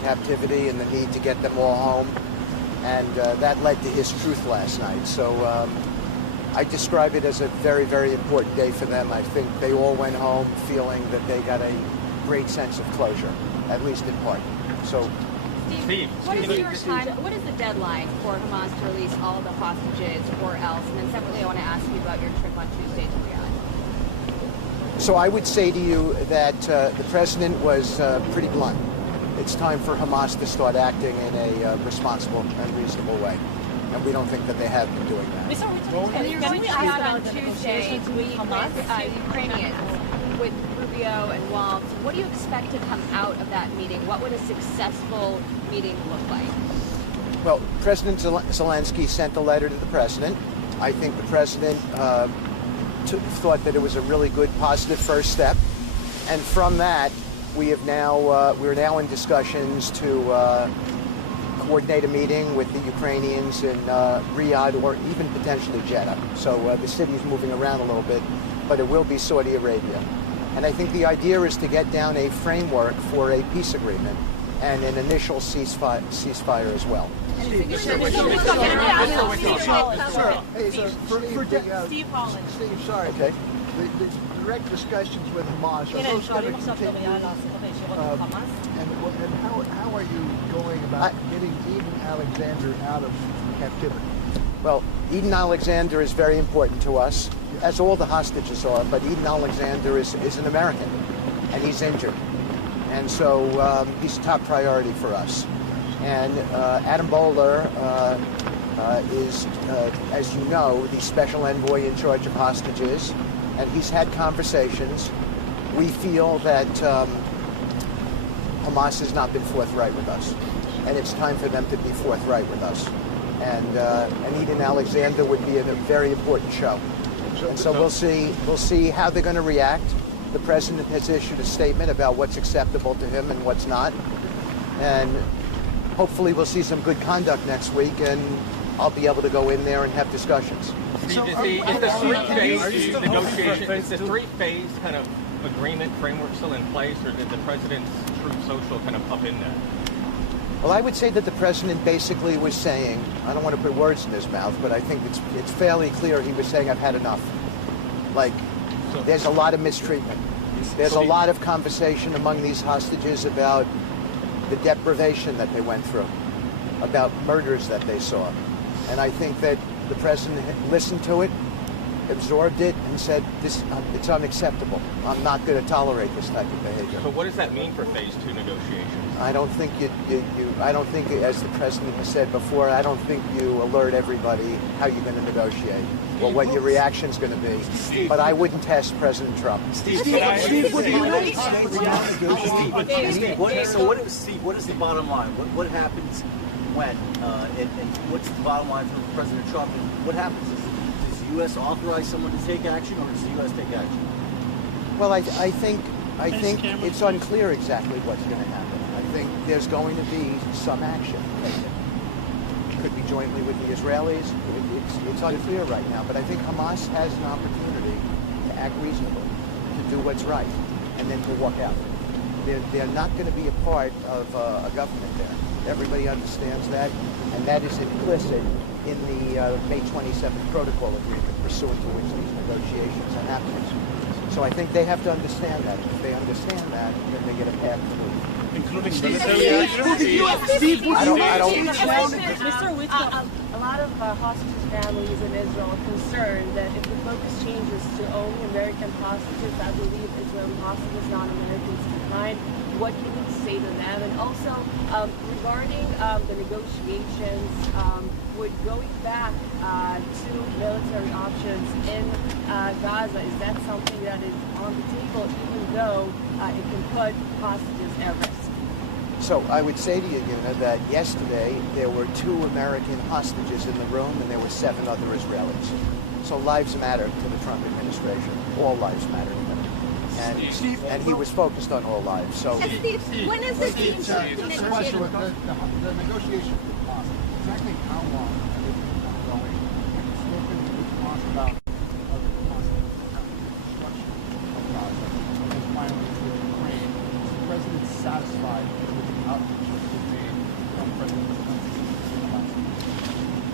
captivity and the need to get them all home. And that led to his truth last night. So I describe it as a very, very important day for them. I think they all went home feeling that they got a great sense of closure, at least in part. So, Steve, what is the deadline for Hamas to release all the hostages or else? And then separately, I want to ask you about your trip on Tuesday to Riyadh. So I would say to you that the president was pretty blunt. It's time for Hamas to start acting in a responsible and reasonable way. And we don't think that they have been doing that. And you're going to Riyadh on Tuesday to meet with Ukrainians, with Rubio and Waltz. What do you expect to come out of that meeting? What would a successful meeting look like? Well, President Zelensky sent a letter to the president. I think the president thought that it was a really good, positive first step. And from that, we're now in discussions to coordinate a meeting with the Ukrainians in Riyadh or even potentially Jeddah. So the city's moving around a little bit, but it will be Saudi Arabia. And I think the idea is to get down a framework for a peace agreement and an initial ceasefire as well. Steve Holland. Steve, sorry. Okay. The direct discussions with Hamas, are those going to continue? And how are you going about getting Eden Alexander out of captivity? Well, Eden Alexander is very important to us, as all the hostages are, but Eden Alexander is an American, and he's injured. And so he's a top priority for us. And Adam Bowler is, as you know, the special envoy in charge of hostages, and he's had conversations. We feel that Hamas has not been forthright with us, and it's time for them to be forthright with us. And Eden Alexander would be a very important show. And so we'll see how they're going to react. The president has issued a statement about what's acceptable to him and what's not. And hopefully we'll see some good conduct next week, and I'll be able to go in there and have discussions. Is the three-phase kind of agreement framework still in place, or did the president's Truth Social kind of up in that? Well, I would say that the president basically was saying, I don't want to put words in his mouth, but I think it's fairly clear he was saying, I've had enough. Like, there's a lot of mistreatment. There's a lot of conversation among these hostages about the deprivation that they went through, about murders that they saw. And I think that the president listened to it, absorbed it, and said, it's unacceptable. I'm not going to tolerate this type of behavior. So what does that mean for phase 2 negotiations? I don't think I don't think, as the president has said before, I don't think you alert everybody how you're going to negotiate or what your reaction's going to be. But I wouldn't test President Trump. What is the bottom line? What happens when? And what's the bottom line for President Trump? And what happens? Does the U.S. authorize someone to take action, or does the U.S. take action? Well, I think it's unclear exactly what's going to happen. I think there's going to be some action taken. It could be jointly with the Israelis. It's unclear right now, but I think Hamas has an opportunity to act reasonably, to do what's right, and then to walk out. They're not going to be a part of a government there. Everybody understands that, and that is implicit in the May 27th protocol agreement, pursuant to which these negotiations are happening. So I think they have to understand that. If they understand that, then they get a path to move. Including Steve, I don't. A lot of hostages families in Israel are concerned that if the focus changes to only American hostages, I believe Israeli hostages, non-Americans behind, what can you say to them? And also, regarding the negotiations, would going back to military options in Gaza, is that something that is on the table, even though it can put hostages at risk? So I would say to you, that yesterday there were 2 American hostages in the room, and there were 7 other Israelis. So lives matter to the Trump administration. All lives matter to them. And he was focused on all lives. So Steve, when is the team The question with the negotiations with Hamas, exactly how long are they going? Have you spoken with Hamas about the construction of Gaza and then finally with Ukraine? Is the president satisfied with the outreach of the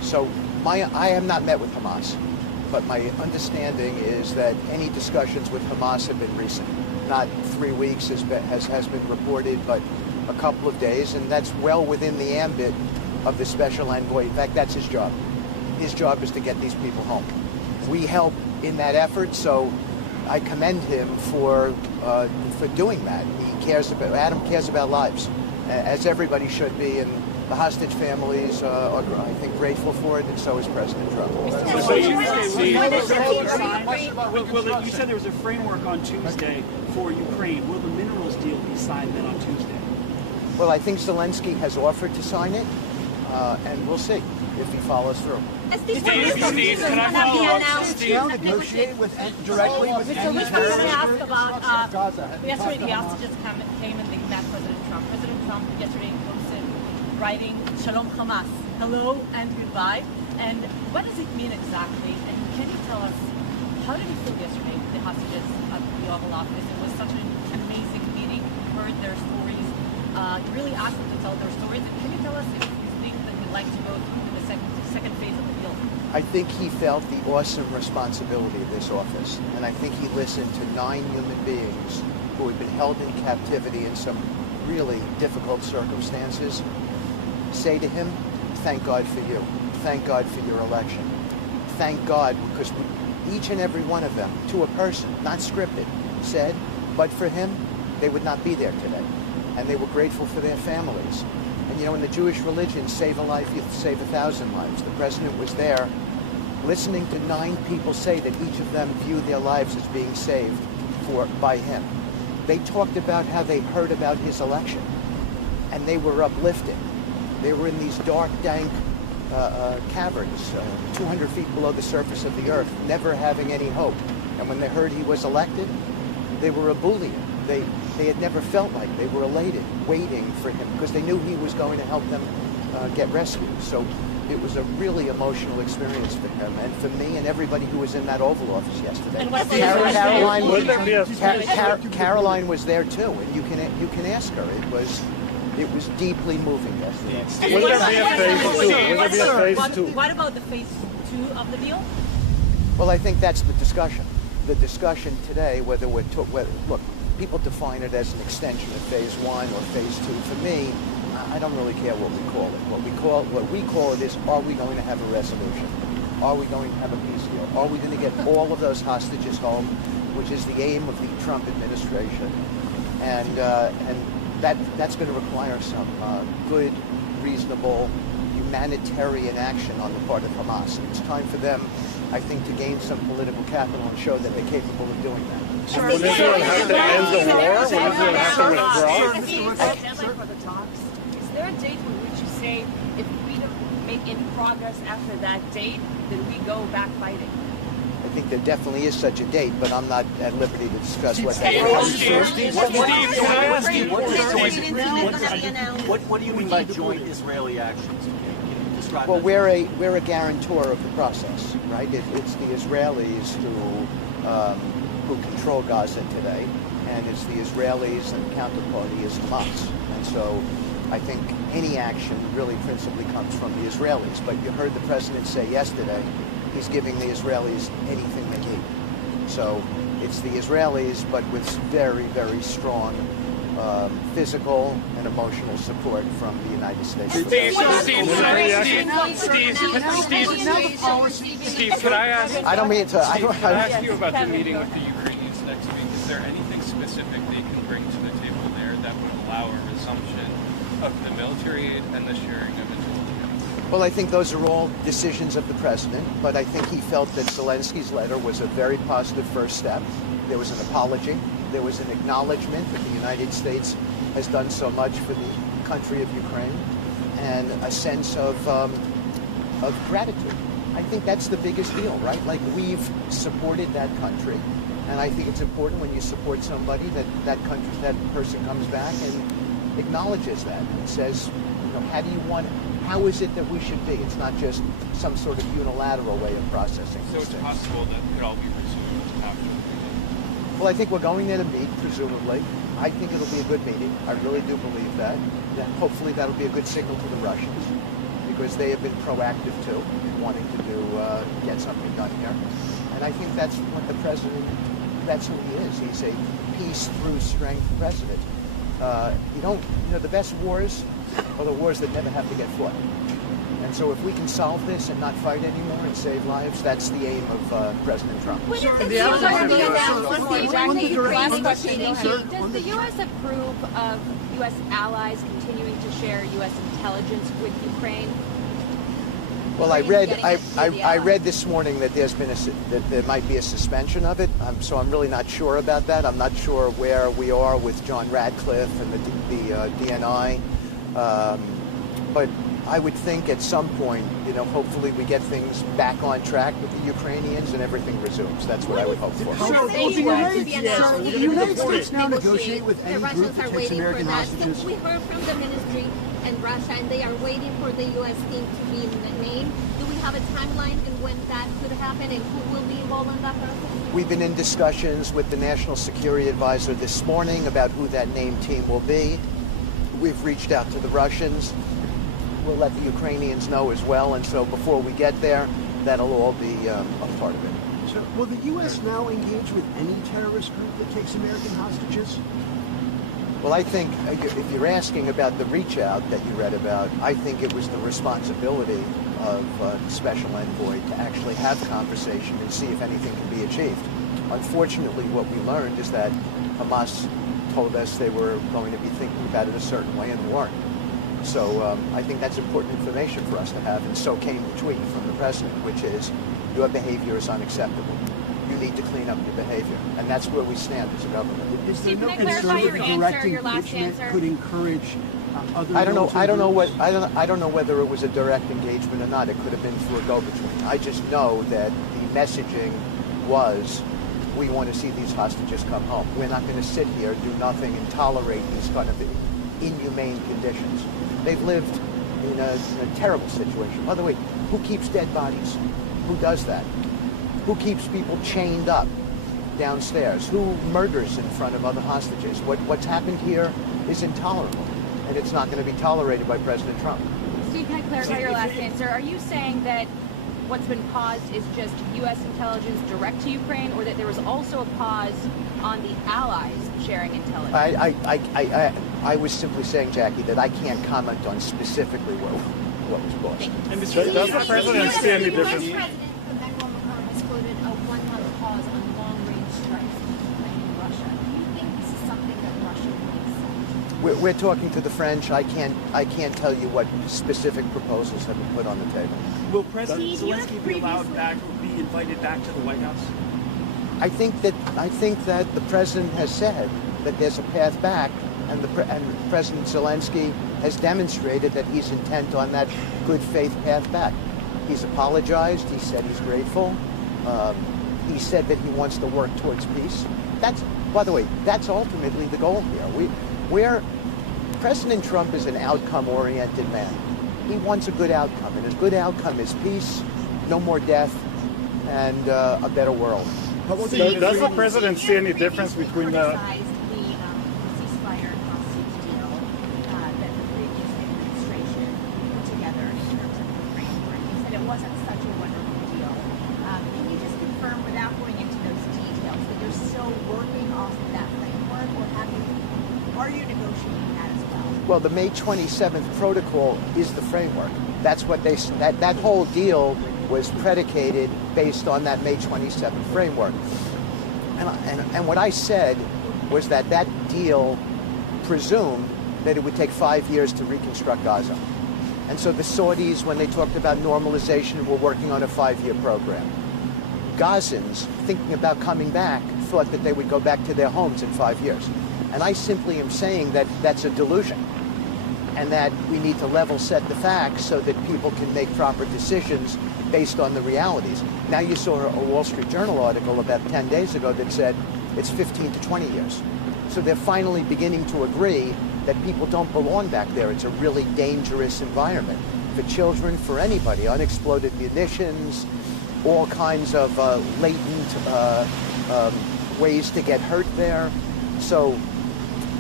So I have not met with Hamas, but my understanding is that any discussions with Hamas have been recent. Not 3 weeks has been reported, but a couple of days, and that's well within the ambit of the special envoy. In fact, that's his job. His job is to get these people home. We help in that effort, so I commend him for doing that. Adam cares about lives, as everybody should be, and the hostage families are, I think, grateful for it, and so is President Trump. So you said there was a framework on Tuesday for Ukraine. Will the minerals deal be signed then on Tuesday? Well, I think Zelensky has offered to sign it, and we'll see if he follows through. Steve, can I follow up? Steve, negotiate directly with So we can ask about Gaza. yesterday the hostages came and they met President Trump. President Trump yesterday posted writing Shalom Hamas, hello and goodbye. And what does it mean exactly? And can you tell us, how did you feel yesterday, the hostages at the Oval Office? It was such an amazing meeting. You heard their stories. You really asked them to tell their stories. And can you tell us if you think that you'd like to go through the second phase of the deal? I think he felt the awesome responsibility of this office, and I think he listened to 9 human beings who had been held in captivity in some really difficult circumstances say to him, thank God for you. Thank God for your election. Thank God, because each and every one of them, to a person, not scripted, said, but for him, they would not be there today. And they were grateful for their families. And you know, in the Jewish religion, save a life, you save 1,000 lives. The president was there listening to 9 people say that each of them viewed their lives as being saved by him. They talked about how they heard about his election, and they were uplifting. They were in these dark, dank caverns, 200 feet below the surface of the earth, never having any hope. And when they heard he was elected, they were ebullient. They had never felt like they were elated, waiting for him, because they knew he was going to help them get rescued. So it was a really emotional experience for him, and for me, and everybody who was in that Oval Office yesterday. Caroline was there too, and you can ask her. It was deeply moving yesterday. Will there be a phase 2? What about the phase 2 of the deal? Well, I think that's the discussion. The discussion today, whether look, people define it as an extension of phase 1 or phase 2. For me, I don't really care what we call it. What we call it is, are we going to have a resolution? Are we going to have a peace deal? Are we going to get all of those hostages home, which is the aim of the Trump administration? And that's going to require some good, reasonable, humanitarian action on the part of Hamas. It's time for them, I think, to gain some political capital and show that they're capable of doing that. Will Israel have to end the war? Will Israel have to withdraw? Is there a date with which you say, if we don't make any progress after that date, then we go back fighting? I think there definitely is such a date, but I'm not at liberty to discuss what that is. What do you mean by joint Israeli actions? Describe Well, that. we're a guarantor of the process, right? It's the Israelis who control Gaza today, and it's the Israelis, and the counterparty is Hamas. And so I think any action really principally comes from the Israelis. But you heard the president say yesterday, he's giving the Israelis anything they need. So it's the Israelis, but with very, very strong physical and emotional support from the United States. Steve, could I ask? I don't mean to. I ask you about the meeting with the Ukrainians next week. Is there anything specific they can bring to the table there that would allow a resumption of the military aid and the sharing of intelligence? Well, I think those are all decisions of the president, but I think he felt that Zelensky's letter was a very positive first step. There was an apology. There was an acknowledgement that the United States has done so much for the country of Ukraine, and a sense of gratitude. I think that's the biggest deal, right? Like, we've supported that country, and I think it's important when you support somebody that person comes back and acknowledges that and says, you know, how is it that we should be? It's not just some sort of unilateral way of processing. So it's possible that it could all be resumed after. Well, I think we're going there to meet, presumably. I think it'll be a good meeting. I really do believe that. Hopefully that'll be a good signal to the Russians, because they have been proactive too in wanting to get something done here. And I think that's what the president, that's who he is. He's a peace through strength president. The best wars are the wars that never have to get fought. And so if we can solve this and not fight anymore and save lives, that's the aim of President Trump. Does the U.S. approve of U.S. allies continuing to share U.S. intelligence with Ukraine? Well, I read this morning that that there might be a suspension of it. So I'm really not sure about that. I'm not sure where we are with John Radcliffe and the DNI. But I would think at some point, hopefully we get things back on track with the Ukrainians and everything resumes. That's what I would hope for. Will the United States now negotiate with any group that takes American hostages? We heard from the ministry in Russia, and they are waiting for the U.S. team to be named. Do we have a timeline and when that could happen, and who will be involved in that process? We've been in discussions with the National Security Advisor this morning about who that named team will be. We've reached out to the Russians. We'll let the Ukrainians know as well, and so before we get there, that'll all be a part of it. So, will the U.S. now engage with any terrorist group that takes American hostages? Well, I think if you're asking about the reach out that you read about, I think it was the responsibility of the Special Envoy to actually have conversation and see if anything can be achieved. Unfortunately, what we learned is that Hamas told us they were going to be thinking about it a certain way and weren't. So I think that's important information for us to have, and so came the tweet from the president, which is, your behavior is unacceptable. You need to clean up your behavior, and that's where we stand as a government. Is there Steve, no can I clarify concern your that direct answer, your last engagement answer? could encourage other I don't know military groups? I don't know whether it was a direct engagement or not. It could have been through a go-between. I just know that the messaging was, we want to see these hostages come home. We're not going to sit here, do nothing, and tolerate these kind of inhumane conditions. They've lived in a terrible situation. By the way, who keeps dead bodies? Who does that? Who keeps people chained up downstairs? Who murders in front of other hostages? What's happened here is intolerable, and it's not going to be tolerated by President Trump. Steve, can I clarify your last answer? Are you saying that what's been paused is just U.S. intelligence direct to Ukraine, or that there was also a pause on the allies sharing intelligence? I was simply saying, Jackie, that I can't comment on specifically what was paused. And Does the president see any difference? The U.S. President has quoted a one-month pause on long-range strikes in Ukraine and Russia. Do you think this is something that Russia will accept? We're talking to the French. I can't tell you what specific proposals have been put on the table. will President Zelensky be allowed back or be invited back to the White House? I think that the president has said that there's a path back, and President Zelensky has demonstrated that he's intent on that good faith path back. He's apologized. He said he's grateful. He said that he wants to work towards peace. By the way, that's ultimately the goal here. President Trump is an outcome-oriented man. He wants a good outcome, and his good outcome is peace, no more death, and a better world. Does the president see any difference between the ceasefire hostage deal that the previous administration put together in terms of the framework? He said it wasn't such a wonderful deal. Can you just confirm, without going into those details, that you're still working off of that framework, or are you negotiating that as well? Well, the May 27th protocol is the framework. That's what that whole deal was predicated based on that May 27th framework. And what I said was that deal presumed that it would take 5 years to reconstruct Gaza. And so the Saudis, when they talked about normalization, were working on a 5-year program. Gazans, thinking about coming back, thought that they would go back to their homes in 5 years. And I simply am saying that that's a delusion, and that we need to level set the facts so that people can make proper decisions based on the realities. Now you saw a Wall Street Journal article about 10 days ago that said it's 15 to 20 years. So they're finally beginning to agree that people don't belong back there. It's a really dangerous environment for children, for anybody. Unexploded munitions, all kinds of latent ways to get hurt there. So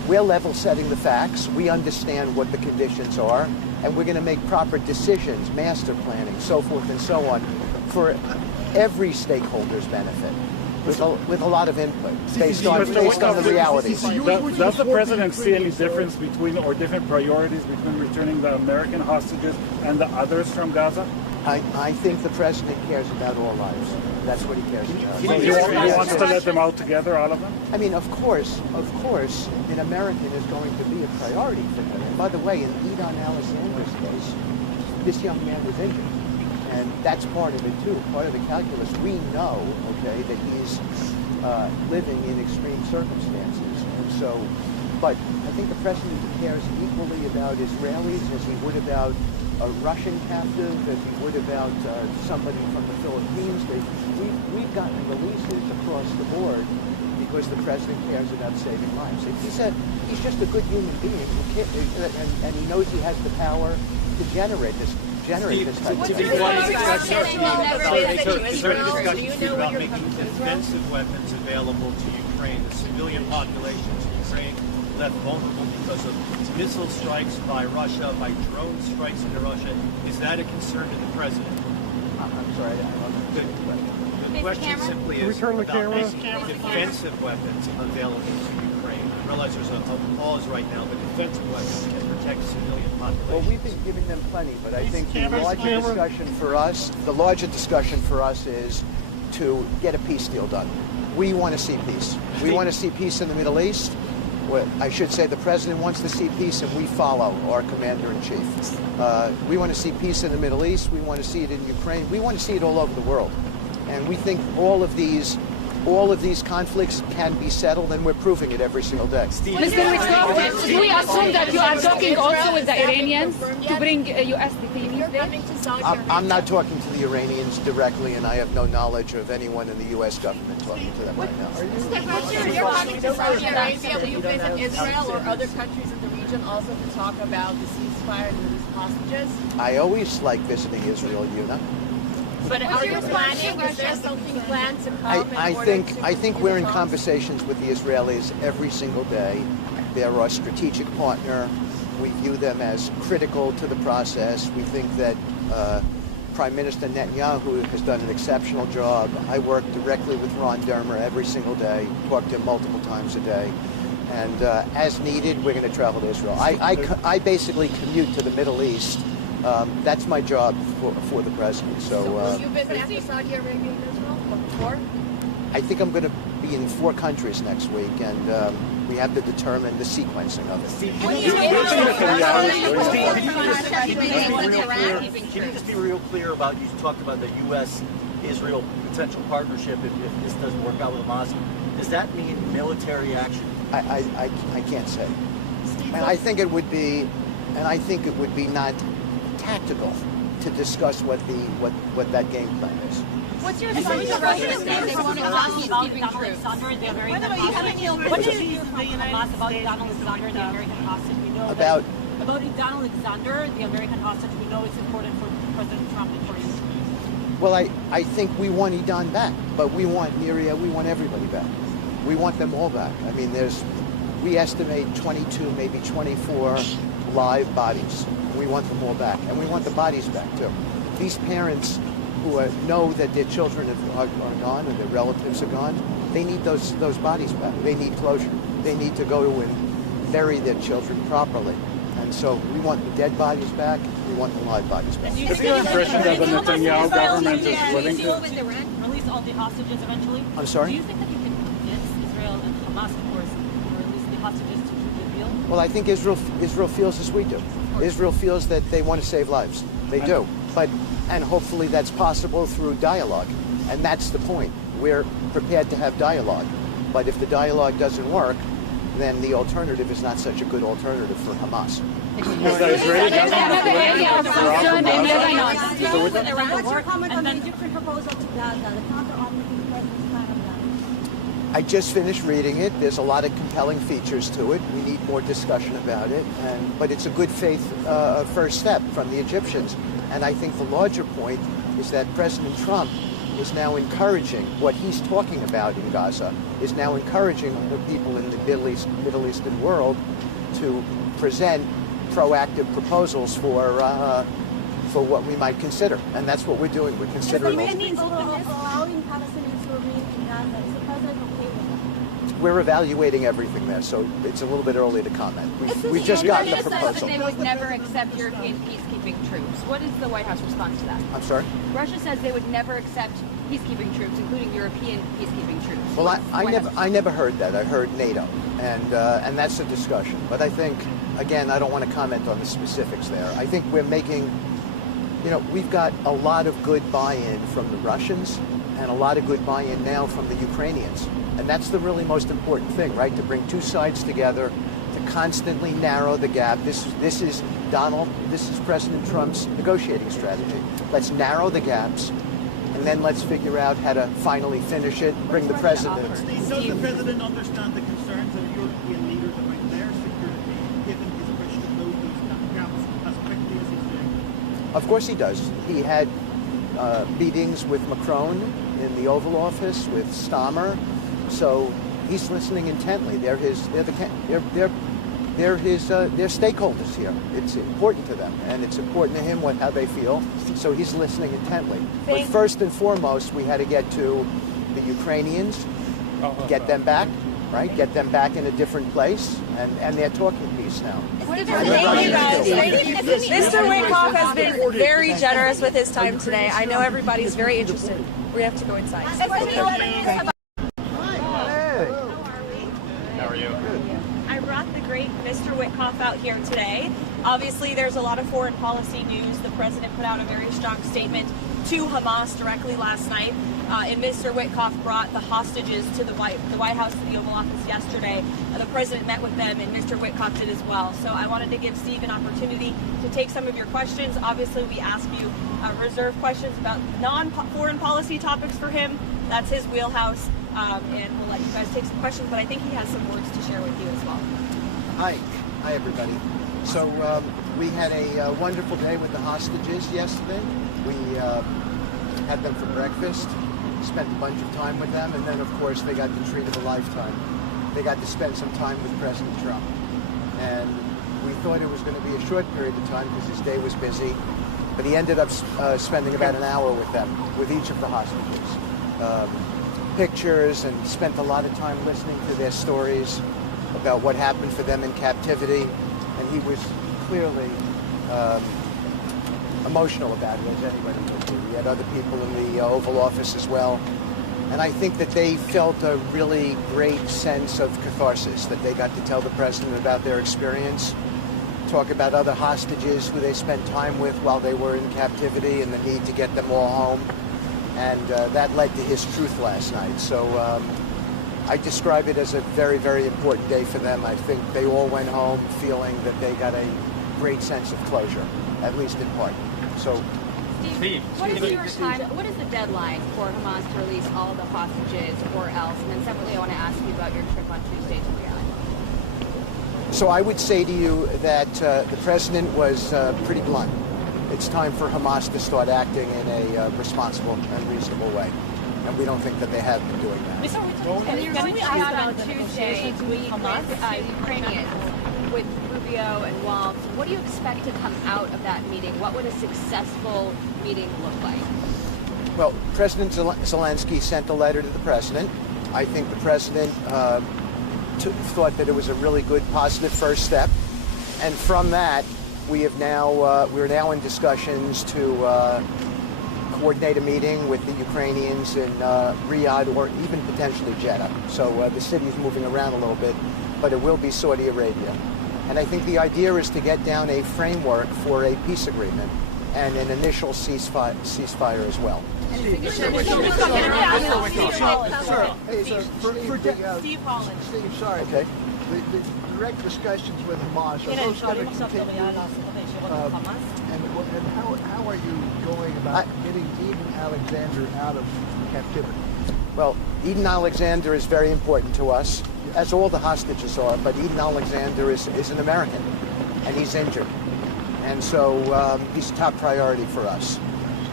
we're level setting the facts. We understand what the conditions are, and we're going to make proper decisions, master planning, so forth and so on, for every stakeholder's benefit, with a lot of input based on the realities. Does the president see any difference between, or different priorities between returning the American hostages and the others from Gaza? I think the president cares about all lives. That's what he cares about. So he wants to let them out together, all of them? I mean, of course, an American is going to be a priority for him. And by the way, in Idan Alexander's case, this young man was injured. And that's part of it too, part of the calculus. We know, okay, that he's living in extreme circumstances. And so, but I think the president cares equally about Israelis as he would about a Russian captive, as he would about somebody from the Philippines. We've gotten releases across the board because the president cares about saving lives. He's just a good human being and he knows he has the power to generate this type of Is there any discussion about making defensive weapons available to Ukraine? The civilian population in Ukraine left vulnerable because of missile strikes by Russia, by drone strikes into Russia. Is that a concern to the president? I'm sorry, The question simply is about making defensive weapons available to Ukraine. I realize there's a pause right now, but defensive weapons can protect civilian populations. Well, we've been giving them plenty, but I think the larger discussion for us is to get a peace deal done. We want to see peace. We want to see peace in the Middle East. Well, I should say the president wants to see peace, and we follow our commander-in-chief. We want to see peace in the Middle East. We want to see it in Ukraine. We want to see it all over the world. And we think all of these conflicts can be settled, and we're proving it every single day. Mr. Witkoff, do we assume that you are talking also with the Iranians to bring U.S. detainees there? I'm not talking to the Iranians directly, and I have no knowledge of anyone in the U.S. government talking to them right now. You're talking to Saudi Arabia. Will you visit Israel or other countries in the region also to talk about the ceasefire and release hostages? I always like visiting Israel, Yuna. But are you planning? Is there something planned to come? I think we're in conversations with the Israelis every single day. They're our strategic partner. We view them as critical to the process. We think that Prime Minister Netanyahu has done an exceptional job. I work directly with Ron Dermer every single day, talk to him multiple times a day. And as needed, we're going to travel to Israel. I basically commute to the Middle East. That's my job for the president. So will you visit after Saudi Arabia and Israel before? I think I'm going to be in 4 countries next week, and we have to determine the sequencing of it. Can you just be real clear about, you talked about the U.S.-Israel potential partnership if this doesn't work out with Hamas. Does that mean military action? I can't say. And I think it would be not tactical to discuss what that game plan is. What's your assumption about the Donald Alexander, the American hostage? What do you think about Donald Alexander, the American hostage? We know about Donald Alexander, the American hostage. We know it's important for President Trump and for his. Well, I think we want Idan back, but we want Miria, we want everybody back. We want them all back. I mean, we estimate 22, maybe 24 live bodies. We want them all back, and we want the bodies back too. These parents who know that their children are gone and their relatives are gone, they need those bodies back. They need closure. They need to go and bury their children properly. And so we want the dead bodies back. We want the live bodies back. Is the impression that the Netanyahu government is willing to release all the hostages eventually? I'm sorry? Do you think that you can convince Israel and Hamas, of course, to release the hostages to keep the deal? Well, I think Israel feels as we do. Israel feels that they want to save lives. They do. And hopefully that's possible through dialogue. And that's the point. We're prepared to have dialogue. But if the dialogue doesn't work, then the alternative is not such a good alternative for Hamas. Is the Israeli government What's your comment on the Egyptian proposal to Gaza, the counter-offensive president's plan on that? I just finished reading it. There's a lot of compelling features to it. We need more discussion about it. But it's a good faith first step from the Egyptians. And I think the larger point is that President Trump is now encouraging what he's talking about in Gaza, is now encouraging the people in the Middle Eastern world to present proactive proposals for what we might consider, and that's what we're doing. We're considering. Allowing Palestinians to remain in Gaza. Is the president okay with that? We're evaluating everything there, so it's a little bit early to comment. We've just gotten the Russia says proposal. that they would never accept European peacekeeping troops. What is the White House response to that? I'm sorry? Russia says they would never accept peacekeeping troops, including European peacekeeping troops. Well, I never heard that. I heard NATO, and that's a discussion. But I think, again, I don't want to comment on the specifics there. I think we're making, we've got a lot of good buy-in from the Russians and a lot of good buy-in now from the Ukrainians. And that's the really most important thing, right? To bring two sides together, to constantly narrow the gap. This is President Trump's negotiating strategy. Let's narrow the gaps, and then let's figure out how to finally finish it, bring the president. Does the president understand the concerns of European leaders about their security, given his wish to close those gaps as quickly as he's doing? Of course he does. He had meetings with Macron in the Oval Office, with Stammer, so he's listening intently. They're stakeholders here. It's important to them, and it's important to him how they feel. So he's listening intently. But first and foremost, we had to get to the Ukrainians, get them back, right? Get them back in a different place, and they're talking peace now. Thank you guys. Mr. Witkoff has been very generous with his time today. I know everybody's very interested. We have to go inside. I brought the great Mr. Witkoff out here today. Obviously, there's a lot of foreign policy news. The president put out a very strong statement to Hamas directly last night, and Mr. Witkoff brought the hostages to the White House, to the Oval Office yesterday. The president met with them, and Mr. Witkoff did as well. So I wanted to give Steve an opportunity to take some of your questions. Obviously, we ask you reserve questions about non-foreign policy topics for him. That's his wheelhouse. And we'll let you guys take some questions, but I think he has some words to share with you as well. Hi everybody. So we had a wonderful day with the hostages yesterday. We had them for breakfast, spent a bunch of time with them, and then of course they got the treat of a lifetime. They got to spend some time with President Trump. And we thought it was going to be a short period of time because his day was busy, but he ended up spending about an hour with them, with each of the hostages. Pictures, and spent a lot of time listening to their stories about what happened for them in captivity, and he was clearly emotional about it, as anybody would be. We had other people in the Oval Office as well, and I think that they felt a really great sense of catharsis, that they got to tell the president about their experience, talk about other hostages who they spent time with while they were in captivity and the need to get them all home. And that led to his truth last night. So I describe it as a very, very important day for them. I think they all went home feeling that they got a great sense of closure, at least in part. So, Steve, what is the deadline for Hamas to release all of the hostages or else? And then separately, I want to ask you about your trip on Tuesday to Riyadh. So I would say to you that the president was pretty blunt. It's time for Hamas to start acting in a responsible and reasonable way. And we don't think that they have been doing that. And you're going to out on Tuesday to meet with Ukrainians, with Rubio and Waltz. What do you expect to come out of that meeting? What would a successful meeting look like? Well, President Zelensky sent a letter to the president. I think the president thought that it was a really good, positive first step. And from that, we're now in discussions to coordinate a meeting with the Ukrainians in Riyadh or even potentially Jeddah. So the city's moving around a little bit, but it will be Saudi Arabia. And I think the idea is to get down a framework for a peace agreement and an initial ceasefire as well. Steve Holland. Steve, sorry. Okay. The direct discussions with Hamas, are those going to continue? And how are you going about getting Eden Alexander out of captivity? Well, Eden Alexander is very important to us, as all the hostages are, but Eden Alexander is an American, and he's injured. And so he's a top priority for us.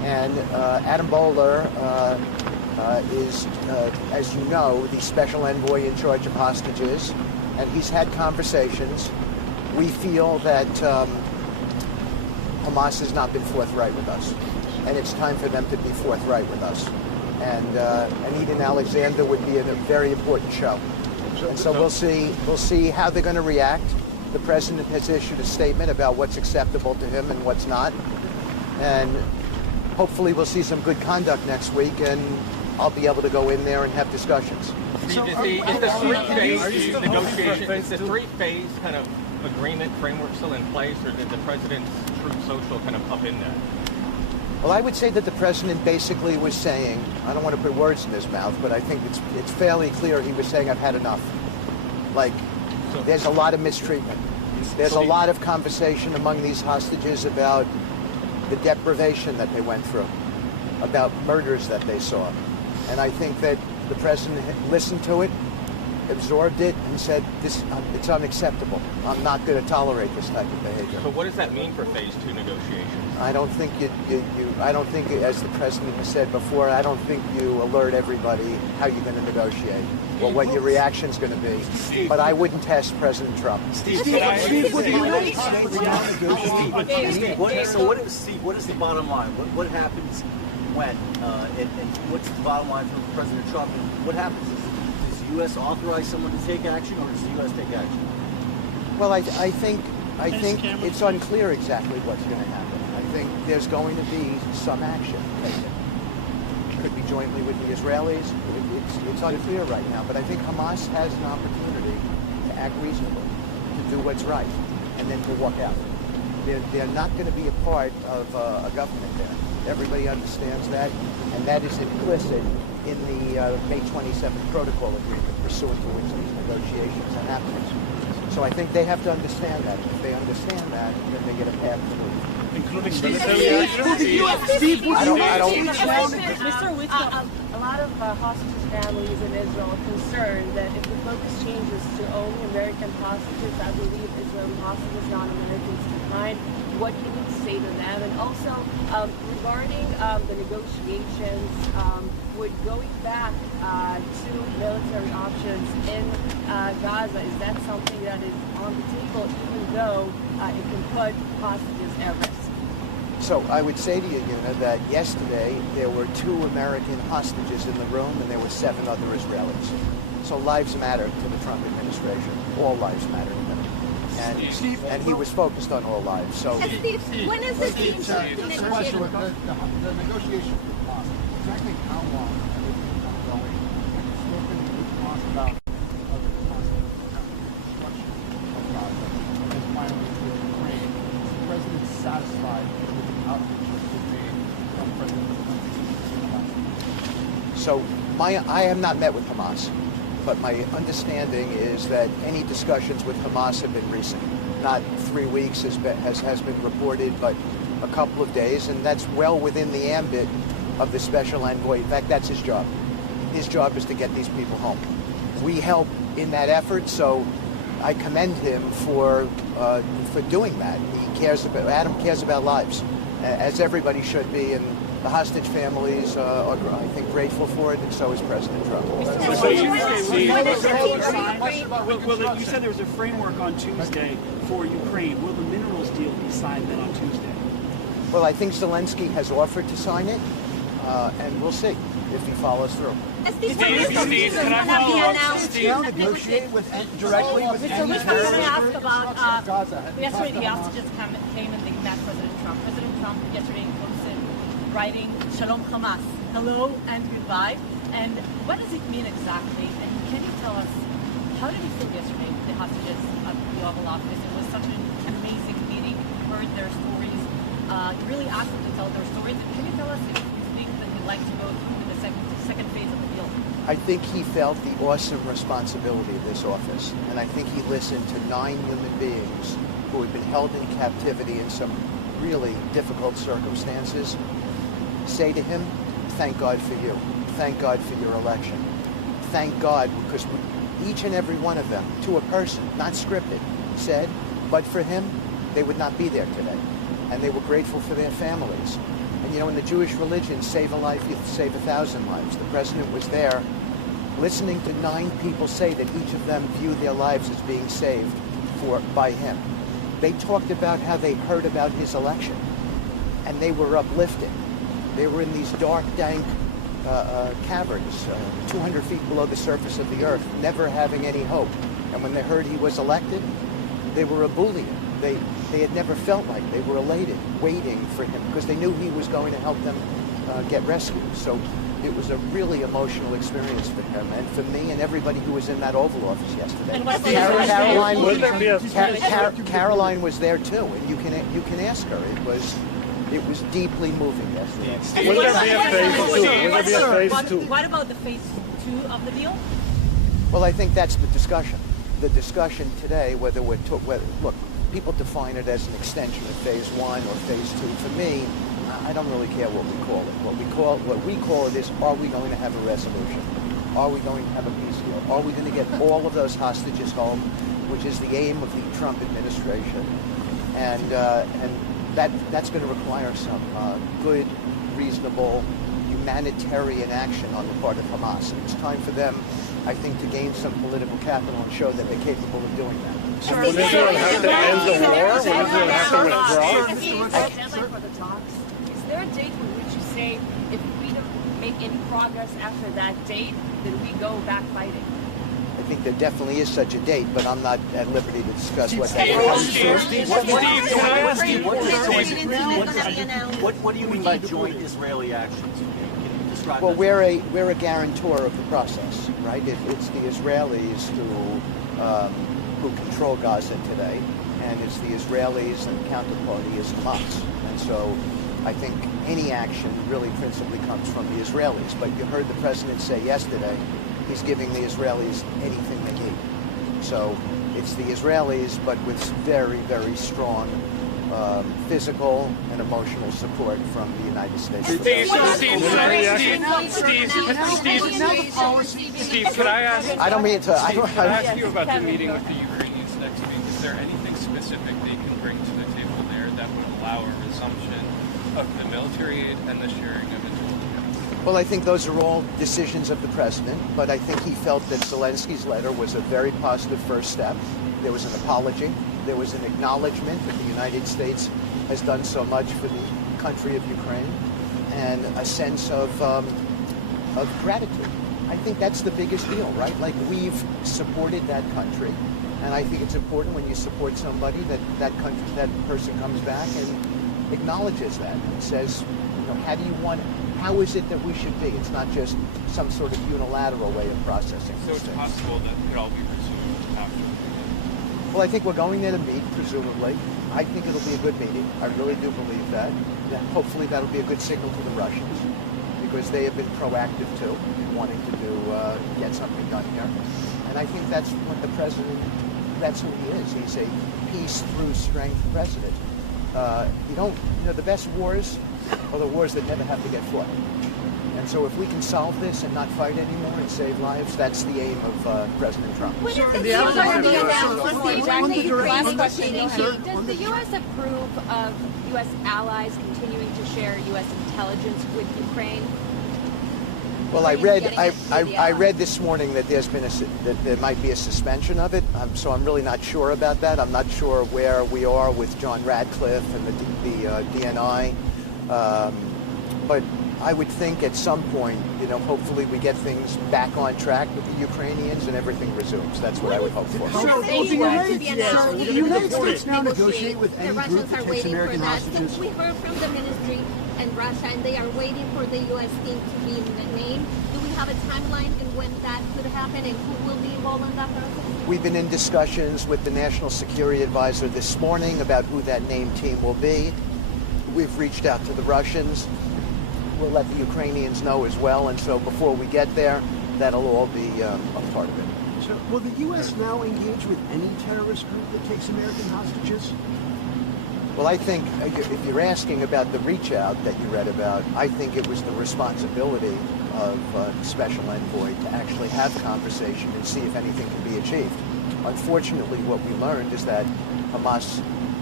And Adam Bowler is, as you know, the special envoy in charge of hostages, and he's had conversations. We feel that Hamas has not been forthright with us, and it's time for them to be forthright with us. And Eden Alexander would be a very important show. And so we'll see how they're going to react. The president has issued a statement about what's acceptable to him and what's not. And hopefully we'll see some good conduct next week, and I'll be able to go in there and have discussions. Is the three-phase kind of agreement framework still in place, or did the president's Truth Social kind of up in that? Well, I would say that the president basically was saying, I don't want to put words in his mouth, but I think it's fairly clear he was saying, I've had enough. Like, there's a lot of mistreatment. There's a lot of conversation among these hostages about the deprivation that they went through, about murders that they saw. And I think that the president listened to it, absorbed it, and said, it's unacceptable. I'm not going to tolerate this type of behavior. So what does that mean for phase 2 negotiations? I don't think I don't think, as the president has said before, I don't think you alert everybody how you're going to negotiate or what your reaction's going to be. But I wouldn't test President Trump. What is the bottom line? What happens when? And what's the bottom line from President Trump? And what happens? Does the U.S. authorize someone to take action, or does the U.S. take action? Well, I think it's unclear exactly what's going to happen. I think there's going to be some action taken. Could be jointly with the Israelis. It's unclear right now, but I think Hamas has an opportunity to act reasonably, to do what's right, and then to walk out. They're not going to be a part of a government there. Everybody understands that, and that is implicit in the May 27th protocol agreement, pursuant to which these negotiations are happening. So I think they have to understand that. If they understand that, then they get a path to move. Including Mr. Whitcomb. A lot of hostages' families in Israel are concerned that if the focus changes to only American hostages that will leave Israeli hostages, non-Americans behind, what can you say to them? And also, regarding the negotiations, would going back to military options in Gaza, is that something that is on the table, even though it can put hostages at risk? So I would say to you, that yesterday there were 2 American hostages in the room, and there were 7 other Israelis. So lives matter to the Trump administration. All lives matter to them. And he was focused on all lives. So when is this being the question with the negotiations with Hamas, exactly how long have they been ongoing? And spoken with Hamas about the reconstruction of Gaza, and finally with Ukraine. Is the president satisfied with the outreach that's been made from President Zelensky? So I have not met with Hamas, but my understanding is that any discussions with Hamas have been recent. Not 3 weeks has been reported, but a couple of days, and that's well within the ambit of the special envoy. In fact, that's his job. His job is to get these people home. We help in that effort, so I commend him for doing that. Adam cares about lives, as everybody should be, and the hostage families are, I think, grateful for it, and so is President Trump. You said there was a framework on Tuesday for Ukraine. Will the minerals deal be signed then on Tuesday? Well, I think Zelensky has offered to sign it, and we'll see if he follows through. Steve, can I negotiate directly with Mr. Whitcomb asked about yesterday the hostages came and they met President Trump. President Trump yesterday posted writing "Shalom Hamas," hello and goodbye. And what does it mean exactly? And can you tell us how did you feel yesterday? The hostages at the Oval Office. It was such an amazing meeting. You heard their stories. You really asked them to tell their stories. And can you tell us if you think that they'd like to go through the second phase of the deal? I think he felt the awesome responsibility of this office, and I think he listened to 9 human beings who had been held in captivity in some really difficult circumstances say to him, thank God for you. Thank God for your election. Thank God, because each and every one of them, to a person, not scripted, said, but for him, they would not be there today. and they were grateful for their families. And you know, in the Jewish religion, save a life, you save 1,000 lives. The president was there listening to 9 people say that each of them viewed their lives as being saved by him. They talked about how they heard about his election, and they were uplifted. They were in these dark, dank caverns, 200 feet below the surface of the earth, never having any hope. And when they heard he was elected, they were ebullient. They had never felt like they were elated, waiting for him, because they knew he was going to help them get rescued. So it was a really emotional experience for him, and for me, and everybody who was in that Oval Office yesterday. Caroline was there too, and you can ask her. It was deeply moving yesterday. Will there be a phase two? What about the phase 2 of the deal? Well, I think that's the discussion. The discussion today, whether look, people define it as an extension of phase 1 or phase 2. For me, I don't really care what we call it. What we call it is, are we going to have a resolution? Are we going to have a peace deal? Are we going to get all of those hostages home, which is the aim of the Trump administration? And that's going to require some good, reasonable, humanitarian action on the part of Hamas. And it's time for them, I think, to gain some political capital and show that they're capable of doing that. Will Israel have to end the war? Will Israel have to withdraw? Is there a date on which you say, if we don't make any progress after that date, then we go back fighting? I think there definitely is such a date, but I'm not at liberty to discuss what that is. What do you mean by joint Israeli actions? Well, we're a guarantor of the process, right? It's the Israelis who control Gaza today, and it's the Israelis, and the counterparty is Hamas. And so I think any action really principally comes from the Israelis. But you heard the president say yesterday, he's giving the Israelis anything they need. So it's the Israelis, but with very, very strong physical and emotional support from the United States. Steve, could I ask? I don't mean to. Could I ask you about the meeting with the Ukrainians next week? Is there anything specific they can bring to the table there that would allow a resumption of the military aid and the sharing of intelligence? Well, I think those are all decisions of the president, but I think he felt that Zelensky's letter was a very positive first step. There was an apology. There was an acknowledgement that the United States has done so much for the country of Ukraine, and a sense of gratitude. I think that's the biggest deal, right? Like, we've supported that country, and I think it's important when you support somebody that person comes back and acknowledges that and says, you know, how is it that we should be? It's not just some sort of unilateral way of processing. So it's possible that it could all be resumed after. Well, I think we're going there to meet, presumably. I think it'll be a good meeting. I really do believe that. Hopefully that'll be a good signal to the Russians, because they have been proactive too in wanting to get something done here. And I think that's what the president, that's who he is. He's a peace through strength president. The best wars are the wars that never have to get fought. And so if we can solve this and not fight anymore and save lives, that's the aim of President Trump. Does the U.S. approve of U.S. allies continuing to share U.S. intelligence with Ukraine? Well, I read this morning that that there might be a suspension of it. So I'm really not sure about that. I'm not sure where we are with John Radcliffe and the DNI, but I would think at some point, hopefully we get things back on track with the Ukrainians and everything resumes. That's what I would hope for. The United States now negotiate with any group that takes American hostages? We heard from the ministry in Russia, and they are waiting for the U.S. team to be named. Do we have a timeline in when that could happen, and who will be involved in that process? We've been in discussions with the National Security Advisor this morning about who that named team will be. We've reached out to the Russians. We'll let the Ukrainians know as well, and so before we get there, that'll all be a part of it. So will the U.S. now engage with any terrorist group that takes American hostages? Well, I think if you're asking about the reach out that you read about, I think it was the responsibility of the Special Envoy to actually have conversation and see if anything can be achieved. Unfortunately, what we learned is that Hamas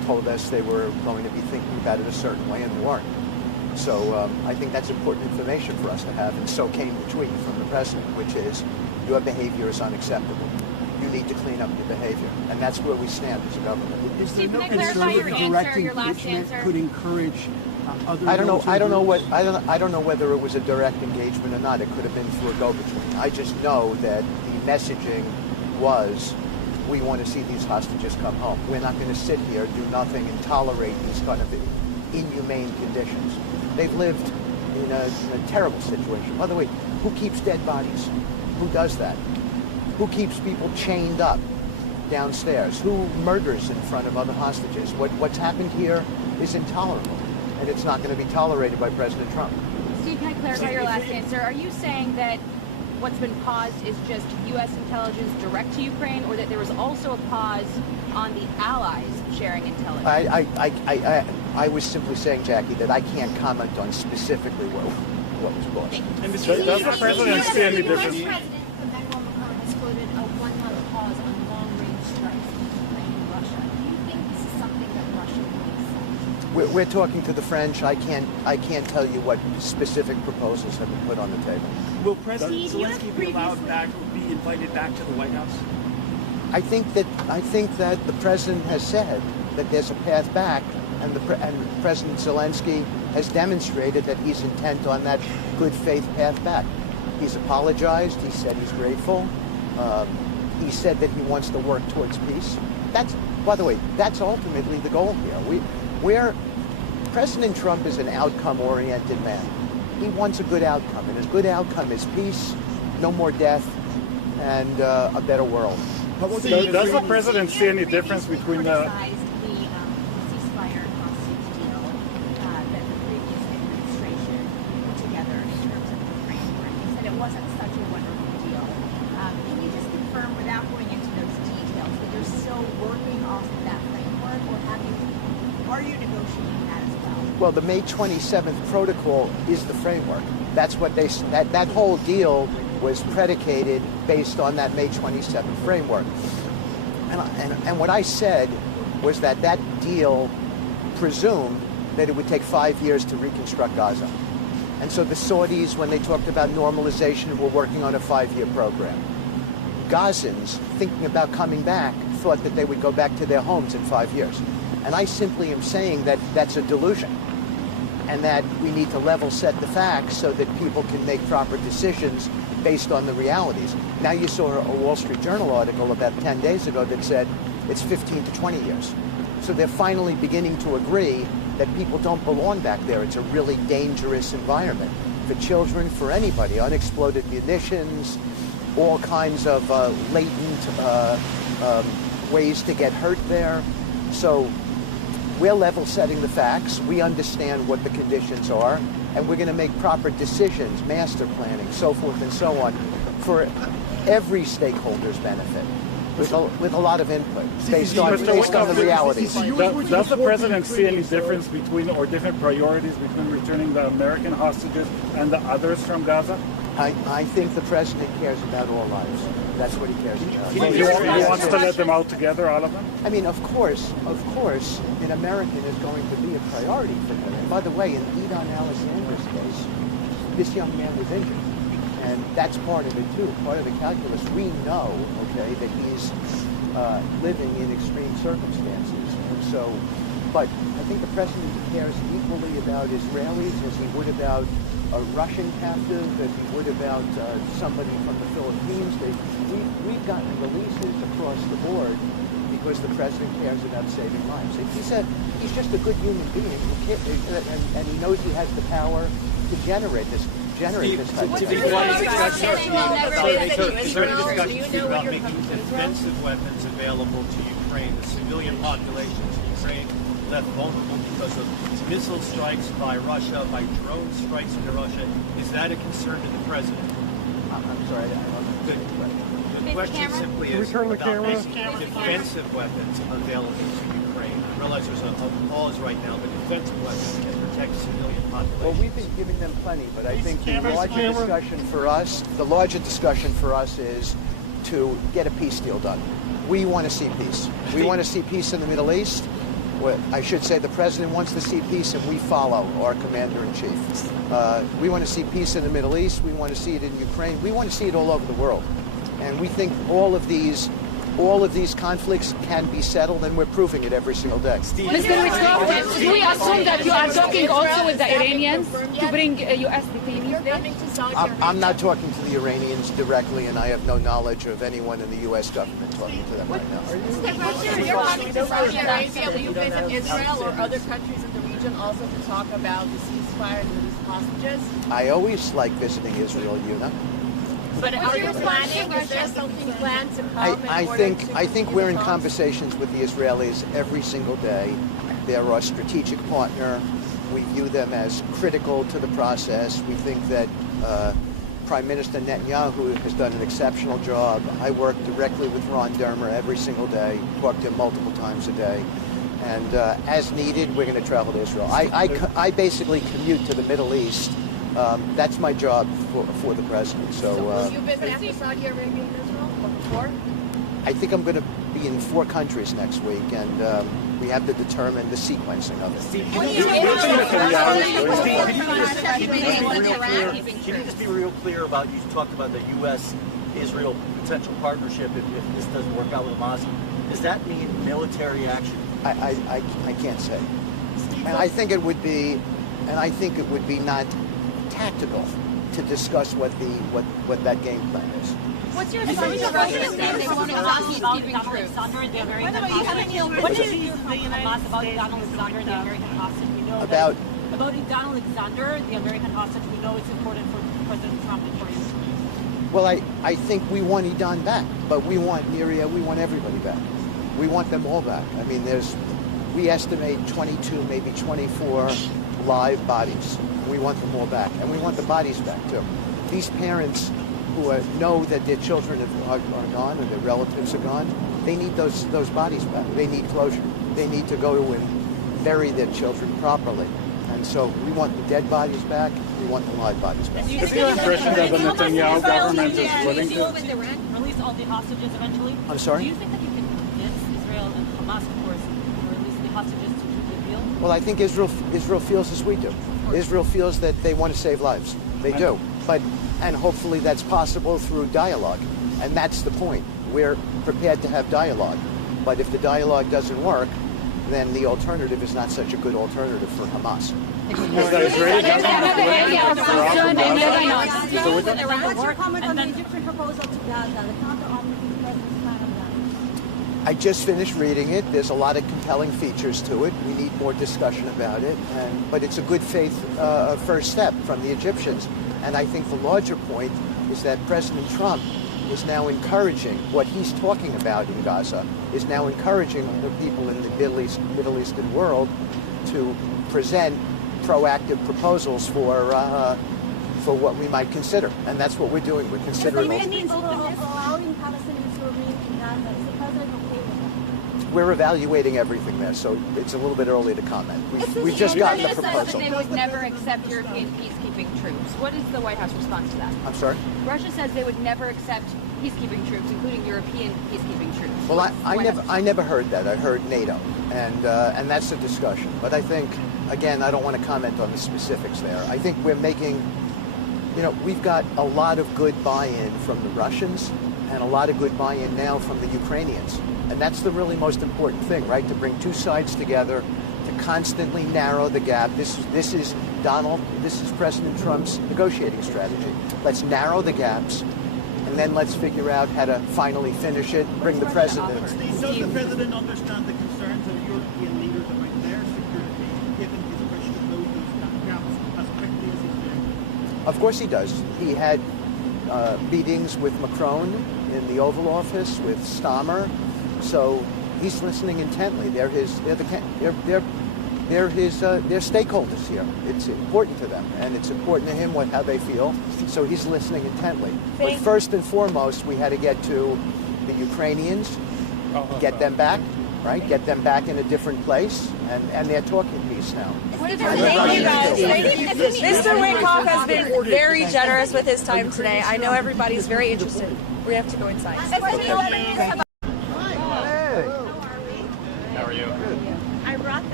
told us they were going to be thinking about it a certain way, and they weren't. So I think that's important information for us to have, and so came the tweet from the president, which is, your behavior is unacceptable. You need to clean up your behavior, and that's where we stand as a government. Is there Steve, no can I clarify concern your that direct answer, your last engagement answer? could encourage other I don't know militant what groups? I don't know whether it was a direct engagement or not. It could have been through a go-between. I just know that the messaging was, we want to see these hostages come home. We're not going to sit here, do nothing, and tolerate these kind of inhumane conditions. They've lived in a terrible situation. By the way, who keeps dead bodies? Who does that? Who keeps people chained up downstairs? Who murders in front of other hostages? What's happened here is intolerable, and it's not going to be tolerated by President Trump. Steve, can I clarify your last answer? Are you saying that what's been paused is just U.S. intelligence direct to Ukraine, or that there was also a pause on the allies sharing intelligence? I was simply saying, Jackie, that I can't comment on specifically what was paused. Does the president see any difference? Has quoted a 1-month pause on long-range strikes in Ukraine and Russia. Do you think this is something that Russia will accept? We're talking to the French. I can't tell you what specific proposals have been put on the table. Will President Zelensky be allowed back or be invited back to the White House? I think that the president has said that there's a path back, and President Zelensky has demonstrated that he's intent on that good faith path back. He's apologized. He said he's grateful. He said that he wants to work towards peace. By the way, that's ultimately the goal here. President Trump is an outcome-oriented man. He wants a good outcome, and his good outcome is peace, no more death, and a better world. Does the president see any difference between the ceasefire hostage deal that the previous administration put together in terms of the framework? He said it wasn't such a wonderful deal. Can you just confirm, without going into those details, that you're still working off of that framework, or are you negotiating that as well? Well, the May 27th protocol is the framework. That's what that whole deal was predicated based on that May 27th framework. And what I said was that deal presumed that it would take 5 years to reconstruct Gaza. And so the Saudis, when they talked about normalization, were working on a 5-year program. Gazans, thinking about coming back, thought that they would go back to their homes in 5 years. And I simply am saying that that's a delusion, and that we need to level set the facts so that people can make proper decisions based on the realities. Now you saw a Wall Street Journal article about 10 days ago that said it's 15 to 20 years. So they're finally beginning to agree that people don't belong back there. It's a really dangerous environment for children, for anybody. Unexploded munitions, all kinds of latent ways to get hurt there. So we're level setting the facts. We understand what the conditions are, and we're going to make proper decisions, master planning, so forth and so on, for every stakeholder's benefit, with a lot of input based on the realities. Does the president see any difference between, or different priorities between returning the American hostages and the others from Gaza? I think the president cares about all lives. That's what he cares about. So he wants to let them out together, all of them? I mean, of course, an American is going to be a priority for him. And by the way, in Idon Alexander's case, this young man was injured. And that's part of it, too, part of the calculus. We know, okay, that he's living in extreme circumstances. And so, but I think the president cares equally about Israelis as he would about a Russian captive, as he would about somebody from the Philippines. We've gotten releases across the board because the president cares about saving lives. He's just a good human being who and he knows he has the power to generate this type of Is there any discussion about making defensive weapons available to Ukraine? The civilian populations in Ukraine left vulnerable because of missile strikes by Russia, by drone strikes into Russia. Is that a concern to the president? I'm sorry, The question simply is about making defensive weapons available to Ukraine. I realize there's a pause right now, but defensive weapons can protect civilian populations. Well, we've been giving them plenty, but I think the larger discussion for us is to get a peace deal done. We want to see peace. We want to see peace in the Middle East. I should say the president wants to see peace, and we follow our commander-in-chief. We want to see peace in the Middle East. We want to see it in Ukraine. We want to see it all over the world. And we think all of these conflicts can be settled, and we're proving it every single day. Mr. Witkoff, do we assume that you are talking also with the Iranians to bring U.S. detainees there? I'm not talking to the Iranians directly, and I have no knowledge of anyone in the U.S. government talking to them right now. You're coming to Saudi Arabia. Will you visit Israel or other countries in the region also to talk about the ceasefire and release hostages? I always like visiting Israel, Yuna. But are you planning? Is there something planned to come? I think we're in conversations with the Israelis every single day. They're our strategic partner. We view them as critical to the process. We think that Prime Minister Netanyahu has done an exceptional job. I work directly with Ron Dermer every single day, talk to him multiple times a day. And as needed, we're going to travel to Israel. I basically commute to the Middle East. That's my job for the president. So will you visit after Saudi Arabia and Israel or before? I think I'm going to be in 4 countries next week, and we have to determine the sequencing of it. Can you just be real clear about, you talked about the U.S.-Israel potential partnership if this doesn't work out with Hamas. Does that mean military action? I can't say. And I think it would be not tactical to discuss what that game plan is. What's your assumption of Russia's name? They want to keep Alexander, the American hostage. What do you hear from Hamas about Donald Alexander, the American hostage? We know about Donald Alexander, the American hostage. We know it's important for President Trump and for you. Well, I think we want Idan back, but we want Miria, we want everybody back. We want them all back. I mean, we estimate 22, maybe 24 live bodies. We want them all back, and we want the bodies back too. These parents who know that their children are gone or their relatives are gone, they need those bodies back. They need closure. They need to go and bury their children properly. And so we want the dead bodies back. We want the live bodies back. Is your impression that the Netanyahu government is willing to release all the hostages eventually? I'm sorry? Do you think that you can convince Israel and Hamas, of course, to release the hostages to keep the deal? Well, I think Israel feels as we do. Israel feels that they want to save lives. They do. And hopefully that's possible through dialogue. And that's the point. We're prepared to have dialogue. But if the dialogue doesn't work, then the alternative is not such a good alternative for Hamas. What's your comment on the Egyptian proposal to Gaza, the counter-offensive President's plan on that? I just finished reading it. There's a lot of compelling features to it. We need more discussion about it. But it's a good faith first step from the Egyptians. And I think the larger point is that President Trump is now encouraging what he's talking about in Gaza, is now encouraging the people in the Middle Eastern world to present proactive proposals for what we might consider. And that's what we're doing. We're considering. But it means allowing Palestinians to remain in Gaza. Is the president okay with that? We're evaluating everything there, so it's a little bit early to comment. We've just gotten the proposal. They would never accept European peacekeeping troops. What is the White House response to that? I'm sorry? Russia says they would never accept peacekeeping troops, including European peacekeeping troops. Well, I never heard that. I heard NATO, and that's the discussion. But I think, again, I don't want to comment on the specifics there. I think we're making, we've got a lot of good buy-in from the Russians and a lot of good buy-in now from the Ukrainians. And that's the really most important thing, right? To bring two sides together, to constantly narrow the gap. This is President Trump's negotiating strategy. Let's narrow the gaps, and then let's figure out how to finally finish it, bring the president. Does the president understand the concerns of European leaders about their security, given his wish to close those gaps as quickly as he's doing? Of course he does. He had meetings with Macron in the Oval Office, with Stammer. So he's listening intently. They're stakeholders here. It's important to them, and it's important to him how they feel. So he's listening intently. But first and foremost, we had to get to the Ukrainians, get them back, right? Get them back in a different place, and they're talking peace now. Thank you guys. Mr. Witkoff has been very generous with his time today. I know everybody's very interested. We have to go inside. How are you? I brought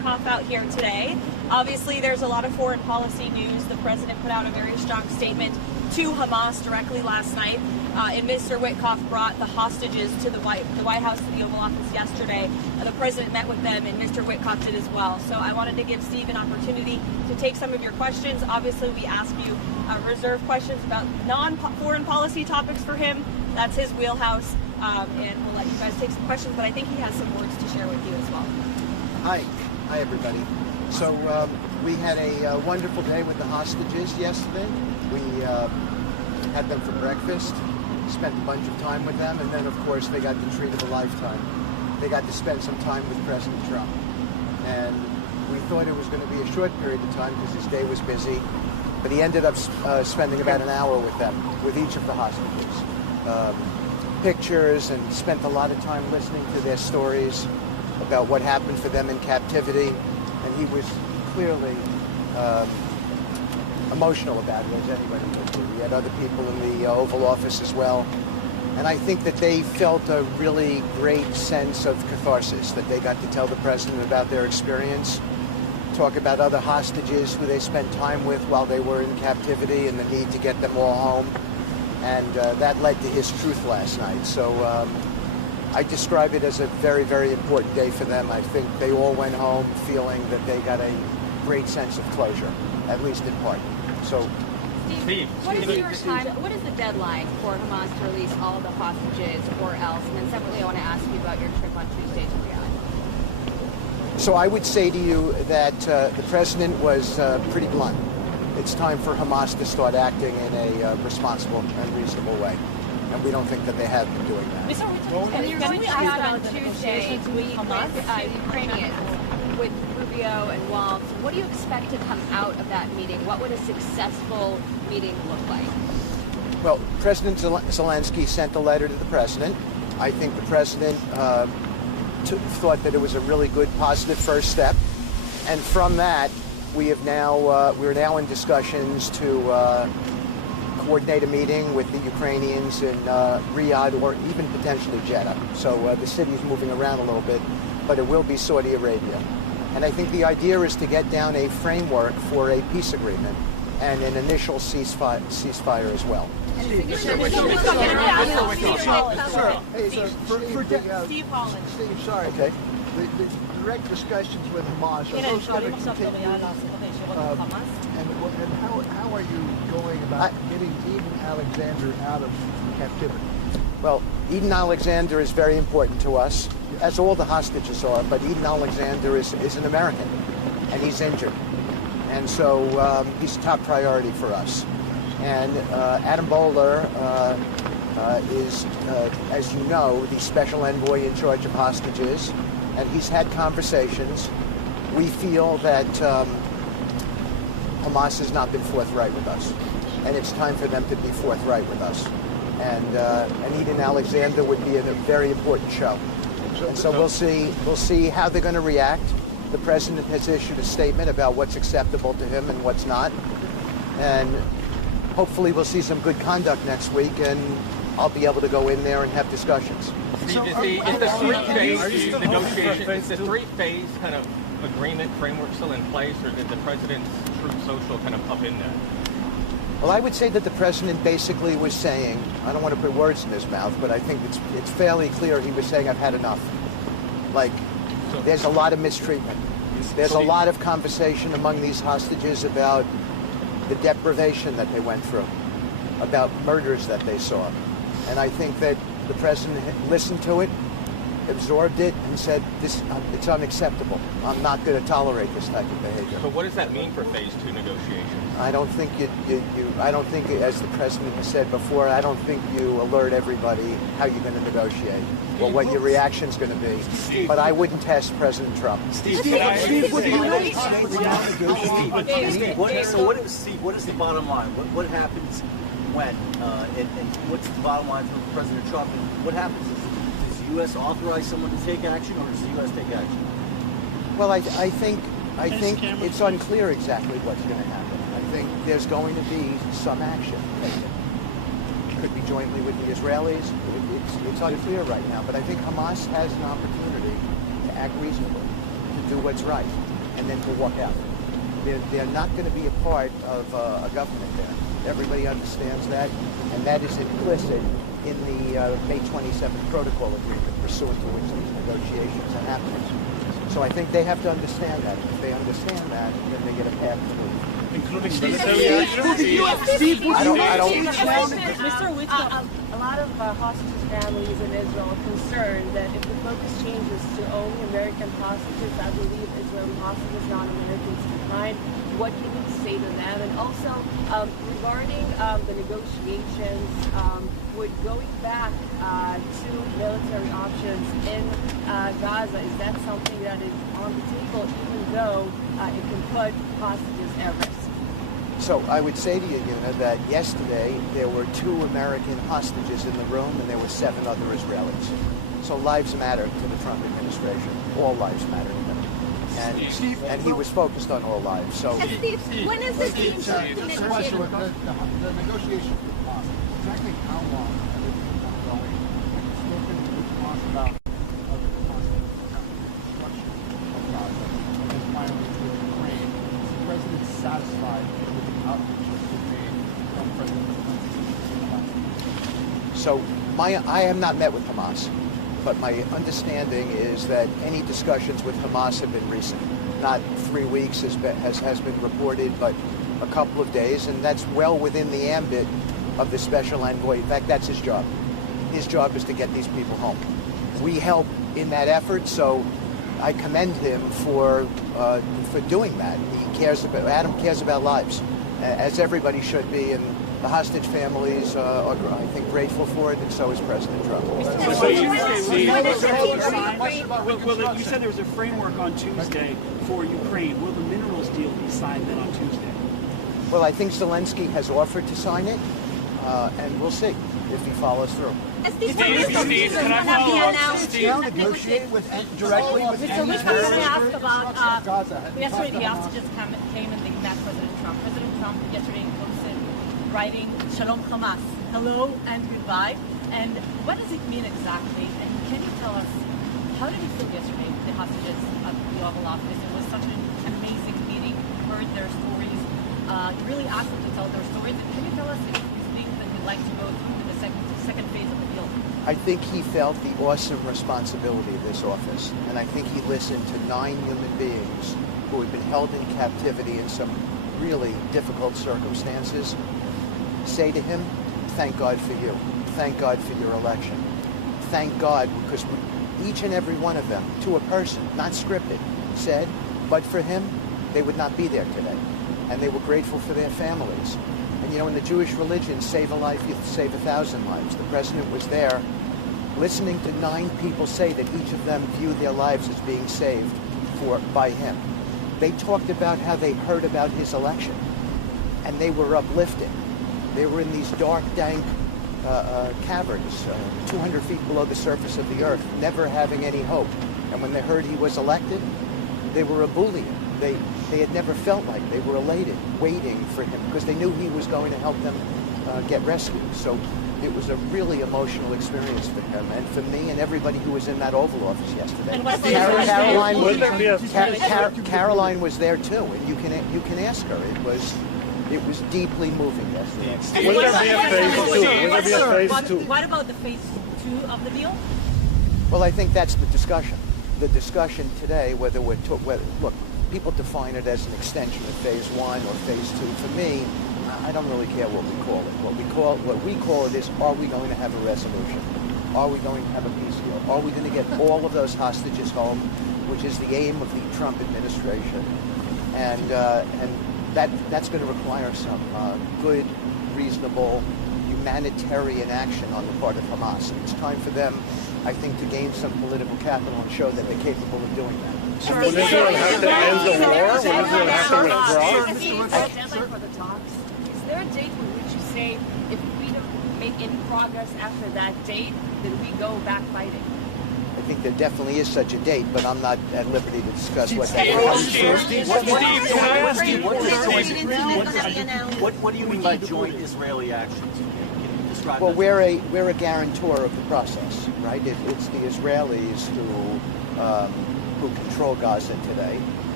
Witkoff out here today. Obviously, there's a lot of foreign policy news. The president put out a very strong statement to Hamas directly last night. And Mr. Witkoff brought the hostages to the White House, to the Oval Office yesterday. The president met with them, and Mr. Witkoff did as well. So I wanted to give Steve an opportunity to take some of your questions. Obviously, we ask you reserve questions about non-foreign policy topics for him. That's his wheelhouse. And we'll let you guys take some questions, but I think he has some words to share with you as well. Hi everybody. So we had a wonderful day with the hostages yesterday. We had them for breakfast, spent a bunch of time with them, and then of course they got the treat of a lifetime. They got to spend some time with President Trump. And we thought it was going to be a short period of time because his day was busy, but he ended up spending about an hour with them, with each of the hostages. Pictures, and spent a lot of time listening to their stories about what happened for them in captivity, and he was clearly emotional about it, as anybody would be. We had other people in the Oval Office as well, and I think that they felt a really great sense of catharsis, that they got to tell the president about their experience, talk about other hostages who they spent time with while they were in captivity and the need to get them all home. And that led to his truth last night. So I describe it as a very, very important day for them. I think they all went home feeling that they got a great sense of closure, at least in part. So, Steve, what is the deadline for Hamas to release all of the hostages or else? And then separately, I want to ask you about your trip on Tuesday to Riyadh. So I would say to you that the president was pretty blunt. It's time for Hamas to start acting in a responsible and reasonable way. And we don't think that they have been doing that. And you're going to out on Tuesday to meet with Ukrainians, with Rubio and Waltz. What do you expect to come out of that meeting? What would a successful meeting look like? Well, President Zelensky sent a letter to the president. I think the president thought that it was a really good, positive first step. And from that, we're now in discussions to coordinate a meeting with the Ukrainians in Riyadh or even potentially Jeddah. So the city's moving around a little bit, but it will be Saudi Arabia. And I think the idea is to get down a framework for a peace agreement and an initial ceasefire as well. Steve Holland. Steve, sorry. Okay. The direct discussions with Hamas, are those going to continue? And how are you going about getting Eden Alexander out of captivity? Well, Eden Alexander is very important to us, as all the hostages are, but Eden Alexander is an American, and he's injured. And so he's a top priority for us. And Adam Bowler is, as you know, the special envoy in charge of hostages, and he's had conversations. We feel that Hamas has not been forthright with us, and it's time for them to be forthright with us. And Eden Alexander would be a very important show. And so we'll see how they're going to react. The president has issued a statement about what's acceptable to him and what's not. And hopefully we'll see some good conduct next week, and I'll be able to go in there and have discussions. Is the three-phase kind of agreement framework still in place, or did the president's Truth Social kind of up in that? Well, I would say that the president basically was saying, I don't want to put words in his mouth, but I think it's fairly clear he was saying, I've had enough. Like, there's a lot of mistreatment. There's a lot of conversation among these hostages about the deprivation that they went through, about murders that they saw. And I think that the president listened to it, absorbed it, and said, it's unacceptable. I'm not going to tolerate this type of behavior. So what does that mean for phase 2 negotiations? I don't think I don't think, as the president has said before, I don't think you alert everybody how you're going to negotiate or what your reaction's going to be. But I wouldn't test President Trump. Steve, what is the bottom line? What happens when? And what's the bottom line for President Trump? And what happens? Does the U.S. authorize someone to take action, or does the U.S. take action? Well, I think it's unclear exactly what's going to happen. I think there's going to be some action taken. It could be jointly with the Israelis. It's unclear right now, but I think Hamas has an opportunity to act reasonably, to do what's right. and then to walk out. They're not going to be a part of a government there. Everybody understands that, and that is implicit in the May 27th protocol agreement pursuant to which these negotiations are happening. So I think they have to understand that. If they understand that, then they get a path to move. Including military action? Mr. Witkoff, a lot of hostages' families in Israel are concerned that if the focus changes to only American hostages, I believe Israeli hostages, non-Americans behind, what can you say to them? And also, regarding the negotiations, would going back to military options in Gaza, is that something that is on the table, even though it can put hostages at risk? So I would say to you, that yesterday there were 2 American hostages in the room and there were 7 other Israelis. So lives matter to the Trump administration. All lives matter to them. And he was focused on all lives. So When is this being committed The negotiations with Hamas, exactly how long have they been ongoing? Have you spoken with Hamas about the possible reconstruction of Gaza? And then finally with Ukraine, is the president satisfied with the outreach that's been made from President Zelensky? So I am not met with Hamas, but my understanding is that any discussions with Hamas have been recent. Not 3 weeks has been reported, but a couple of days, and that's well within the ambit of the special envoy. In fact, that's his job. His job is to get these people home. We help in that effort, so I commend him for doing that. Adam cares about lives, as everybody should be, and the hostage families are, I think, grateful for it, and so is President Trump. You said there was a framework on Tuesday for Ukraine. Will the minerals deal be signed then on Tuesday? Well, I think Zelensky has offered to sign it, and we'll see if he follows through. Steve, can I follow up? Steve, negotiate directly with Mr. Witkoff, can I ask about Gaza. yesterday the hostages came and they met President Trump. President Trump yesterday posted writing Shalom Hamas, hello and goodbye. And what does it mean exactly? And can you tell us, how did you feel yesterday, the hostages at the Oval Office? It was such an amazing meeting. We heard their stories. You really asked them to tell their stories. And can you tell us if you think that you'd like to go through to the second phase of the deal? I think he felt the awesome responsibility of this office, and I think he listened to 9 human beings who had been held in captivity in some really difficult circumstances say to him, thank God for you. Thank God for your election. Thank God, because each and every one of them, to a person, not scripted, said, but for him, they would not be there today. And they were grateful for their families. And in the Jewish religion, save a life, you save 1,000 lives. The president was there listening to 9 people say that each of them viewed their lives as being saved by him. They talked about how they heard about his election, and they were uplifted. They were in these dark, dank caverns, 200 feet below the surface of the earth, never having any hope. And when they heard he was elected, they were ebullient. They had never felt like they were elated, waiting for him, because they knew he was going to help them get rescued. So it was a really emotional experience for him, and for me and everybody who was in that Oval Office yesterday. Caroline was there too, and you can ask her. It was deeply moving yesterday. Will there be a phase 2? What about the phase 2 of the deal? Well, I think that's the discussion. The discussion today, whether look, people define it as an extension of phase 1 or phase 2. For me, I don't really care what we call it. What we call it is, are we going to have a resolution? Are we going to have a peace deal? Are we going to get all of those hostages home, which is the aim of the Trump administration? And that's going to require some good, reasonable, humanitarian action on the part of Hamas. It's time for them, I think, to gain some political capital and show that they're capable of doing that. Will Israel have to end the war? Will Israel have to withdraw? For the talks, is there a date with which you say if we don't make any progress after that date, then we go back fighting? I think there definitely is such a date, but I'm not at liberty to discuss what that is. What do you mean by joint Israeli actions? Well, we're a guarantor of the process, right? It's the Israelis who control Gaza today,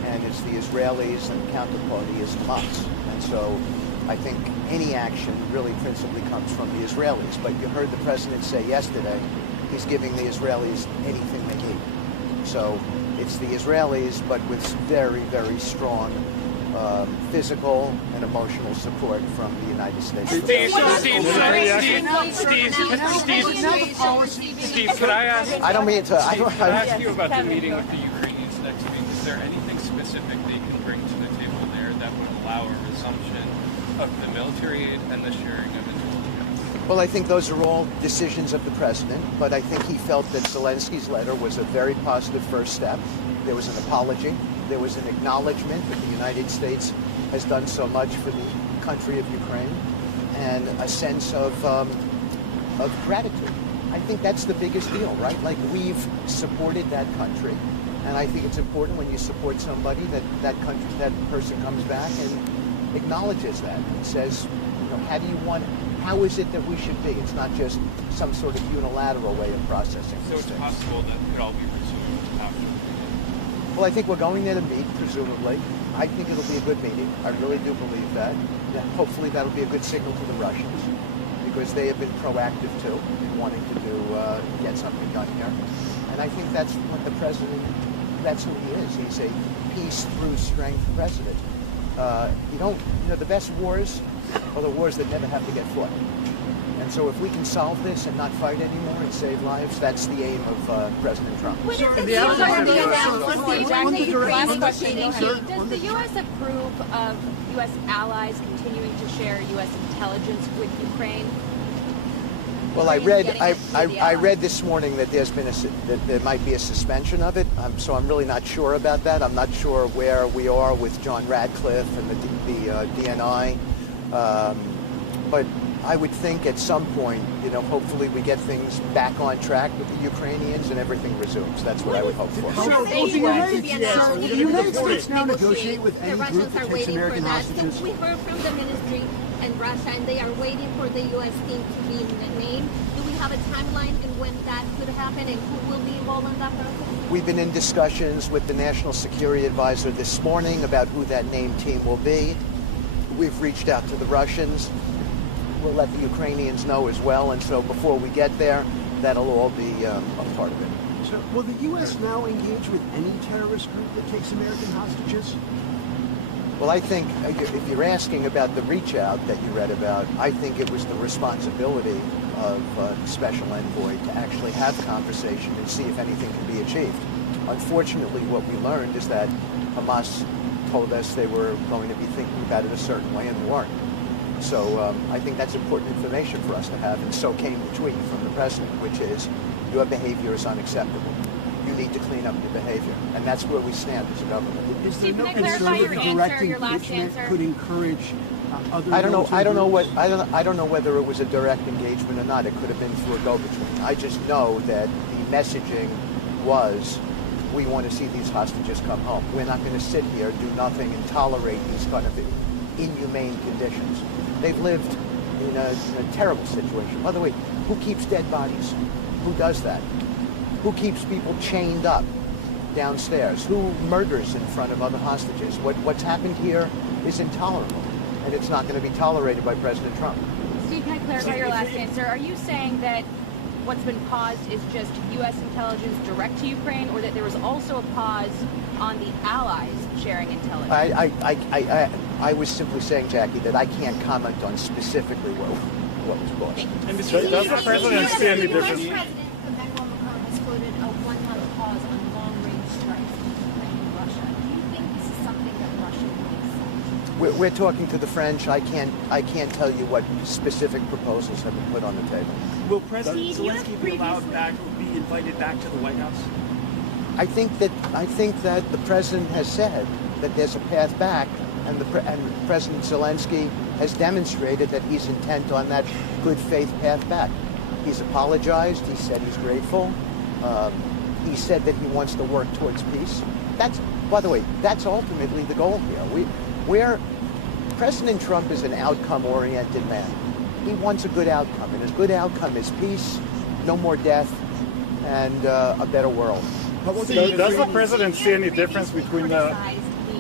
and it's the Israelis, and the counterparty is Hamas. And so I think any action really principally comes from the Israelis. But you heard the president say yesterday he's giving the Israelis anything they need. So it's the Israelis, but with very, very strong physical and emotional support from the United States. Steve, could I ask? I don't mean to. Can I ask you about the meeting with the Ukrainians next week? Is there anything specific they can bring to the table there that would allow a resumption of the military aid and the sharing of intelligence? Well, I think those are all decisions of the president, but I think he felt that Zelensky's letter was a very positive first step. There was an apology. There was an acknowledgement that the United States has done so much for the country of Ukraine, and a sense of gratitude. I think that's the biggest deal, right? Like, we've supported that country, and I think it's important when you support somebody that person comes back and acknowledges that and says, you know, how is it that we should be? It's not just some sort of unilateral way of processing. So it's possible that it could all be resumed after. Well, I think we're going there to meet, presumably. I think it'll be a good meeting. I really do believe that. Hopefully that'll be a good signal to the Russians, because they have been proactive too in wanting to get something done here. And I think that's what the president, that's who he is. He's a peace through strength president. The best wars are the wars that never have to get fought. And so if we can solve this and not fight anymore and save lives, that's the aim of President Trump. Does the U.S. approve of U.S. allies continuing to share U.S. intelligence with Ukraine? Well, I read this morning that that there might be a suspension of it. So I'm really not sure about that. I'm not sure where we are with John Radcliffe and the DNI. But I would think at some point, hopefully we get things back on track with the Ukrainians and everything resumes. That's what I would hope for. The United States now negotiate with any group that takes American hostages? So we heard from the ministry in Russia, and they are waiting for the U.S. team to be named. Do we have a timeline and when that could happen, and who will be involved in that process? We've been in discussions with the National Security Advisor this morning about who that named team will be. We've reached out to the Russians. We'll let the Ukrainians know as well, and so before we get there, that'll all be a part of it. So will the U.S. now engage with any terrorist group that takes American hostages? Well, I think if you're asking about the reach out that you read about, I think it was the responsibility of Special Envoy to actually have conversation and see if anything can be achieved. Unfortunately, what we learned is that Hamas told us they were going to be thinking about it a certain way and weren't. So I think that's important information for us to have, and so came the tweet from the president, which is, your behavior is unacceptable. You need to clean up your behavior, and that's where we stand as a government. Is there no concern that direct engagement could encourage other? I don't know whether it was a direct engagement or not. It could have been through a go-between. I just know that the messaging was, we want to see these hostages come home. We're not going to sit here, do nothing, and tolerate these kind of inhumane conditions. They've lived in a terrible situation. By the way, who keeps dead bodies? Who does that? Who keeps people chained up downstairs? Who murders in front of other hostages? What's happened here is intolerable, and it's not going to be tolerated by President Trump. Steve, can I clarify your last answer? Are you saying that what's been paused is just U.S. intelligence direct to Ukraine, or that there was also a pause on the allies sharing intelligence? I was simply saying, Jackie, that I can't comment on specifically what was paused. And does the president see any difference? Has quoted a 1-month pause on long-range strikes in Ukraine and Russia. Do you think this is something that Russia will accept? We're talking to the French. I can't tell you what specific proposals have been put on the table. Will President Zelensky be allowed back or be invited back to the White House? I think that the president has said that there's a path back, and President Zelensky has demonstrated that he's intent on that good faith path back. He's apologized. He said he's grateful. He said that he wants to work towards peace. By the way, that's ultimately the goal here. President Trump is an outcome-oriented man. He wants a good outcome, and his good outcome is peace, no more death, and a better world. Does the president see any difference between the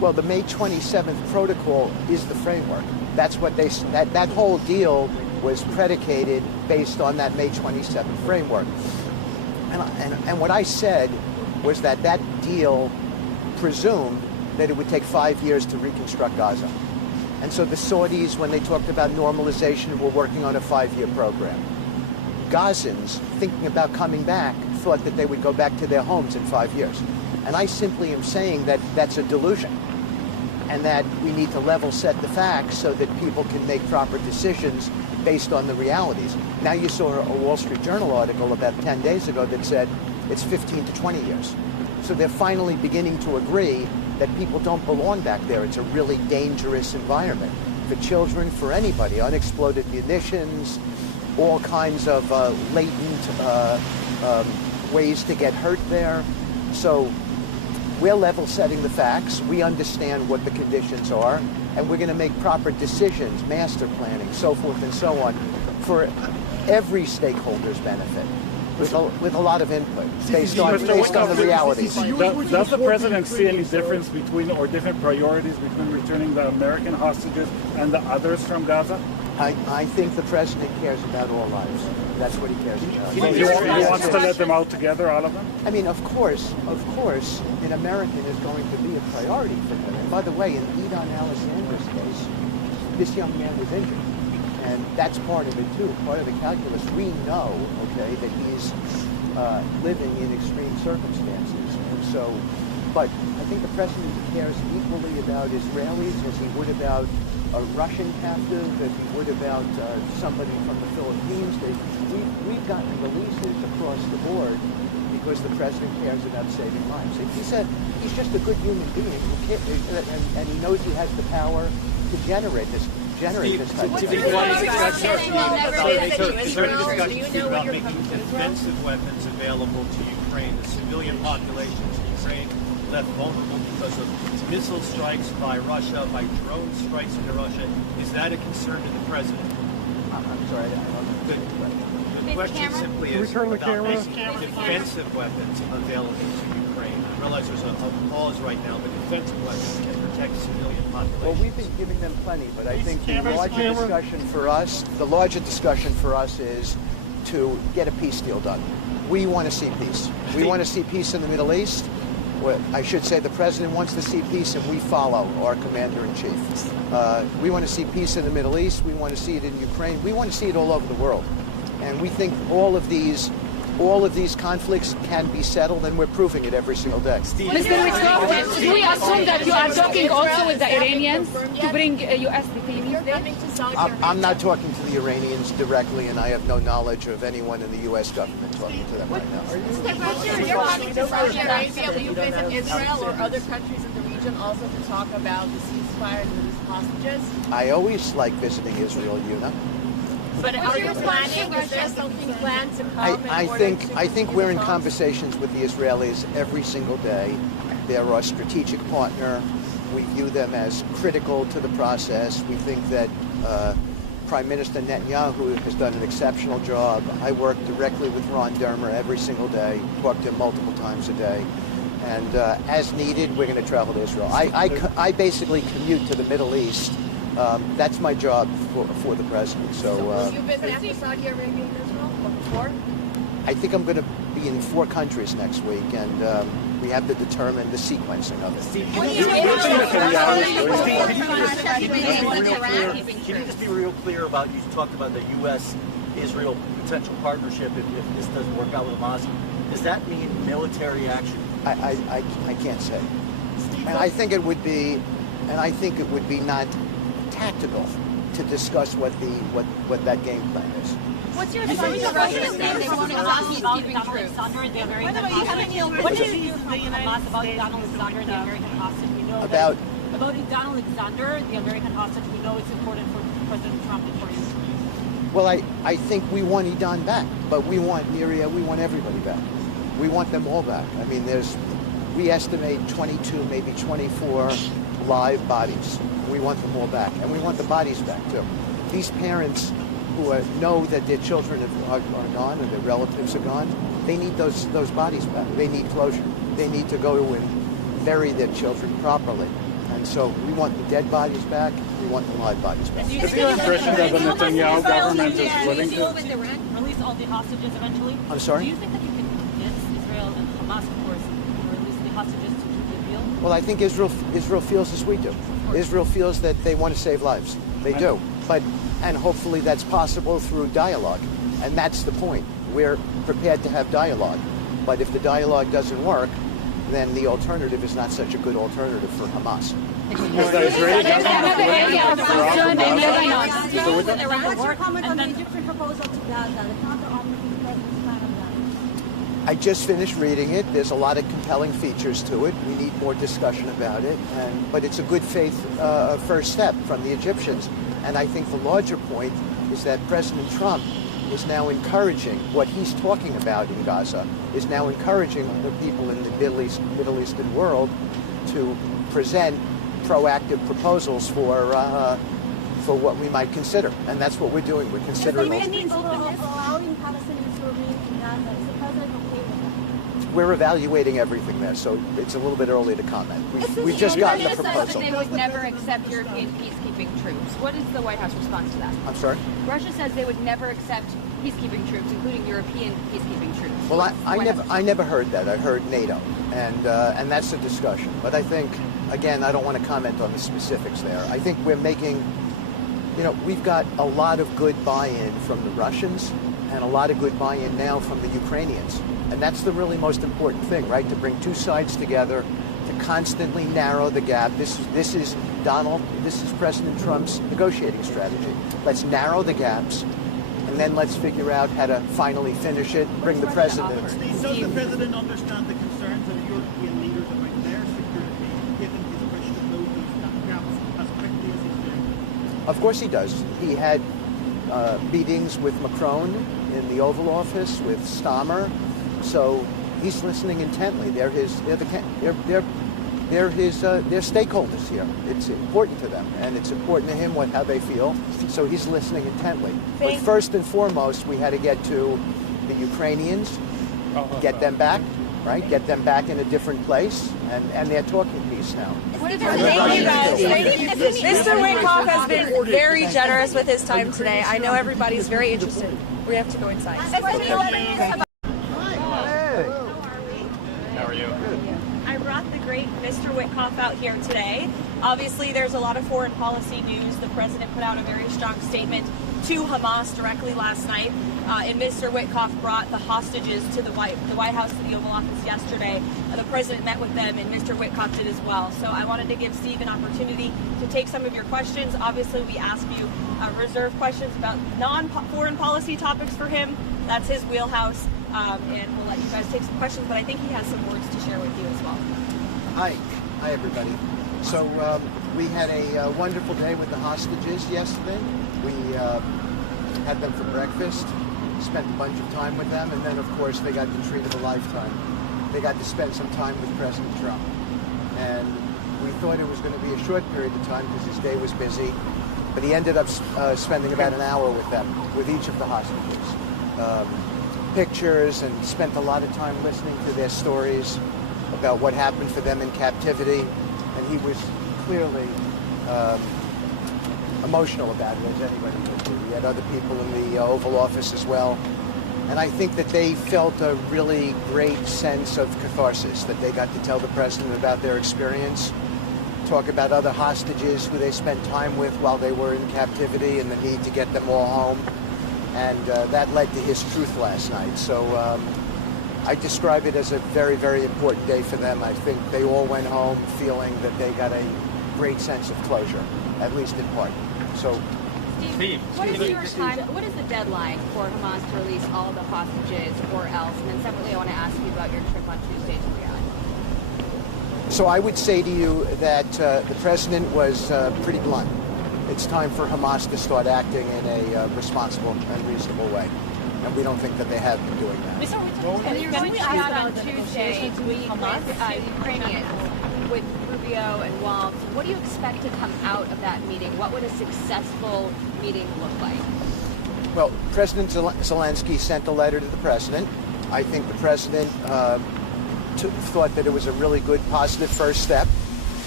Well, the May 27th protocol is the framework. That's what that whole deal was predicated based on that May 27th framework. And what I said was that deal presumed that it would take 5 years to reconstruct Gaza. And so the Saudis, when they talked about normalization, were working on a 5-year program. Gazans, thinking about coming back, thought that they would go back to their homes in 5 years. And I simply am saying that that's a delusion, and that we need to level set the facts so that people can make proper decisions based on the realities. Now you saw a Wall Street Journal article about 10 days ago that said it's 15 to 20 years. So they're finally beginning to agree that people don't belong back there. It's a really dangerous environment for children, for anybody. Unexploded munitions, all kinds of latent ways to get hurt there. So we're level setting the facts. We understand what the conditions are, and we're going to make proper decisions, master planning, so forth and so on, for every stakeholder's benefit, with a lot of input based on the realities. Does the president see any difference between, or different priorities between returning the American hostages and the others from Gaza? I think the president cares about all lives. That's what he cares about. He wants to let them out together, all of them? I mean, of course, an American is going to be a priority for him. And by the way, in Idan Alexander's case, this young man was injured. And that's part of it too, part of the calculus. We know, okay, that he's living in extreme circumstances. And so, but I think the president cares equally about Israelis as he would about a Russian captive, as he would about somebody from the Philippines. We've gotten releases across the board because the president cares about saving lives. He's just a good human being who cares, and he knows he has the power to generate this type of Is there any discussion about making defensive weapons available to Ukraine? The civilian populations in Ukraine left vulnerable because of missile strikes by Russia, by drone strikes into Russia. Is that a concern to the president? I'm sorry, The question simply is about making defensive weapons available to Ukraine. I realize there's a pause right now, but defensive weapons can protect civilian populations. Well, we've been giving them plenty, but I think the larger discussion for us is to get a peace deal done. We want to see peace. We want to see peace in the Middle East. Well, I should say the president wants to see peace, and we follow our commander-in-chief. We want to see peace in the Middle East. We want to see it in Ukraine. We want to see it all over the world. And we think all of these conflicts can be settled, and we're proving it every single day. Mr. Witkoff, do we assume that you are talking also with the Iranians to bring U.S. detainees there? I'm not talking to the Iranians directly, and I have no knowledge of anyone in the U.S. government talking to them right now. You're coming to Saudi Arabia. Will you visit Israel or other countries in the region also to talk about the ceasefire and the hostages? I always like visiting Israel, Una. But are you planning? Is there something planned to come? I think we're in conversations with the Israelis every single day. They're our strategic partner. We view them as critical to the process. We think that Prime Minister Netanyahu has done an exceptional job. I work directly with Ron Dermer every single day, talk to him multiple times a day. And as needed, we're going to travel to Israel. I basically commute to the Middle East. That's my job for the president. So will you visit after Saudi Arabia and Israel or before? I think I'm going to be in 4 countries next week, and we have to determine the sequencing of it. Can you just be real clear about, you talked about the U.S.-Israel potential partnership if this doesn't work out with Hamas. Does that mean military action? I can't say. And I think it would be not tactical to discuss what that game plan is. What's your response to Russia's statement about Donald Alexander, the American hostage? What do you hear from Hamas about Donald Alexander, the American hostage? We know about Donald Alexander, the American hostage. We know it's important for President Trump and for his. Well, I think we want Idan back, but we want Miriam, we want everybody back. We want them all back. I mean, we estimate 22, maybe 24 live bodies. We want them all back, and we want the bodies back too. These parents who know that their children are gone or their relatives are gone, they need those bodies back. They need closure. They need to go and bury their children properly. And so we want the dead bodies back, we want the live bodies back. Is the impression that the Netanyahu government is willing to release all the hostages eventually? I'm sorry? Do you think that you can convince Israel and Hamas, of course, to release the hostages to keep the deal? Well, I think Israel feels as we do. Israel feels that they want to save lives. They do. And hopefully that's possible through dialogue. And that's the point. We're prepared to have dialogue. But if the dialogue doesn't work, then the alternative is not such a good alternative for Hamas. Is the Israeli government willing to withdraw from Gaza? What's your comment on the Egyptian proposal to Gaza, the counter-offensive President's plan on that? I just finished reading it. There's a lot of compelling features to it. We need more discussion about it. But it's a good faith first step from the Egyptians. And I think the larger point is that President Trump is now encouraging what he's talking about in Gaza, is now encouraging the people in the Middle Eastern world to present proactive proposals for what we might consider. And that's what we're doing. We're considering Allowing Palestinians to remain in Gaza. Is the president okay with that? We're evaluating everything there, so it's a little bit early to comment. We've just gotten the Russia says proposal. that they would never accept European peacekeeping troops. What is the White House response to that? I'm sorry? Russia says they would never accept peacekeeping troops, including European peacekeeping troops. Well, I never heard that. I heard NATO, and that's a discussion. But I think, again, I don't want to comment on the specifics there. I think we're making, we've got a lot of good buy-in from the Russians and a lot of good buy-in now from the Ukrainians. And that's the really most important thing, right? To bring two sides together, to constantly narrow the gap. This is President Trump's negotiating strategy. Let's narrow the gaps, and then let's figure out how to finally finish it, bring the president. Does the president understand the concerns of European leaders about their security, given his wish to close those gaps as quickly as he's doing? Of course he does. He had meetings with Macron in the Oval Office, with Stammer, so he's listening intently. They're stakeholders here. It's important to them, and it's important to him how they feel. So he's listening intently. But first and foremost, we had to get to the Ukrainians, get them back, right? Get them back in a different place, and they're talking peace now. Thank you guys. Mr. Witkoff has been very generous with his time today. I know everybody's very interested. We have to go inside. How are you? I brought the great Mr. Witkoff out here today. Obviously, there's a lot of foreign policy news. The president put out a very strong statement to Hamas directly last night. And Mr. Witkoff brought the hostages to the White House, to the Oval Office yesterday. The president met with them, and Mr. Witkoff did as well. So I wanted to give Steve an opportunity to take some of your questions. Obviously, we ask you reserve questions about non-foreign policy topics for him. That's his wheelhouse. And we'll let you guys take some questions, but I think he has some words to share with you as well. Hi everybody. So we had a wonderful day with the hostages yesterday. We had them for breakfast, spent a bunch of time with them, and then of course they got the treat of a lifetime. They got to spend some time with President Trump. And we thought it was going to be a short period of time because his day was busy, but he ended up spending about an hour with them, with each of the hostages. Pictures, and spent a lot of time listening to their stories about what happened for them in captivity, and he was clearly emotional about it, as anybody would be. We had other people in the Oval Office as well, and I think that they felt a really great sense of catharsis, that they got to tell the president about their experience, talk about other hostages who they spent time with while they were in captivity and the need to get them all home. And that led to his truth last night. So I describe it as a very, very important day for them. I think they all went home feeling that they got a great sense of closure, at least in part. So, Steve, what is the deadline for Hamas to release all the hostages or else? And then separately, I want to ask you about your trip on Tuesday to Riyadh. So I would say to you that the president was pretty blunt. It's time for Hamas to start acting in a responsible and reasonable way. And we don't think that they have been doing that. And you're going to be out on Tuesday to meet with Ukrainians, with Rubio and Waltz. What do you expect to come out of that meeting? What would a successful meeting look like? Well, President Zelensky sent a letter to the president. I think the president thought that it was a really good, positive first step.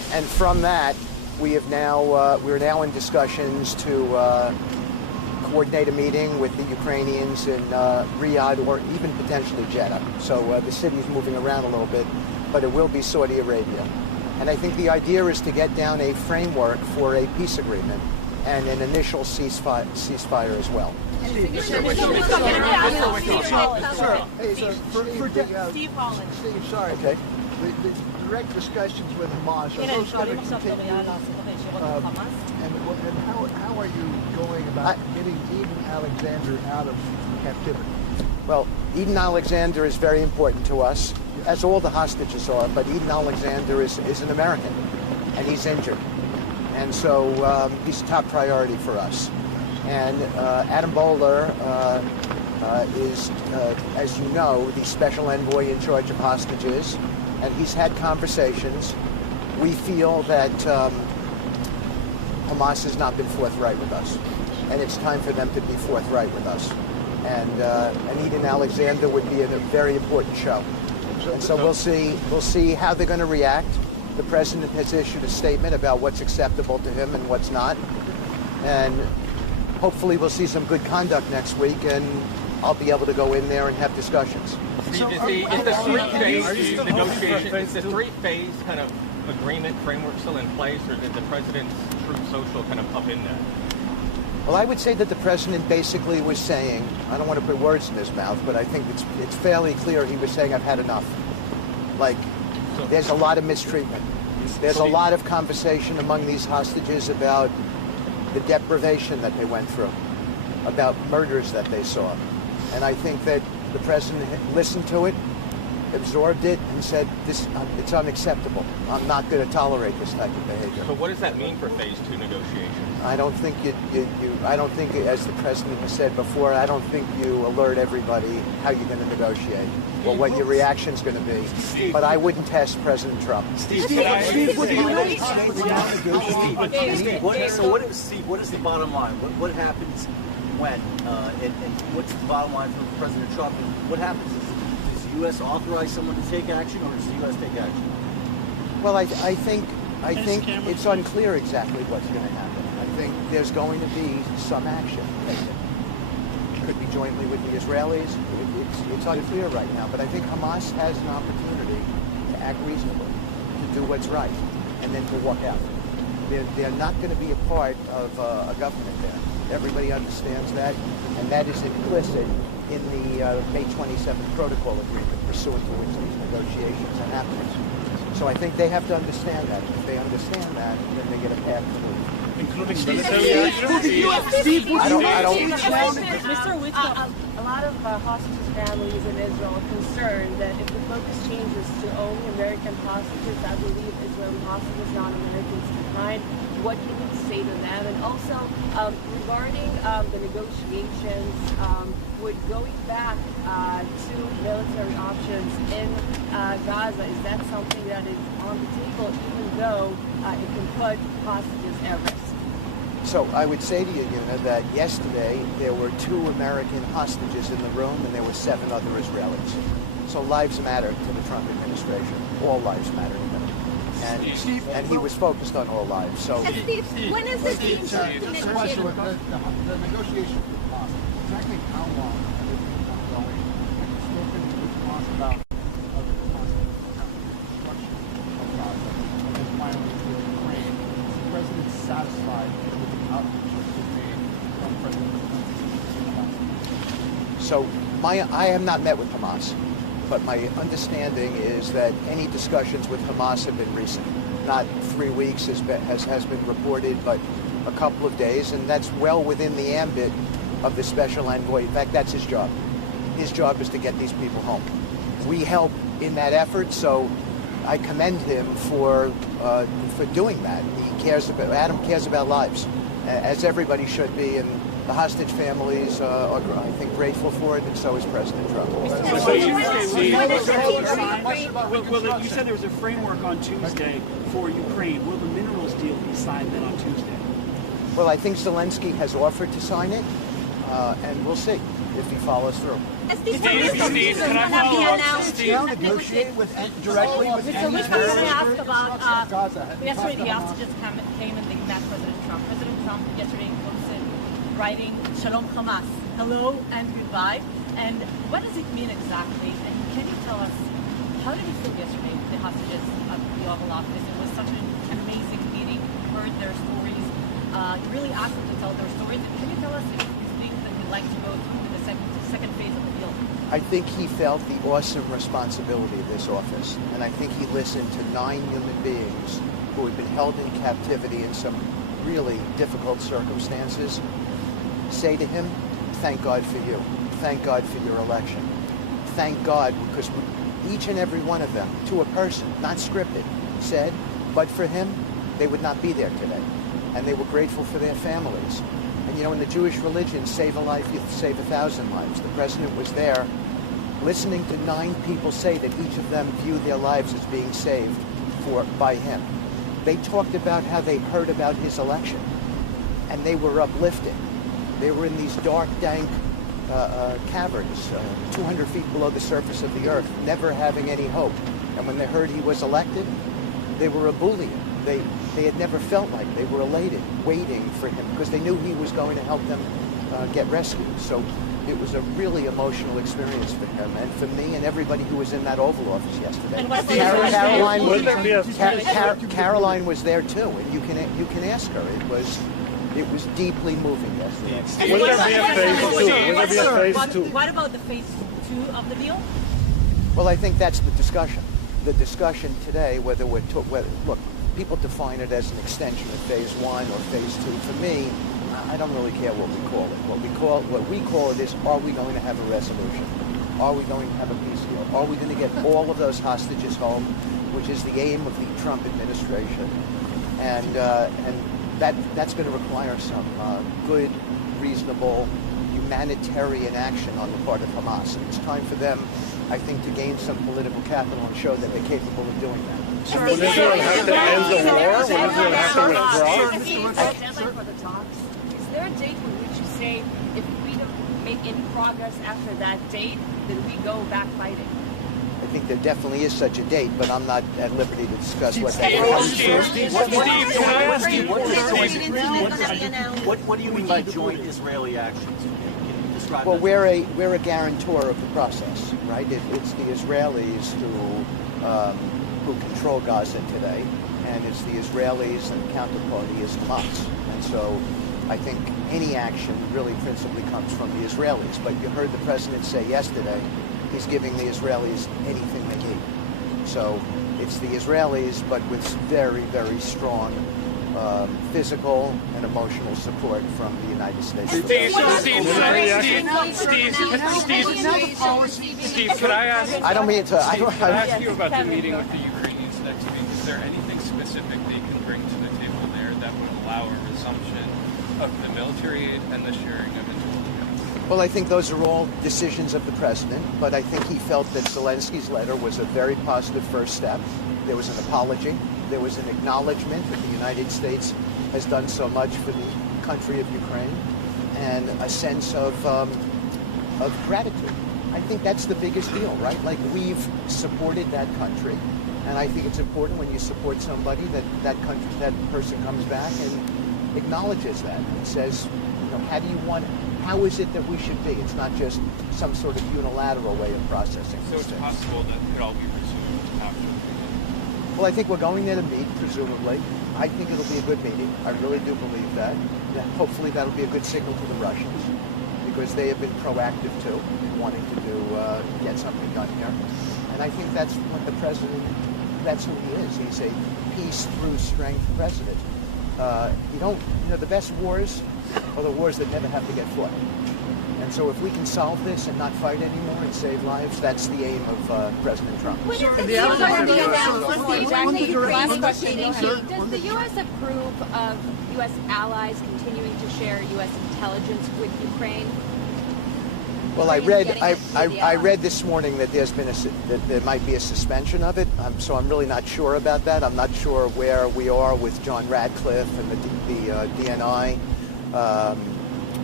And from that, we're now in discussions to coordinate a meeting with the Ukrainians in Riyadh or even potentially Jeddah. So the city's moving around a little bit, but it will be Saudi Arabia. And I think the idea is to get down a framework for a peace agreement and an initial ceasefire as well. Steve Holland. Steve, sorry. Okay. The direct discussions with Hamas, are those going to continue? And how are you going about getting Eden Alexander out of captivity? Well, Eden Alexander is very important to us, as all the hostages are, but Eden Alexander is an American, and he's injured. And so he's a top priority for us. And Adam Bowler is, as you know, the special envoy in charge of hostages, and he's had conversations. We feel that Hamas has not been forthright with us, and it's time for them to be forthright with us. And Eden Alexander would be a very important show. And so we'll see how they're going to react. The president has issued a statement about what's acceptable to him and what's not. And hopefully we'll see some good conduct next week, and I'll be able to go in there and have discussions. Is the three-phase kind of agreement framework still in place, or did the president's Truth Social kind of up in that? Well, I would say that the president basically was saying, I don't want to put words in his mouth, but I think it's fairly clear he was saying, I've had enough. Like, there's a lot of mistreatment. There's a lot of conversation among these hostages about the deprivation that they went through, about murders that they saw. And I think that the president listened to it, absorbed it, and said, it's unacceptable. I'm not going to tolerate this type of behavior. So what does that mean for phase 2 negotiations? I don't think I don't think, as the president has said before, I don't think you alert everybody how you're going to negotiate or what your reaction's going to be. But I wouldn't test President Trump. What is the bottom line? What happens when? And what's the bottom line for President Trump? And what happens? Does the U.S. authorize someone to take action, or does the U.S. take action? Well, I think it's unclear exactly what's going to happen. I think there's going to be some action taken. It could be jointly with the Israelis. It's unclear right now, but I think Hamas has an opportunity to act reasonably, to do what's right, and then to walk out. They're not going to be a part of a government there. Everybody understands that, and that is implicit in the May 27th protocol agreement pursuant to which these negotiations are happening. So I think they have to understand that. If they understand that, then they get a path to move. Including military action? I don't. Mr. Whitcomb, a lot of hostages families in Israel are concerned that if the focus changes to only American hostages, I believe Israeli hostages, non-Americans behind, what can you say to them? And also, regarding the negotiations, would going back to military options in Gaza, is that something that is on the table, even though it can put hostages at risk? So I would say to you, Yuna, that yesterday there were 2 American hostages in the room and there were 7 other Israelis. So lives matter to the Trump administration. All lives matter to them. And he was focused on all lives. So Steve, when is this being The negotiation with Hamas, exactly how long have they been ongoing? And you've spoken with Hamas about the reconstruction of Gaza, and then finally with Ukraine. Is the president satisfied with the outreach that's been made from President Zelensky? So I have not met with Hamas, but my understanding is that any discussions with Hamas have been recent. Not 3 weeks has been reported, but a couple of days, and that's well within the ambit of the special envoy. In fact, that's his job. His job is to get these people home. We help in that effort, so I commend him for doing that. Adam cares about lives, as everybody should be, and the hostage families are, I think, grateful for it, and so is President Trump. You said there was a framework on Tuesday for Ukraine. Will the minerals deal be signed then on Tuesday? Well, I think Zelensky has offered to sign it, and we'll see. if he follows through. Steve, can I negotiate directly with any ask about Gaza? yesterday the hostages came and they met President Trump. President Trump yesterday posted writing "Shalom Hamas," hello and goodbye. And what does it mean exactly? And can you tell us how did you feel yesterday with the hostages at the Oval Office? It was such an amazing meeting. We heard their stories. You really asked them to tell their stories. And can you tell us if you think that you'd like to go through the second phase of the deal? I think he felt the awesome responsibility of this office, and I think he listened to 9 human beings who had been held in captivity in some really difficult circumstances say to him, thank God for you. Thank God for your election. Thank God, because each and every one of them, to a person, not scripted, said, but for him, they would not be there today. And they were grateful for their families. And in the Jewish religion, save a life, you save 1,000 lives. The president was there listening to 9 people say that each of them view their lives as being saved by him. They talked about how they heard about his election, and they were uplifted. They were in these dark, dank caverns, 200 feet below the surface of the earth, never having any hope. And when they heard he was elected, they were ebullient. They had never felt like they were elated, waiting for him, because they knew he was going to help them get rescued. So it was a really emotional experience for him and for me and everybody who was in that Oval Office yesterday. Caroline was there too, and you can ask her. It was deeply moving yesterday. Will there be a phase two? What about the phase 2 of the deal? Well, I think that's the discussion. The discussion today, whether look, people define it as an extension of phase 1 or phase 2. For me, I don't really care what we call it. What we call it is, are we going to have a resolution? Are we going to have a peace deal? Are we going to get all of those hostages home, which is the aim of the Trump administration? And that's going to require some good, reasonable, humanitarian action on the part of Hamas. And it's time for them, I think, to gain some political capital and show that they're capable of doing that. Will Israel have to end the war? Will Israel have to withdraw? Is there a date with which you say, if we don't make any progress after that date, then we go back fighting? I think there definitely is such a date, but I'm not at liberty to discuss what that is. What do you mean by joint Israeli actions? Can you describe Well, that? we're a guarantor of the process, right? It's the Israelis who control Gaza today, and it's the Israelis, and the counterparty is Hamas. And so I think any action really principally comes from the Israelis. But you heard the president say yesterday, he's giving the Israelis anything they need. So it's the Israelis, but with very, very strong physical and emotional support from the United States. Steve, could I ask? I don't mean to. Can I ask you about the meeting with the Ukrainians next week? Is there anything specific they can bring to the table there that would allow a resumption of the military aid and the sharing of intelligence? Well, I think those are all decisions of the president, but I think he felt that Zelensky's letter was a very positive first step. There was an apology. There was an acknowledgement that the United States has done so much for the country of Ukraine, and a sense of gratitude. I think that's the biggest deal, right? Like, we've supported that country, and I think it's important when you support somebody that person comes back and acknowledges that and says, how is it that we should be? It's not just some sort of unilateral way of processing. So it's possible that it could all be resumed after. Well, I think we're going there to meet, presumably. I think it'll be a good meeting. I really do believe that. Hopefully that'll be a good signal to the Russians, because they have been proactive too, in wanting to get something done here. And I think that's what the president, that's who he is. He's a peace through strength president. The best wars are the wars that never have to get fought. And so if we can solve this and not fight anymore and save lives, that's the aim of President Trump. Does the U.S. approve of U.S. allies continuing to share U.S. intelligence with Ukraine? Well, I read this morning that that there might be a suspension of it. So I'm really not sure about that. I'm not sure where we are with John Radcliffe and the DNI.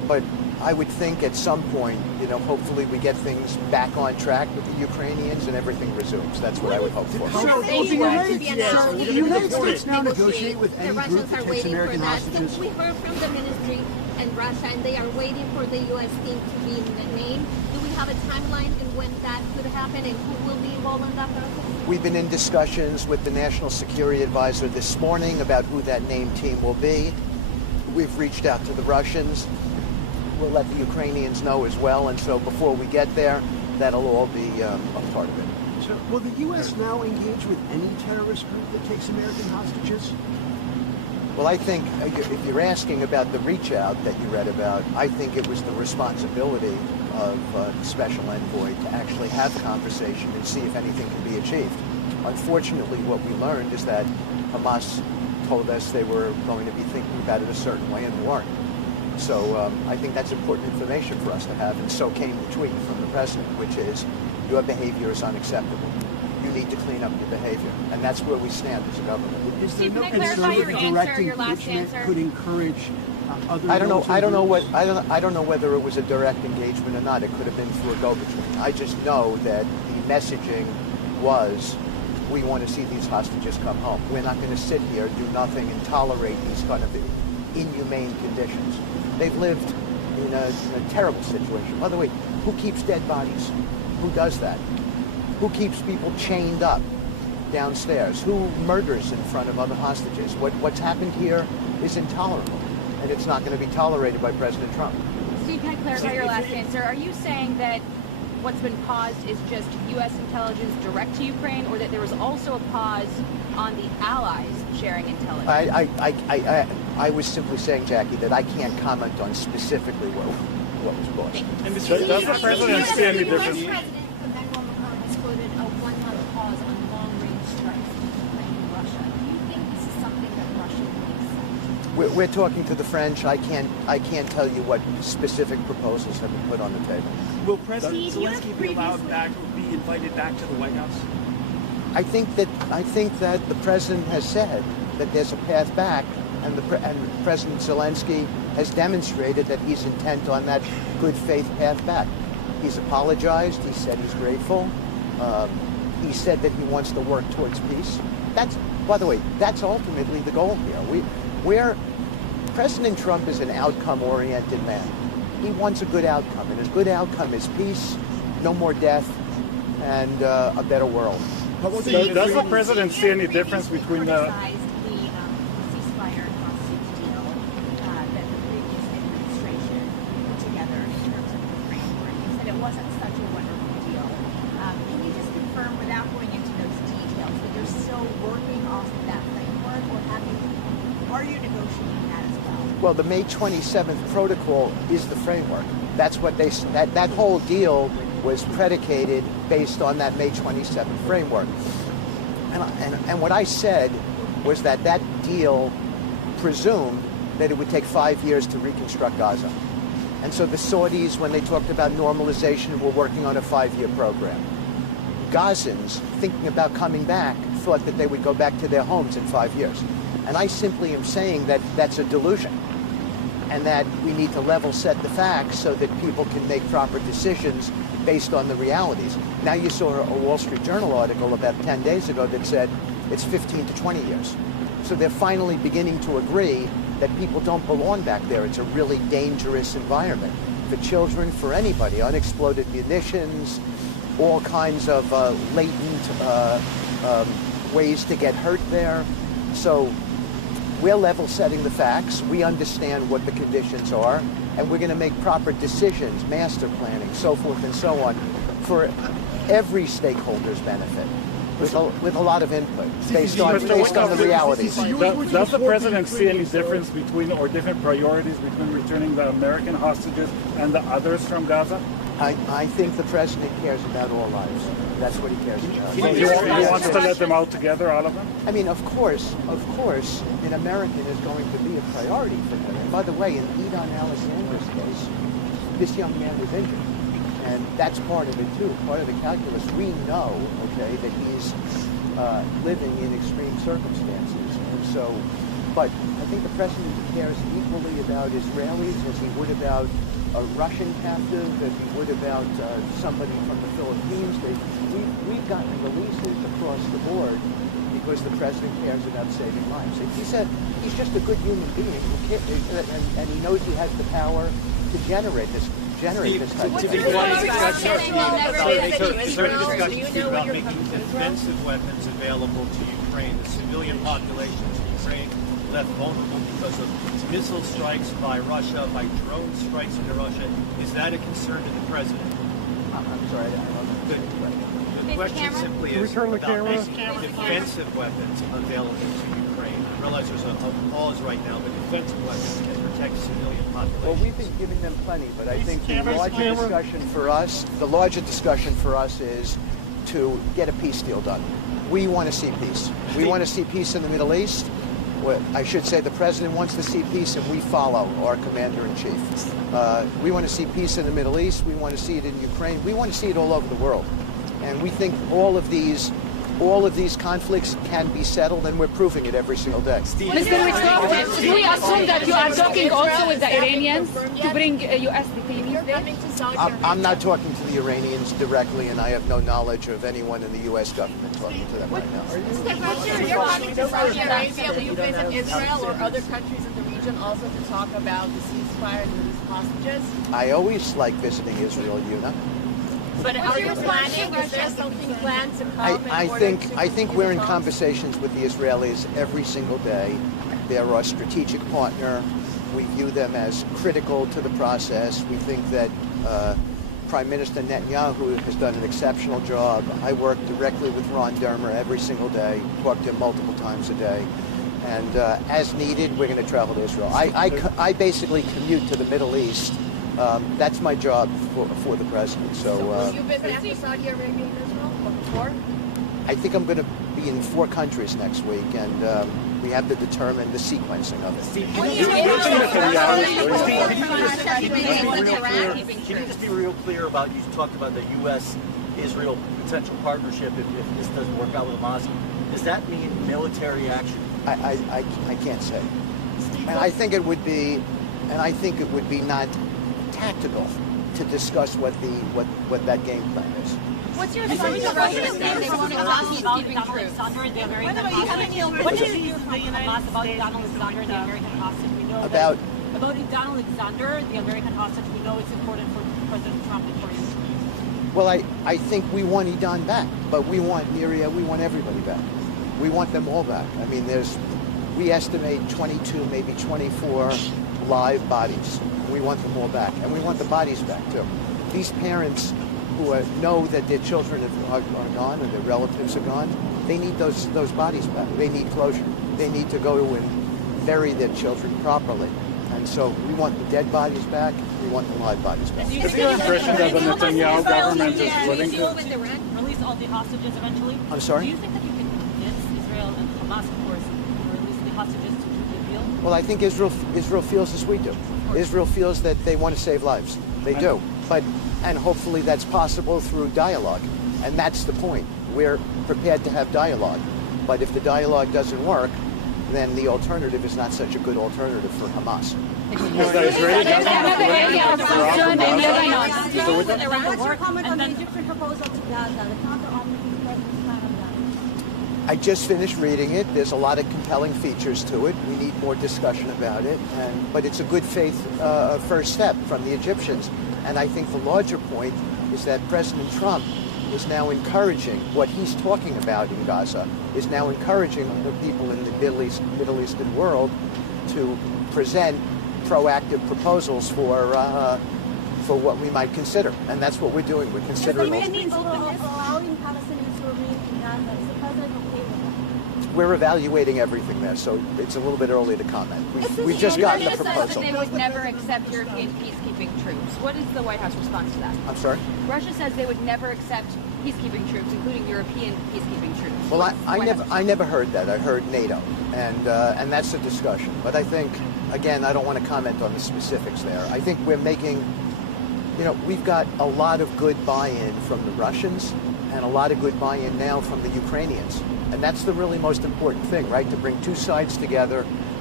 but I would think at some point, hopefully we get things back on track with the Ukrainians and everything resumes. That's what I would hope for. Will the United States now negotiate with any group that takes American hostages? We heard from the ministry and Russia, and they are waiting for the U.S. team to be named. Do we have a timeline and when that could happen, and who will be involved in that process? We've been in discussions with the National Security Advisor this morning about who that named team will be. We've reached out to the Russians. We'll let the Ukrainians know as well, and so before we get there, that'll all be a part of it. So, will the U.S. now engage with any terrorist group that takes American hostages? Well, I think if you're asking about the reach out that you read about, I think it was the responsibility of Special Envoy to actually have conversation and see if anything can be achieved. Unfortunately, what we learned is that Hamas told us they were going to be thinking about it a certain way and weren't. So I think that's important information for us to have, and so came the tweet from the president, which is, your behavior is unacceptable. You need to clean up your behavior, and that's where we stand as a government. Is there no concern that the direct engagement could encourage other? I don't know whether it was a direct engagement or not. It could have been through a go-between. I just know that the messaging was, we want to see these hostages come home. We're not going to sit here, do nothing, and tolerate these kind of inhumane conditions. They've lived in a terrible situation. By the way, who keeps dead bodies? Who does that? Who keeps people chained up downstairs? Who murders in front of other hostages? What's happened here is intolerable, and it's not going to be tolerated by President Trump. Steve, can I clarify your last answer? Are you saying that what's been paused is just U.S. intelligence direct to Ukraine, or that there was also a pause on the allies sharing intelligence? I was simply saying, Jackie, that I can't comment on specifically what was paused. And does the president see any difference? The U.S. President has quoted a 1-month pause on long-range strikes in Ukraine and Russia. Do you think this is something that Russia will accept? We're talking to the French. I can't tell you what specific proposals have been put on the table. Will President Zelensky be allowed back, be invited back to the White House? I think that the president has said that there's a path back, and President Zelensky has demonstrated that he's intent on that good faith path back. He's apologized. He said he's grateful. He said that he wants to work towards peace. By the way, that's ultimately the goal here. President Trump is an outcome-oriented man. He wants a good outcome, and his good outcome is peace, no more death, and a better world. Does the president see any difference between the ceasefire and hostage deal that the previous administration put together in terms of the framework? You said it wasn't such a wonderful deal. Can you just confirm, without going into those details, that you're still working off of that framework, or are you negotiating that as well? Well, the May 27th protocol is the framework. That's what that whole deal was predicated based on that May 27th framework. And what I said was that deal presumed that it would take 5 years to reconstruct Gaza. And so the Saudis, when they talked about normalization, were working on a 5-year program. Gazans, thinking about coming back, thought that they would go back to their homes in 5 years. And I simply am saying that that's a delusion, and that we need to level set the facts so that people can make proper decisions based on the realities. Now you saw a Wall Street Journal article about 10 days ago that said it's 15 to 20 years. So they're finally beginning to agree that people don't belong back there. It's a really dangerous environment for children, for anybody. Unexploded munitions, all kinds of latent ways to get hurt there. So we're level setting the facts. We understand what the conditions are, and we're going to make proper decisions, master planning, so forth and so on, for every stakeholder's benefit, with a lot of input based on the realities. Does the president see any difference between, or different priorities between returning the American hostages and the others from Gaza? I think the president cares about all lives. That's what he cares about. He wants to let them out together, all of them? I mean, of course, an American is going to be a priority for him. And by the way, in Idan Alexander's case, this young man was injured. And that's part of it, too, part of the calculus. We know, okay, that he's living in extreme circumstances. And so But I think the president cares equally about Israelis as he would about a Russian captive, as he would about somebody from the Philippines. We've gotten releases across the board because the president cares about saving lives. He's just a good human being who and he knows he has the power to generate this type of Is there any discussion about making defensive weapons available to Ukraine? The civilian populations of Ukraine left vulnerable because of missile strikes by Russia, by drone strikes into Russia. Is that a concern to the president? I'm sorry, I don't know. The question simply is about making defensive weapons available to Ukraine. I realize there's a pause right now, but defensive weapons can protect civilian populations. Well, we've been giving them plenty, but I think the larger discussion for us is to get a peace deal done. We want to see peace. We want to see peace in the Middle East. Well, I should say the president wants to see peace, and we follow our commander-in-chief. We want to see peace in the Middle East. We want to see it in Ukraine. We want to see it all over the world. And we think all of these conflicts can be settled, and we're proving it every single day. Mr. Witkoff, do we assume that you are talking also with the Iranians to bring U.S. detainees there? I'm not talking to the Iranians directly, and I have no knowledge of anyone in the U.S. government talking to them right now. You're talking to Saudi Arabia, will you visit Israel or other countries in the region also to talk about the ceasefire and these hostages? I always like visiting Israel, Yuna. But are you planning? Is there something planned to come? I think we're in conversations with the Israelis every single day. They're our strategic partner. We view them as critical to the process. We think that Prime Minister Netanyahu has done an exceptional job. I work directly with Ron Dermer every single day, talk to him multiple times a day. And as needed, we're going to travel to Israel. I basically commute to the Middle East. That's my job for the president. So will you visit after Saudi Arabia and Israel or before? I think I'm going to be in 4 countries next week, and we have to determine the sequencing of it. Can you just be real clear about, you talked about the U.S.-Israel potential partnership if this doesn't work out with Hamas. Does that mean military action? I can't say. And I think it would be not tactical to discuss what that game plan is. What's your response to Russia's saying they want to stop keeping troops? What do you think about Donald Alexander, the American hostage? We know about Donald Alexander, the American hostage. We know it's important for President Trump and for his. Well, I think we want Idan back, but we want Miria, we want everybody back. We want them all back. I mean, we estimate 22, maybe 24 live bodies. We want them all back, and we want the bodies back too. These parents who know that their children are gone or their relatives are gone, they need those bodies back. They need closure. They need to go and bury their children properly. And so we want the dead bodies back. We want the live bodies back. Is your impression that the Netanyahu government is willing to release all the hostages eventually? I'm sorry? Do you think that you can convince Israel and Hamas, of course, to release the hostages to do the deal? Well, I think Israel feels as we do. Israel feels that they want to save lives. They do. And hopefully that's possible through dialogue. And that's the point. We're prepared to have dialogue. But if the dialogue doesn't work, then the alternative is not such a good alternative for Hamas. Is the Israeli government willing to withdraw from Gaza? What's your comment on the Egyptian proposal to Gaza, the counter-offensive president's plan on Gaza? I just finished reading it. There's a lot of compelling features to it. We need more discussion about it. But it's a good faith first step from the Egyptians. And I think the larger point is that President Trump is now encouraging what he's talking about in Gaza, is now encouraging the people in the Middle Eastern world to present proactive proposals for what we might consider. And that's what we're doing. We're considering allowing Palestinians to remain in Gaza. Is the president okay with that? We're evaluating everything there, so it's a little bit early to comment. We've just gotten the proposal. They would never accept European peacekeeping troops. What is the White House response to that? I'm sorry? Russia says they would never accept peacekeeping troops, including European peacekeeping troops. Well, I never heard that. I heard NATO, and that's a discussion. But I think, again, I don't want to comment on the specifics there. I think we're making, we've got a lot of good buy-in from the Russians and a lot of good buy-in now from the Ukrainians. And that's the really most important thing, right? To bring two sides together,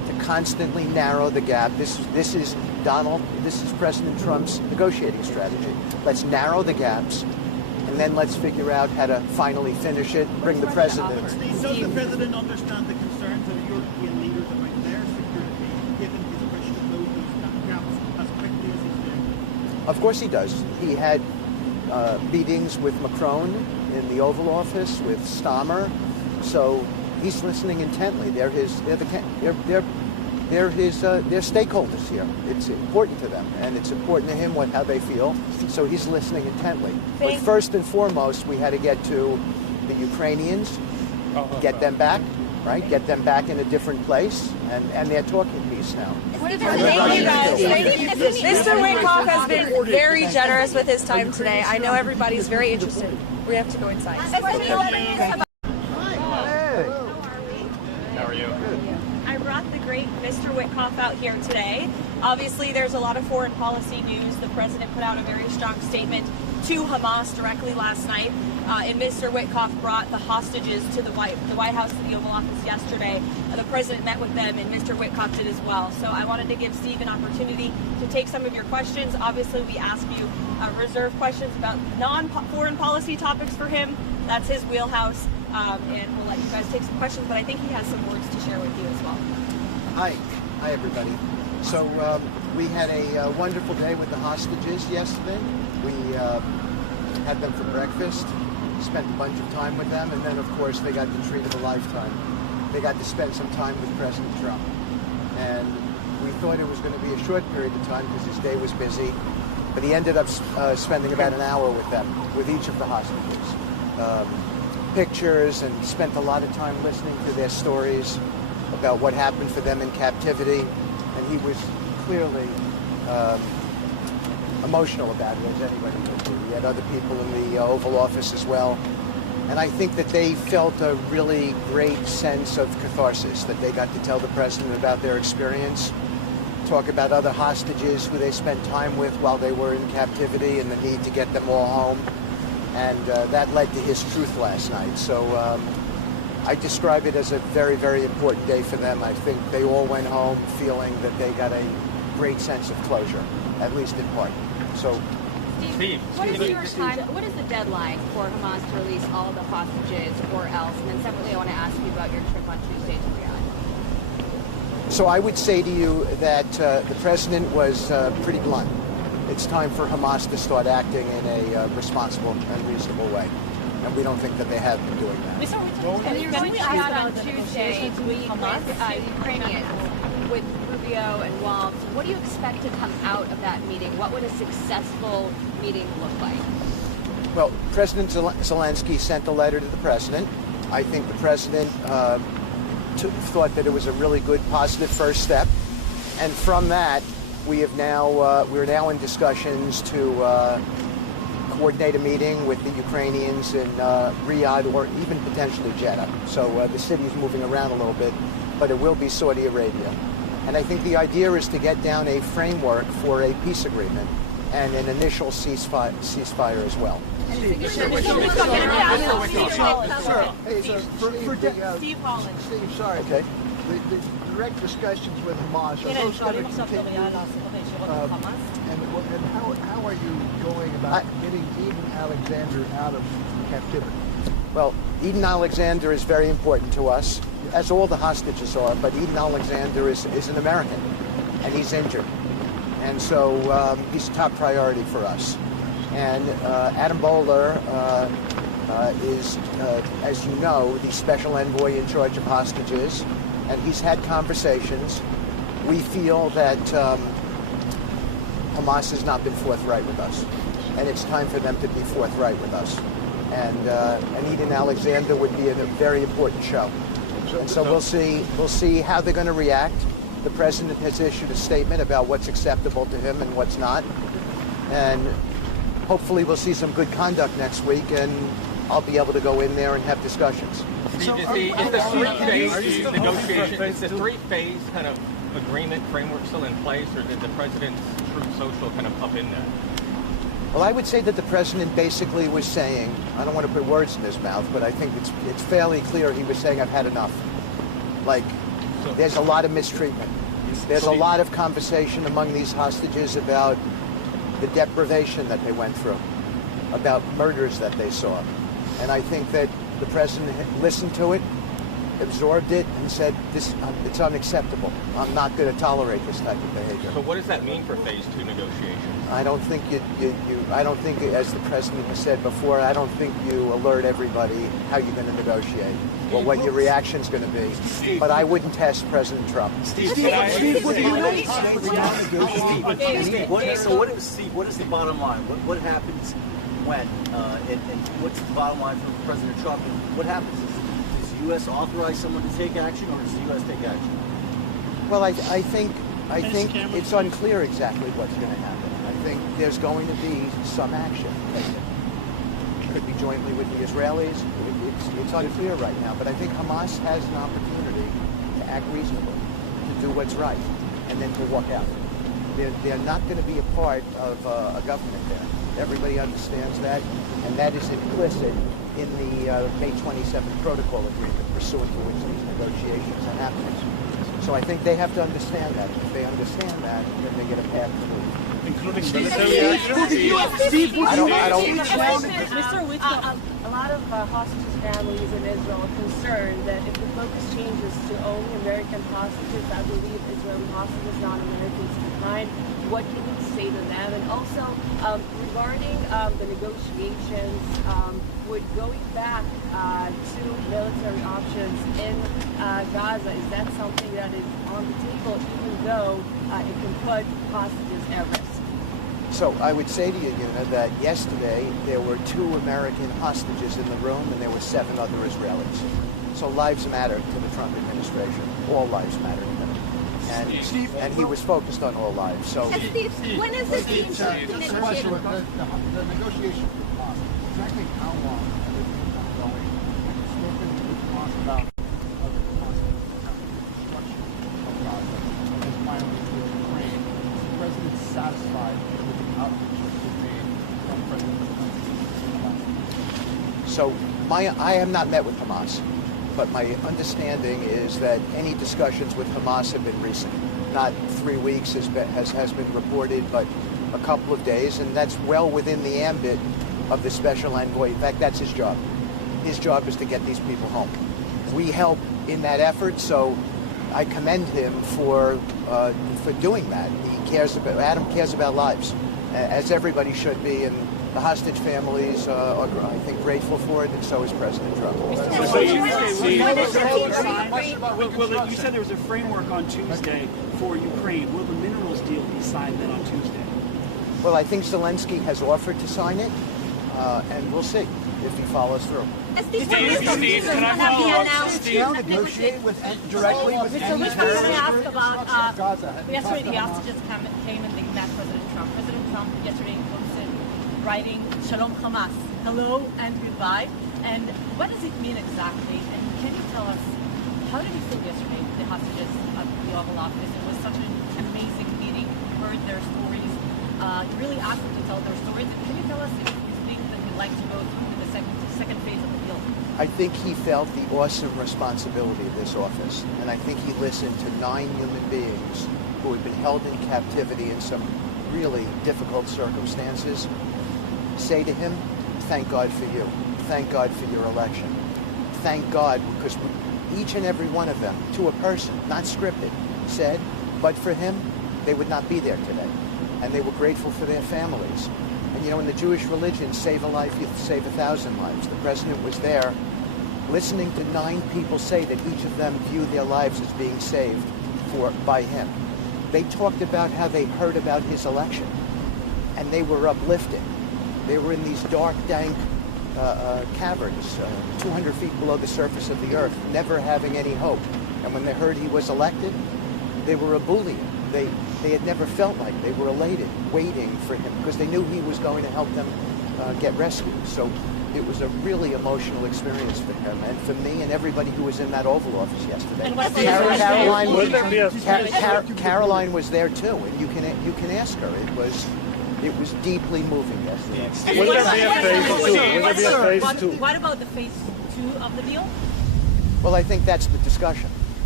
to constantly narrow the gap. This is President Trump's negotiating strategy. Let's narrow the gaps, and then let's figure out how to finally finish it, bring the president in. Steve, does the president understand the concerns of European leaders about their security, given his wish to close those gaps as quickly as he's doing? Of course he does. He had meetings with Macron in the Oval Office, with Stammer, so he's listening intently. They're stakeholders here. It's important to them, and it's important to him how they feel. So he's listening intently. But first and foremost, we had to get to the Ukrainians, get them back, right? Get them back in a different place, and they're talking peace now. Thank you guys. Mr. Witkoff has been very generous with his time today. I know everybody's very interested. We have to go inside. How are you? I brought the great Mr. Witkoff out here today. Obviously, there's a lot of foreign policy news. The president put out a very strong statement to Hamas directly last night. And Mr. Witkoff brought the hostages to the White House, to the Oval Office yesterday. The president met with them, and Mr. Witkoff did as well. So I wanted to give Steve an opportunity to take some of your questions. Obviously, we ask you reserve questions about non-foreign policy topics for him. That's his wheelhouse. And we'll let you guys take some questions, but I think he has some words to share with you as well. Hi everybody. So we had a wonderful day with the hostages yesterday. We had them for breakfast, spent a bunch of time with them, and then of course they got the treat of a lifetime. They got to spend some time with President Trump. And we thought it was going to be a short period of time because his day was busy, but he ended up spending about an hour with them, with each of the hostages. Pictures, and spent a lot of time listening to their stories about what happened for them in captivity, and he was clearly emotional about it, as anybody would be. We had other people in the Oval Office as well, and I think that they felt a really great sense of catharsis, that they got to tell the president about their experience, talk about other hostages who they spent time with while they were in captivity and the need to get them all home. And that led to his truth last night. So I describe it as a very, very important day for them. I think they all went home feeling that they got a great sense of closure, at least in part. So, Steve, what is the deadline for Hamas to release all the hostages or else? And then separately, I want to ask you about your trip on Tuesday to Riyadh. So I would say to you that the president was pretty blunt. It's time for Hamas to start acting in a responsible and reasonable way. And we don't think that they have been doing that. Can we ask on Tuesday, we met Ukrainians with Rubio and Waltz. What do you expect to come out of that meeting? What would a successful meeting look like? Well, President Zelensky sent a letter to the president. I think the president thought that it was a really good, positive first step. And from that, we're now in discussions to coordinate a meeting with the Ukrainians in Riyadh or even potentially Jeddah. So the city is moving around a little bit, but it will be Saudi Arabia. And I think the idea is to get down a framework for a peace agreement and an initial ceasefire as well. Steve Holland. Steve, sorry. Okay. The direct discussions with Hamas, are those going to continue? And how are you going about getting Eden Alexander out of captivity? Well, Eden Alexander is very important to us, as all the hostages are, but Eden Alexander is an American, and he's injured. And so he's a top priority for us. And Adam Bowler is, as you know, the special envoy in charge of hostages, and he's had conversations. We feel that Hamas has not been forthright with us, and it's time for them to be forthright with us. And Eden Alexander would be a very important show. And so we'll see how they're going to react. The president has issued a statement about what's acceptable to him and what's not. And hopefully we'll see some good conduct next week, and I'll be able to go in there and have discussions. Is the three-phase negotiation, is the three-phase kind of agreement framework still in place, or did the president's Truth Social kind of up in that? Well, I would say that the president basically was saying, I don't want to put words in his mouth, but I think it's fairly clear he was saying, I've had enough. Like, There's a lot of mistreatment. There's a lot of conversation among these hostages about the deprivation that they went through, about murders that they saw. And I think that the president listened to it, absorbed it, and said, it's unacceptable. I'm not going to tolerate this type of behavior. So what does that mean for phase 2 negotiations? I don't think I don't think, as the president has said before, I don't think you alert everybody how you're going to negotiate or what your reaction's going to be. But I wouldn't test President Trump. Steve, what is the bottom line? What happens when? And what's the bottom line for President Trump? And what happens? Does the U.S. authorize someone to take action, or does the U.S. take action? Well, I think it's unclear exactly what's going to happen. I think there's going to be some action taken. It could be jointly with the Israelis. It's unclear right now, but I think Hamas has an opportunity to act reasonably, to do what's right, and then to walk out. They're not going to be a part of a government there. Everybody understands that, and that is implicit in the May 27th protocol agreement pursuant to which these negotiations are happening. So I think they have to understand that. If they understand that, then they get a path to move. Including military Steve, I don't. Mr. Witkoff, a lot of hostages' families in Israel are concerned that if the focus changes to only American hostages, I believe Israeli hostages, non-Americans behind, what can you say to them? And also, regarding the negotiations, would going back to military options in Gaza, is that something that is on the table, even though it can put hostages at risk? So I would say to you, that yesterday there were 2 American hostages in the room and there were 7 other Israelis. So lives matter to the Trump administration. All lives matter to them. And he was focused on all lives. So Steve, when is this being The negotiation with Hamas, exactly how long have they been going? And spoken with Hamas about the reconstruction of Gaza as finally with Ukraine. Is the president satisfied with the outreach that's been made from President Zelensky? So I have not met with Hamas, but my understanding is that any discussions with Hamas have been recent. Not 3 weeks has been reported, but a couple of days, and that's well within the ambit of the special envoy. In fact, that's his job. His job is to get these people home. We help in that effort, so I commend him for doing that. Adam cares about lives, as everybody should be, and the hostage families are, I think, grateful for it, and so is President Trump. You said there was a framework on Tuesday for Ukraine. Will the minerals deal be signed then on Tuesday? Well, I think Zelensky has offered to sign it, and we'll see if he follows through. Steve, can I follow up? Negotiate directly with any ask about yesterday the hostages came and they met President Trump. President Trump yesterday posted writing "Shalom Hamas," hello and goodbye. And what does it mean exactly? And can you tell us how did you feel yesterday? The hostages at the Oval Office. It was such an amazing meeting. You heard their stories. You really asked them to tell their stories. Can you tell us if you think that you'd like to go through the second phase of the deal? I think he felt the awesome responsibility of this office, and I think he listened to 9 human beings who had been held in captivity in some really difficult circumstances say to him, thank God for you. Thank God for your election. Thank God, because each and every one of them, to a person, not scripted, said, but for him, they would not be there today. And they were grateful for their families. And in the Jewish religion, save a life, you save 1,000 lives. The president was there listening to 9 people say that each of them viewed their lives as being saved by him. They talked about how they heard about his election, and they were uplifted. They were in these dark, dank caverns, 200 feet below the surface of the earth, never having any hope. And when they heard he was elected, they were ebullient. They had never felt like they were elated, waiting for him, because they knew he was going to help them get rescued. So it was a really emotional experience for him and for me and everybody who was in that Oval Office yesterday. Caroline was there too, and you can ask her. It was deeply moving yesterday. Will there be a phase 2? What about the phase 2 of the deal? Well, I think that's the discussion.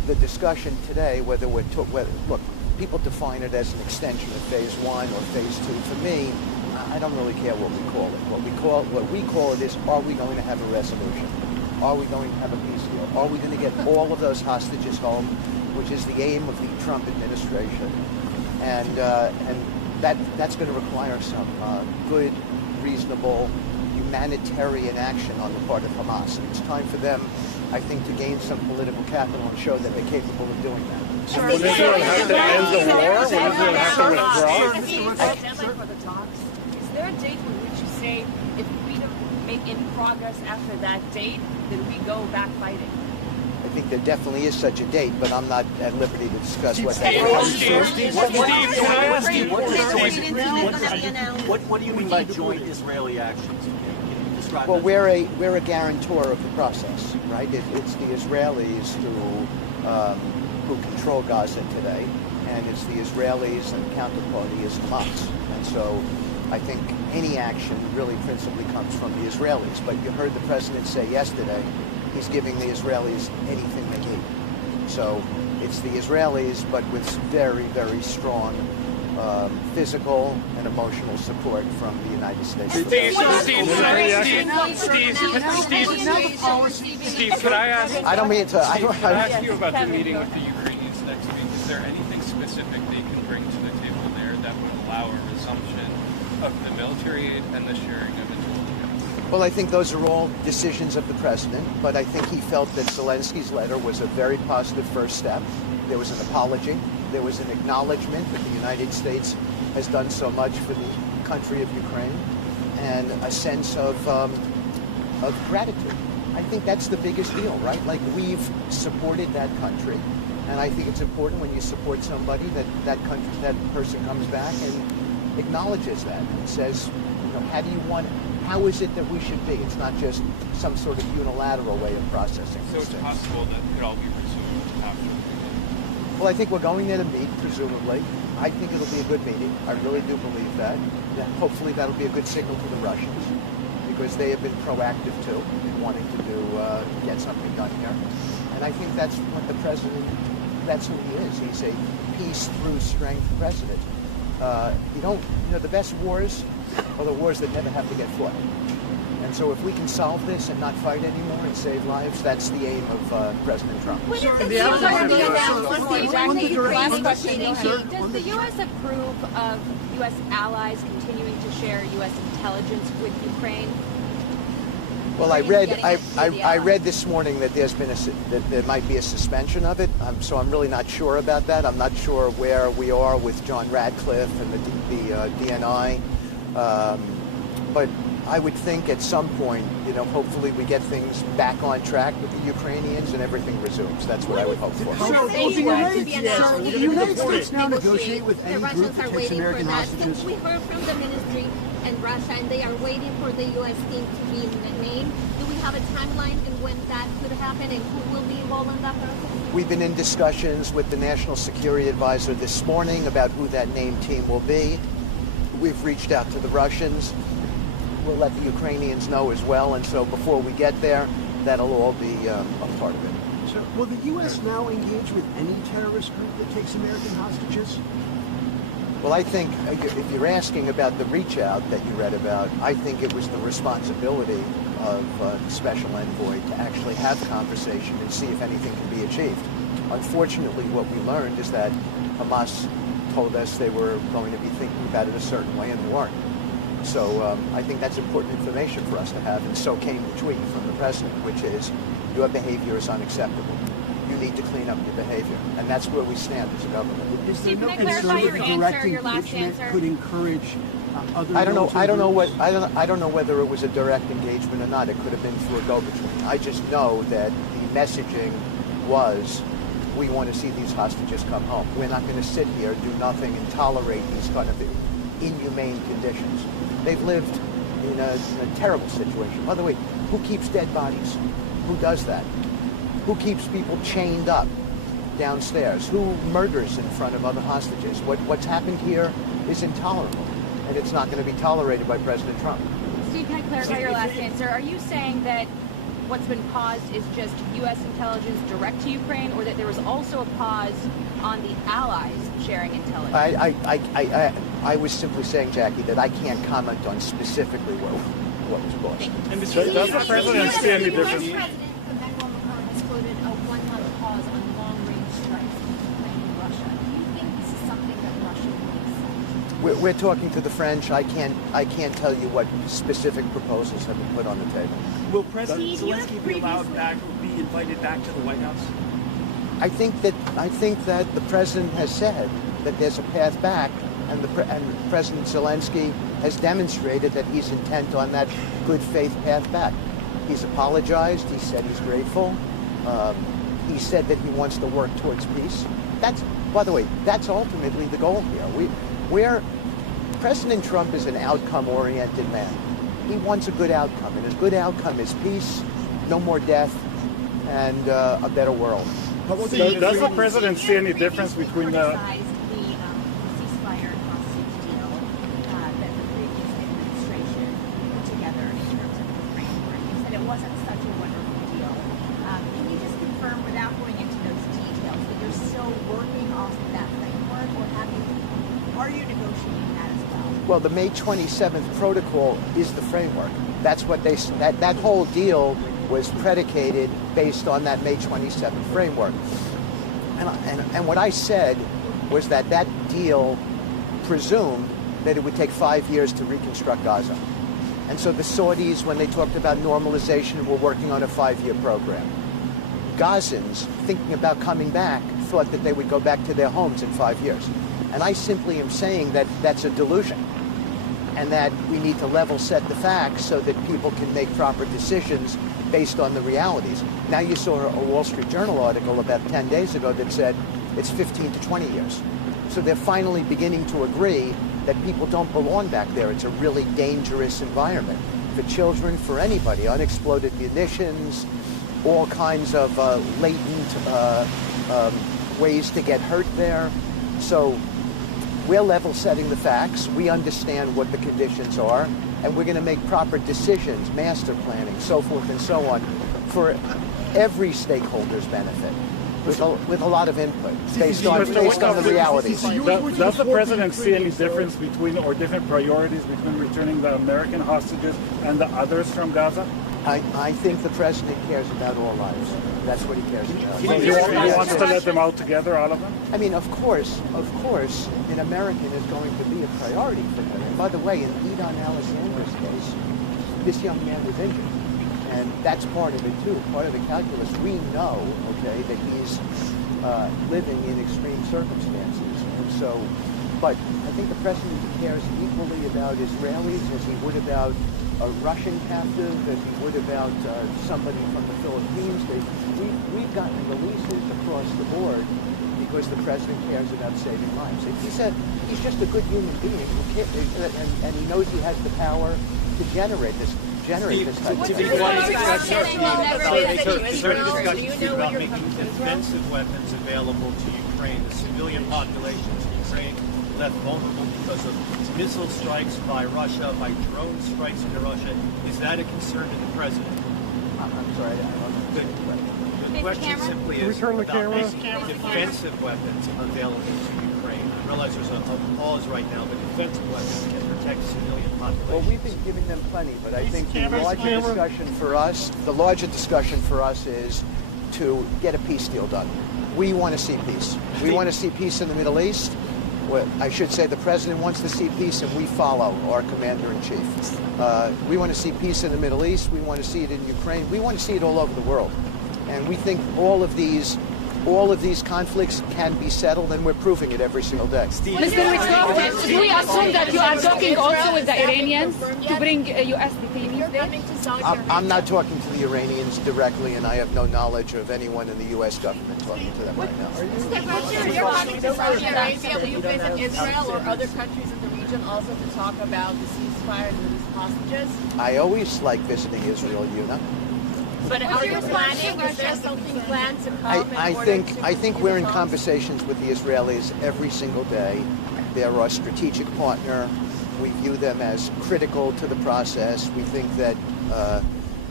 the discussion today, whether look, people define it as an extension of phase 1 or phase 2. For me, I don't really care what we call it. What we call it is, are we going to have a resolution? Are we going to have a peace deal? Are we going to get all of those hostages home, which is the aim of the Trump administration? And that's going to require some good, reasonable, humanitarian action on the part of Hamas. And it's time for them, I think, to gain some political capital and show that they're capable of doing that. Will Israel have to end the war? Will Israel have to withdraw? For the talks, is there a date with which you say if we don't make any progress after that date, then we go back fighting? I think there definitely is such a date, but I'm not at liberty to discuss what that is. What do you mean by joint Israeli actions? Can you describe Well, that? we're a guarantor of the process, right? It's the Israelis who control Gaza today, and it's the Israelis, and the counterparty is Hamas. And so I think any action really principally comes from the Israelis. But you heard the president say yesterday he's giving the Israelis anything they need. So it's the Israelis, but with very, very strong physical and emotional support from the United States. Steve, could I ask? I don't mean to. Could I ask you about the meeting with the Ukrainians next week? Is there anything specific they can bring to the table there that would allow a resumption of the military aid and the sharing of intelligence? Well, I think those are all decisions of the president, but I think he felt that Zelensky's letter was a very positive first step. There was an apology. There was an acknowledgement that the United States has done so much for the country of Ukraine, and a sense of gratitude. I think that's the biggest deal, right? Like, we've supported that country, and I think it's important when you support somebody that person comes back and acknowledges that and says, how is it that we should be? It's not just some sort of unilateral way of processing. So it's possible that it could all be resumed after. Well, I think we're going there to meet, presumably. I think it'll be a good meeting. I really do believe that. Hopefully that'll be a good signal to the Russians, because they have been proactive too in wanting to get something done here. And I think that's what the president, that's who he is. He's a peace through strength president. The best wars are the wars that never have to get fought. And so if we can solve this and not fight anymore and save lives, that's the aim of President Trump. Does the U.S. approve of U.S. allies continuing to share U.S. intelligence with Ukraine? Well, I read this morning that that there might be a suspension of it. So I'm really not sure about that. I'm not sure where we are with John Radcliffe and the DNI. But I would think at some point, hopefully we get things back on track with the Ukrainians and everything resumes. That's what I would hope for. So the United States now negotiate with any group that takes American hostages? We heard from the ministry and Russia, and they are waiting for the U.S. team to be named. Do we have a timeline and when that could happen, and who will be involved in that process? We've been in discussions with the National Security Advisor this morning about who that named team will be. We've reached out to the Russians. We'll let the Ukrainians know as well, and so before we get there, that'll all be a part of it. So will the U.S. now engage with any terrorist group that takes American hostages? Well, I think if you're asking about the reach out that you read about, I think it was the responsibility of the Special Envoy to actually have conversation and see if anything can be achieved. Unfortunately, what we learned is that Hamas told us they were going to be thinking about it a certain way, and they weren't. So I think that's important information for us to have, and so came the tweet from the president, which is, your behavior is unacceptable. You need to clean up your behavior, and that's where we stand as a government. Is there no concern that the direct engagement could encourage other? I don't know whether it was a direct engagement or not. It could have been through a go-between. I just know that the messaging was, we want to see these hostages come home. We're not going to sit here, do nothing, and tolerate these kind of inhumane conditions. They've lived in a terrible situation. By the way, who keeps dead bodies? Who does that? Who keeps people chained up downstairs? Who murders in front of other hostages? What's happened here is intolerable, and it's not going to be tolerated by President Trump. Steve, can I clarify your last answer? Are you saying that what's been paused is just U.S. intelligence direct to Ukraine, or that there was also a pause on the allies sharing intelligence? I was simply saying, Jackie, that I can't comment on specifically what was paused. And does the president see any difference? Has quoted a 1-month pause on long-range strikes in Ukraine and Russia. Do you think this is something that Russia will accept? We're talking to the French. I can't tell you what specific proposals have been put on the table. Will President Zelensky be allowed back, be invited back to the White House? I think that the president has said that there's a path back, and President Zelensky has demonstrated that he's intent on that good faith path back. He's apologized. He said he's grateful. He said that he wants to work towards peace. By the way, that's ultimately the goal here. President Trump is an outcome-oriented man. He wants a good outcome, and his good outcome is peace, no more death, and a better world. Does the president see any difference between the ceasefire and hostage deal that the previous administration put together in terms of the framework? You said it wasn't such a wonderful deal. Can you just confirm, without going into those details, that you're still working off of that framework, or are you negotiating that as well? Well, the May 27th protocol is the framework. That's what that whole deal was predicated based on that May 27th framework. And what I said was that deal presumed that it would take 5 years to reconstruct Gaza. And so the Saudis, when they talked about normalization, were working on a 5-year program. Gazans, thinking about coming back, thought that they would go back to their homes in 5 years. And I simply am saying that that's a delusion, and that we need to level set the facts so that people can make proper decisions based on the realities. Now you saw a Wall Street Journal article about 10 days ago that said it's 15 to 20 years. So they're finally beginning to agree that people don't belong back there. It's a really dangerous environment for children, for anybody. Unexploded munitions, all kinds of latent ways to get hurt there. So we're level setting the facts. We understand what the conditions are, and we're going to make proper decisions, master planning, so forth and so on, for every stakeholder's benefit, with a lot of input based on the realities. Does the president see any difference between, or different priorities between returning the American hostages and the others from Gaza? I think the president cares about all lives. That's what he cares about. He wants to let them out together, all of them? I mean, of course, an American is going to be a priority for him. And by the way, in Idan Alexander's case, this young man was injured. And that's part of it too, part of the calculus. We know, okay, that he's living in extreme circumstances. And so, but I think the president cares equally about Israelis as he would about a Russian captive, as he would about somebody from the Philippines. We've gotten releases across the board because the president cares about saving lives. He's just a good human being who and he knows he has the power to generate this type of Is there any discussion about making defensive weapons available to Ukraine? The civilian populations in Ukraine left vulnerable because of missile strikes by Russia, by drone strikes into Russia. Is that a concern to the president? I'm sorry, The question simply is about making defensive weapons available to Ukraine. I realize there's a pause right now, but defensive weapons can protect civilian populations. Well, we've been giving them plenty, but I think the larger discussion for us is to get a peace deal done. We want to see peace. We want to see peace in the Middle East. Well, I should say the president wants to see peace, and we follow our commander-in-chief. We want to see peace in the Middle East. We want to see it in Ukraine. We want to see it all over the world. And we think all of these conflicts can be settled, and we're proving it every single day. Mr. Witkoff, do we assume that you are talking also with the Iranians to bring U.S. detainees there? I'm not talking to the Iranians directly, and I have no knowledge of anyone in the U.S. government talking to them right now. You're talking to Saudi Arabia, will you visit Israel or other countries in the region also to talk about the ceasefire and release hostages? I always like visiting Israel, Yuna. But are you planning? Is there something planned to come? I think we're in conversations with the Israelis every single day. They're our strategic partner. We view them as critical to the process. We think that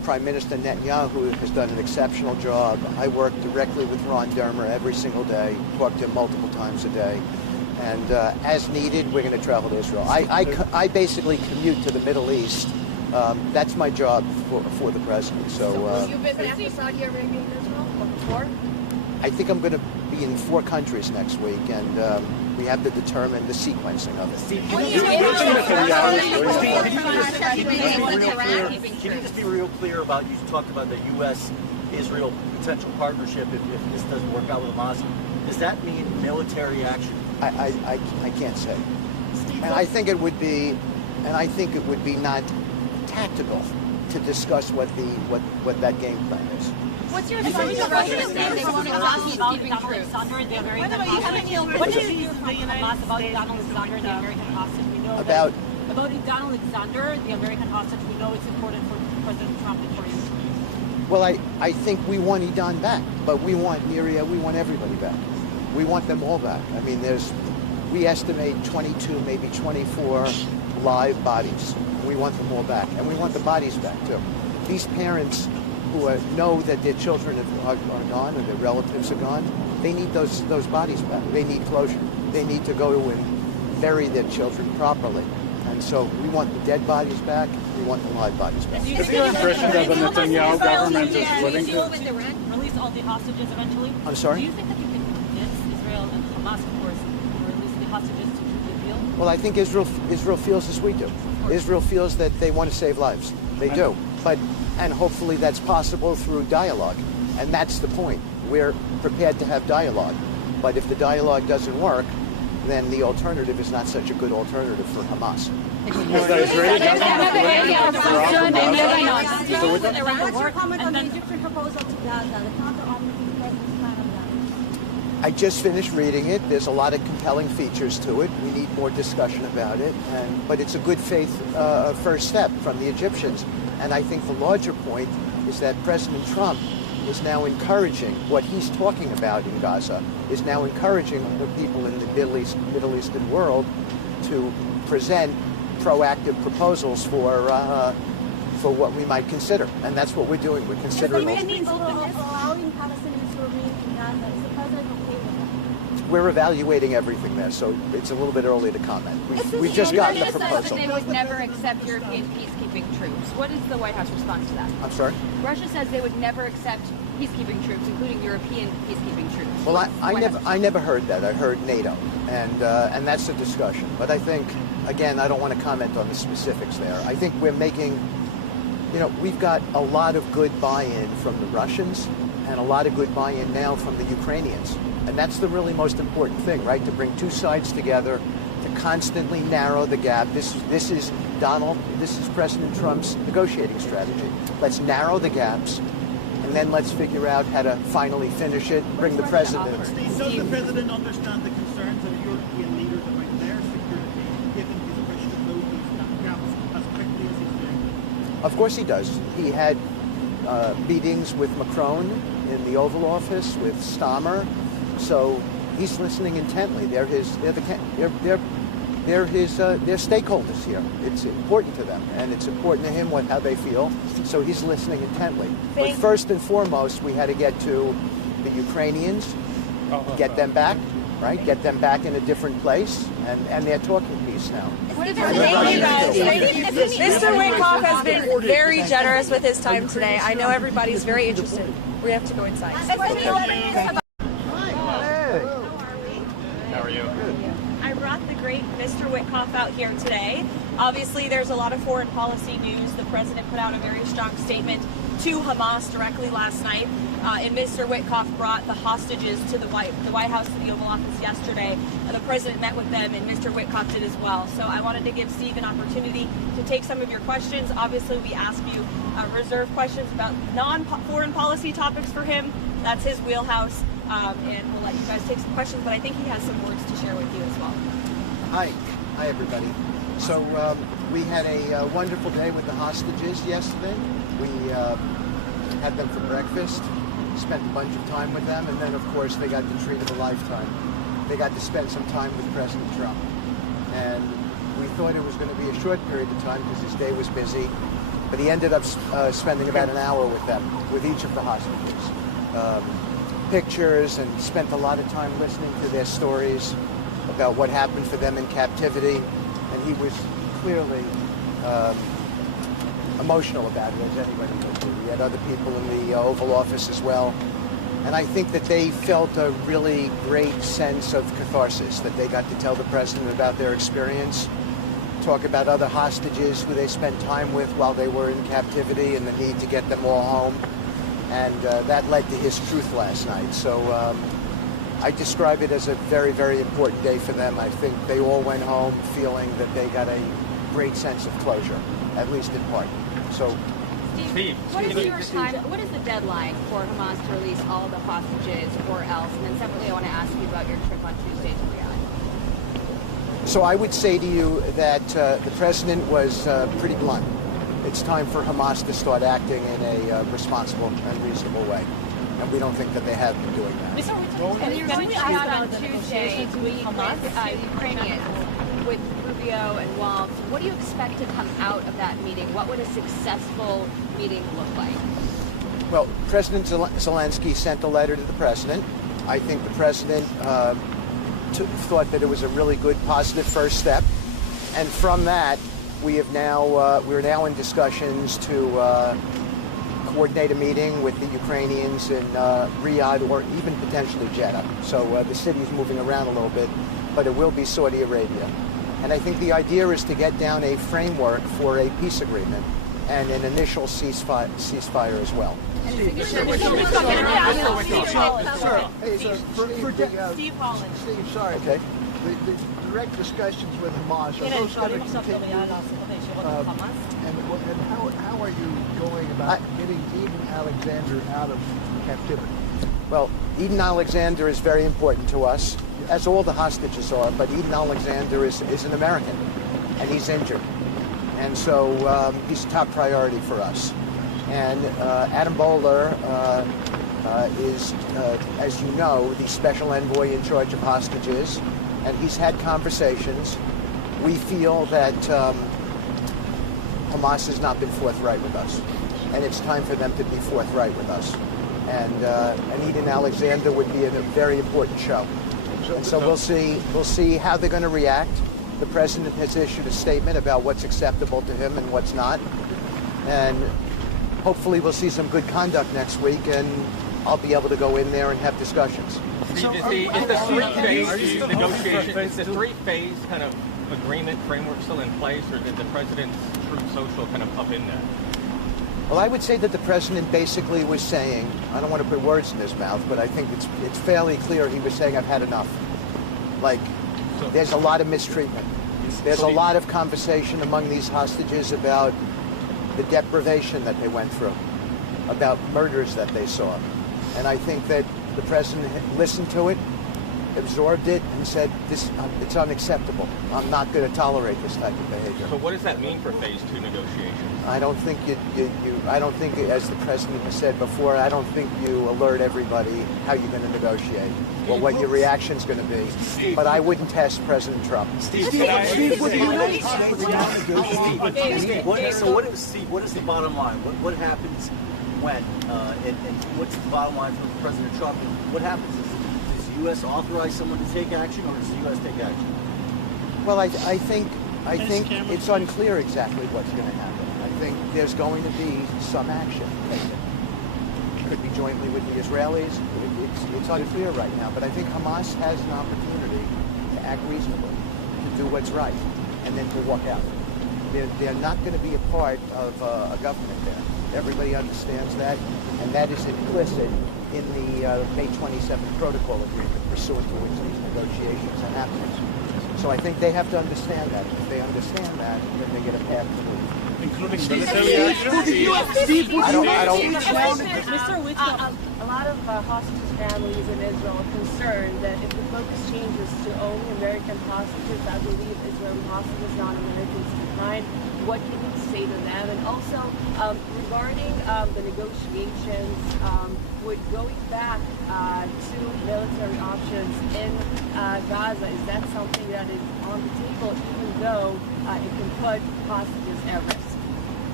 Prime Minister Netanyahu has done an exceptional job. I work directly with Ron Dermer every single day, talk to him multiple times a day. And as needed, we're going to travel to Israel. I basically commute to the Middle East. That's my job for the president. So will you visit after Saudi Arabia and Israel or before? I think I'm going to be in 4 countries next week, and we have to determine the sequencing of it. Can you just be real clear about, you talked about the U.S.-Israel potential partnership if this doesn't work out with Hamas. Does that mean military action? I can't say. And I think it would be not tactical to discuss what that game plan is. What's your assessment of Russia's saying they won't exhaust peacekeeping troops? What do you think the United about Donald Alexander, the American hostage? We know about Donald Alexander, the American hostage. We know it's important for President Trump and for you. Well, I think we want Idan back, but we want Niria, we want everybody back. We want them all back. I mean, we estimate 22, maybe 24 live bodies. We want them all back, and we want the bodies back too. These parents who know that their children are gone or their relatives are gone, they need those bodies back. They need closure. They need to go and bury their children properly. And so we want the dead bodies back. We want the live bodies back. Is your impression that the Netanyahu government is willing to release all the hostages eventually? I'm sorry? Do you think that you can convince Israel and Hamas, of course, to release the hostages to the deal? Well, I think Israel feels as we do. Israel feels that they want to save lives. They do. And hopefully that's possible through dialogue. And that's the point. We're prepared to have dialogue. But if the dialogue doesn't work, then the alternative is not such a good alternative for Hamas. What's your comment on the Egyptian proposal to Gaza, the counter-offensive the president's plan on that? I just finished reading it. There's a lot of compelling features to it. We need more discussion about it. But it's a good faith first step from the Egyptians. And I think the larger point is that President Trump is now encouraging what he's talking about in Gaza, is now encouraging the people in the Middle Eastern world to present proactive proposals for what we might consider. And that's what we're doing. We're considering allowing Palestinians to remain in Gaza. Is the president okay with that? We're evaluating everything there, so it's a little bit early to comment. We've just gotten the proposal. They would never accept European peacekeeping troops. What is the White House response to that? I'm sorry? Russia says they would never accept peacekeeping troops, including European peacekeeping troops. Well, I never heard that. I heard NATO, and that's a discussion. But I think, again, I don't want to comment on the specifics there. I think we're making, we've got a lot of good buy-in from the Russians and a lot of good buy-in now from the Ukrainians. And that's the really most important thing, right? To bring two sides together, to constantly narrow the gap. This is President Trump's negotiating strategy. Let's narrow the gaps, and then let's figure out how to finally finish it, bring the president in. Steve, does the president understand the concerns of European leaders about their security, given his wish to close these gaps as quickly as he's doing? Of course he does. He had meetings with Macron in the Oval Office, with Stammer. So he's listening intently. They're stakeholders here. It's important to them, and it's important to him how they feel. So he's listening intently. But first and foremost, we had to get to the Ukrainians, get them back, right? Get them back in a different place, and they're talking peace now. Thank you guys. Mr. Witkoff has been very generous with his time today. I know everybody's very interested. We have to go inside. How are you? I brought the great Mr. Witkoff out here today. Obviously, there's a lot of foreign policy news. The president put out a very strong statement to Hamas directly last night. And Mr. Witkoff brought the hostages to the White House to the Oval Office yesterday. The president met with them, and Mr. Witkoff did as well. So I wanted to give Steve an opportunity to take some of your questions. Obviously, we asked you reserved questions about non-foreign policy topics for him. That's his wheelhouse. And we'll let you guys take some questions, but I think he has some words to share with you as well. Hi everybody. So we had a wonderful day with the hostages yesterday. We had them for breakfast, spent a bunch of time with them, and then of course they got the treat of a lifetime. They got to spend some time with President Trump. And we thought it was going to be a short period of time because his day was busy. But he ended up spending about an hour with them, with each of the hostages. Pictures, and spent a lot of time listening to their stories about what happened for them in captivity. And he was clearly emotional about it, as anybody would be. We had other people in the Oval Office as well. And I think that they felt a really great sense of catharsis, that they got to tell the president about their experience, talk about other hostages who they spent time with while they were in captivity and the need to get them all home. And that led to his truth last night. So I describe it as a very, very important day for them. I think they all went home feeling that they got a great sense of closure, at least in part. So, Steve, what is the deadline for Hamas to release all the hostages or else? And then separately, I want to ask you about your trip on Tuesday to Riyadh. So I would say to you that the president was pretty blunt. It's time for Hamas to start acting in a responsible and reasonable way. And we don't think that they have been doing that. Can we ask on Tuesday to meet with Ukrainians, with Rubio and Waltz? What do you expect to come out of that meeting? What would a successful meeting look like? Well, President Zelensky sent a letter to the president. I think the president thought that it was a really good, positive first step. And from that, we're now in discussions to coordinate a meeting with the Ukrainians in Riyadh or even potentially Jeddah. So the city's moving around a little bit, but it will be Saudi Arabia. And I think the idea is to get down a framework for a peace agreement and an initial ceasefire as well. Steve Holland. Steve, sorry. Okay. The direct discussions with Hamas, are those going to continue? And how are you going about getting Eden Alexander out of captivity? Well, Eden Alexander is very important to us, as all the hostages are, but Eden Alexander is an American, and he's injured. And so he's a top priority for us. And Adam Bowler is, as you know, the special envoy in charge of hostages, and he's had conversations. We feel that Hamas has not been forthright with us, and it's time for them to be forthright with us. And Eden Alexander would be a very important show. And so we'll see how they're going to react. The president has issued a statement about what's acceptable to him and what's not. And hopefully we'll see some good conduct next week, and I'll be able to go in there and have discussions. Is the three-phase negotiation, is the three-phase kind of agreement framework still in place, or did the president's Truth Social kind of up in that? Well, I would say that the president basically was saying, I don't want to put words in his mouth, but I think it's fairly clear he was saying, I've had enough. Like, there's a lot of mistreatment. There's a lot of conversation among these hostages about the deprivation that they went through, about murders that they saw. And I think that the president listened to it, absorbed it, and said, it's unacceptable. I'm not going to tolerate this type of behavior. So what does that mean for phase 2 negotiations? I don't think I don't think, as the president has said before, I don't think you alert everybody how you're going to negotiate or what your reaction's going to be. But I wouldn't test President Trump. What is the bottom line? What happens when? And what's the bottom line for President Trump? And what happens? Does the U.S. authorize someone to take action, or does the U.S. take action? Well, I think it's unclear exactly what's going to happen. I think there's going to be some action taken. It could be jointly with the Israelis. It's unclear right now, but I think Hamas has an opportunity to act reasonably, to do what's right, and then to walk out. They're not going to be a part of a government there. Everybody understands that, and that is implicit in the May 27th protocol agreement pursuant to which these negotiations are happening. So I think they have to understand that. If they understand that, then they get a path to move. Including I don't. A lot of hostages' families in Israel are concerned that if the focus changes to only American hostages, I believe Israeli hostages, non-Americans behind, what can you say to them? And also, regarding the negotiations, would going back to military options in Gaza, is that something that is on the table, even though it can put hostages at risk?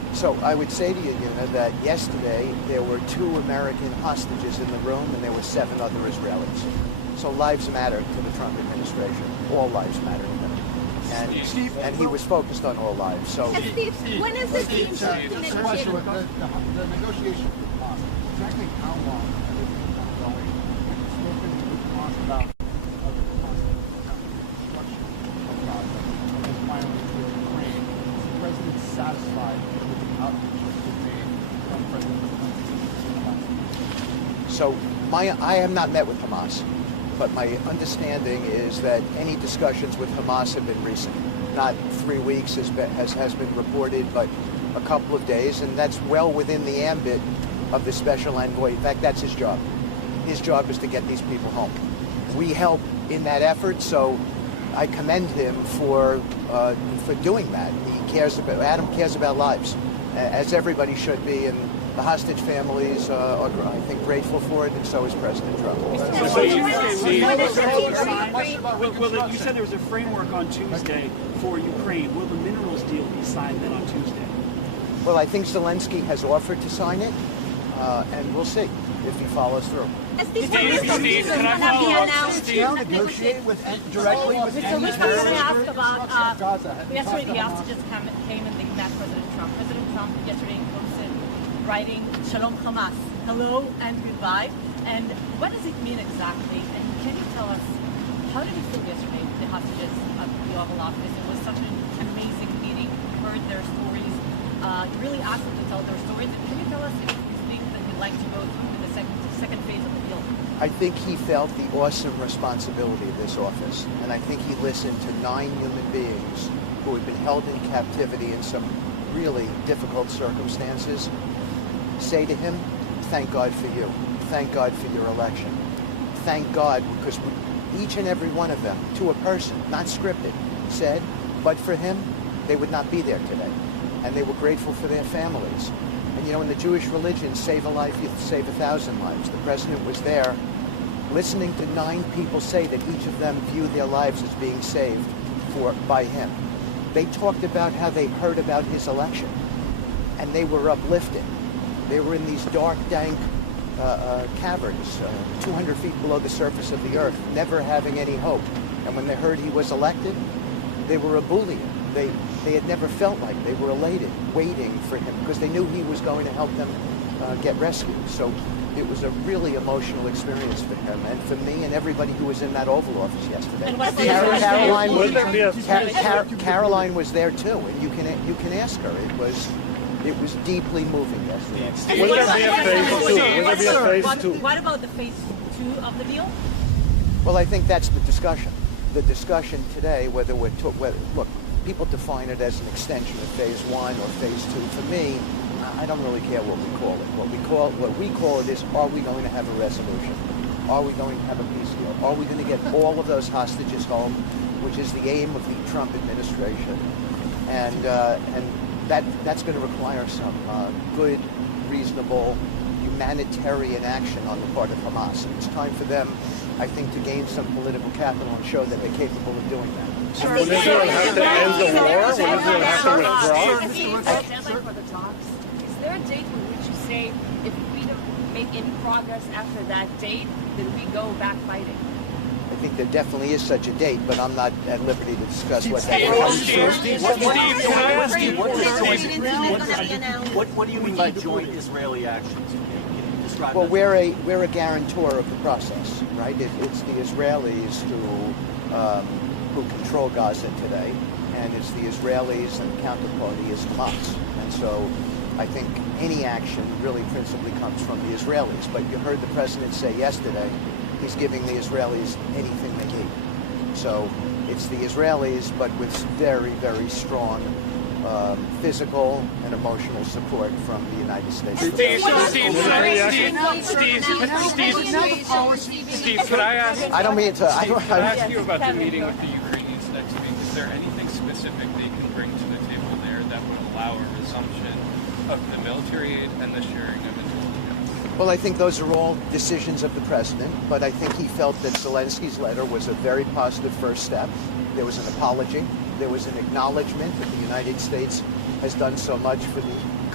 So I would say to you, that yesterday there were 2 American hostages in the room and there were 7 other Israelis. So lives matter to the Trump administration. All lives matter to them. And he was focused on all lives. So Steve, when is the team Just a question with the negotiations with Hamas. Exactly how long have they been ongoing? And spoken with Hamas about the reconstruction of Gaza and his violence with Ukraine. Is the president satisfied with the outreach that's been made from President Zelensky? So I have not met with Hamas, but my understanding is that any discussions with Hamas have been recent. Not 3 weeks as has been reported, but a couple of days, and that's well within the ambit of the special envoy. In fact, that's his job. His job is to get these people home. We help in that effort, so I commend him for doing that. Adam cares about lives, as everybody should be, and the hostage families are, I think, grateful for it, and so is President Trump. You said there was a framework on Tuesday for Ukraine. Will the minerals deal be signed then on Tuesday? Well, I think Zelensky has offered to sign it, and we'll see if he follows through. Steve, can I follow up? Steve, negotiate directly with yesterday the hostages came and they met President Trump. President Trump yesterday posted writing "Shalom Hamas," hello and goodbye. And what does it mean exactly? And can you tell us how did you feel yesterday? The hostages at the Oval Office. It was such an amazing meeting. You heard their stories. You really asked them to tell their stories. And can you tell us if you think that you'd like to go through in the second phase of the deal? I think he felt the awesome responsibility of this office, and I think he listened to 9 human beings who had been held in captivity in some really difficult circumstances say to him, thank God for you. Thank God for your election. Thank God, because each and every one of them, to a person, not scripted, said, but for him, they would not be there today. And they were grateful for their families. And in the Jewish religion, save a life, you save 1,000 lives. The president was there listening to 9 people say that each of them viewed their lives as being saved by him. They talked about how they heard about his election, and they were uplifted. They were in these dark, dank caverns, 200 feet below the surface of the earth, never having any hope. And when they heard he was elected, they were ebullient. They had never felt like they were elated, waiting for him, because they knew he was going to help them get rescued. So it was a really emotional experience for him and for me and everybody who was in that Oval Office yesterday. Caroline was there too, and you can ask her. It was deeply moving yesterday. Will there be a phase 2? What about the phase 2 of the deal? Well, I think that's the discussion. The discussion today, whether look, people define it as an extension of phase 1 or phase 2. For me, I don't really care what we call it. What we call it is, are we going to have a resolution? Are we going to have a peace deal? Are we going to get all of those hostages home, which is the aim of the Trump administration? And that's going to require some good, reasonable, humanitarian action on the part of Hamas. And it's time for them, I think, to gain some political capital and show that they're capable of doing that. Will Israel have to end the war? Will Israel have to withdraw? Is there a date in which you say, if we don't make any progress after that date, then we go back fighting? I think there definitely is such a date, but I'm not at liberty to discuss what that is. What do you mean by joint Israeli actions? Well, we're a guarantor of the process, right? It's the Israelis who control Gaza today, and it's the Israelis and the counterparty is Hamas. And so I think any action really principally comes from the Israelis. But you heard the president say yesterday, he's giving the Israelis anything they need. So it's the Israelis, but with very, very strong physical and emotional support from the United States. Steve, could I ask? I don't mean to. I ask you about the meeting with the Ukrainians next week. Is there anything specific they can bring to the table there that would allow a resumption of the military aid and the sharing of intelligence? Well, I think those are all decisions of the president, but I think he felt that Zelensky's letter was a very positive first step. There was an apology. There was an acknowledgement that the United States has done so much for the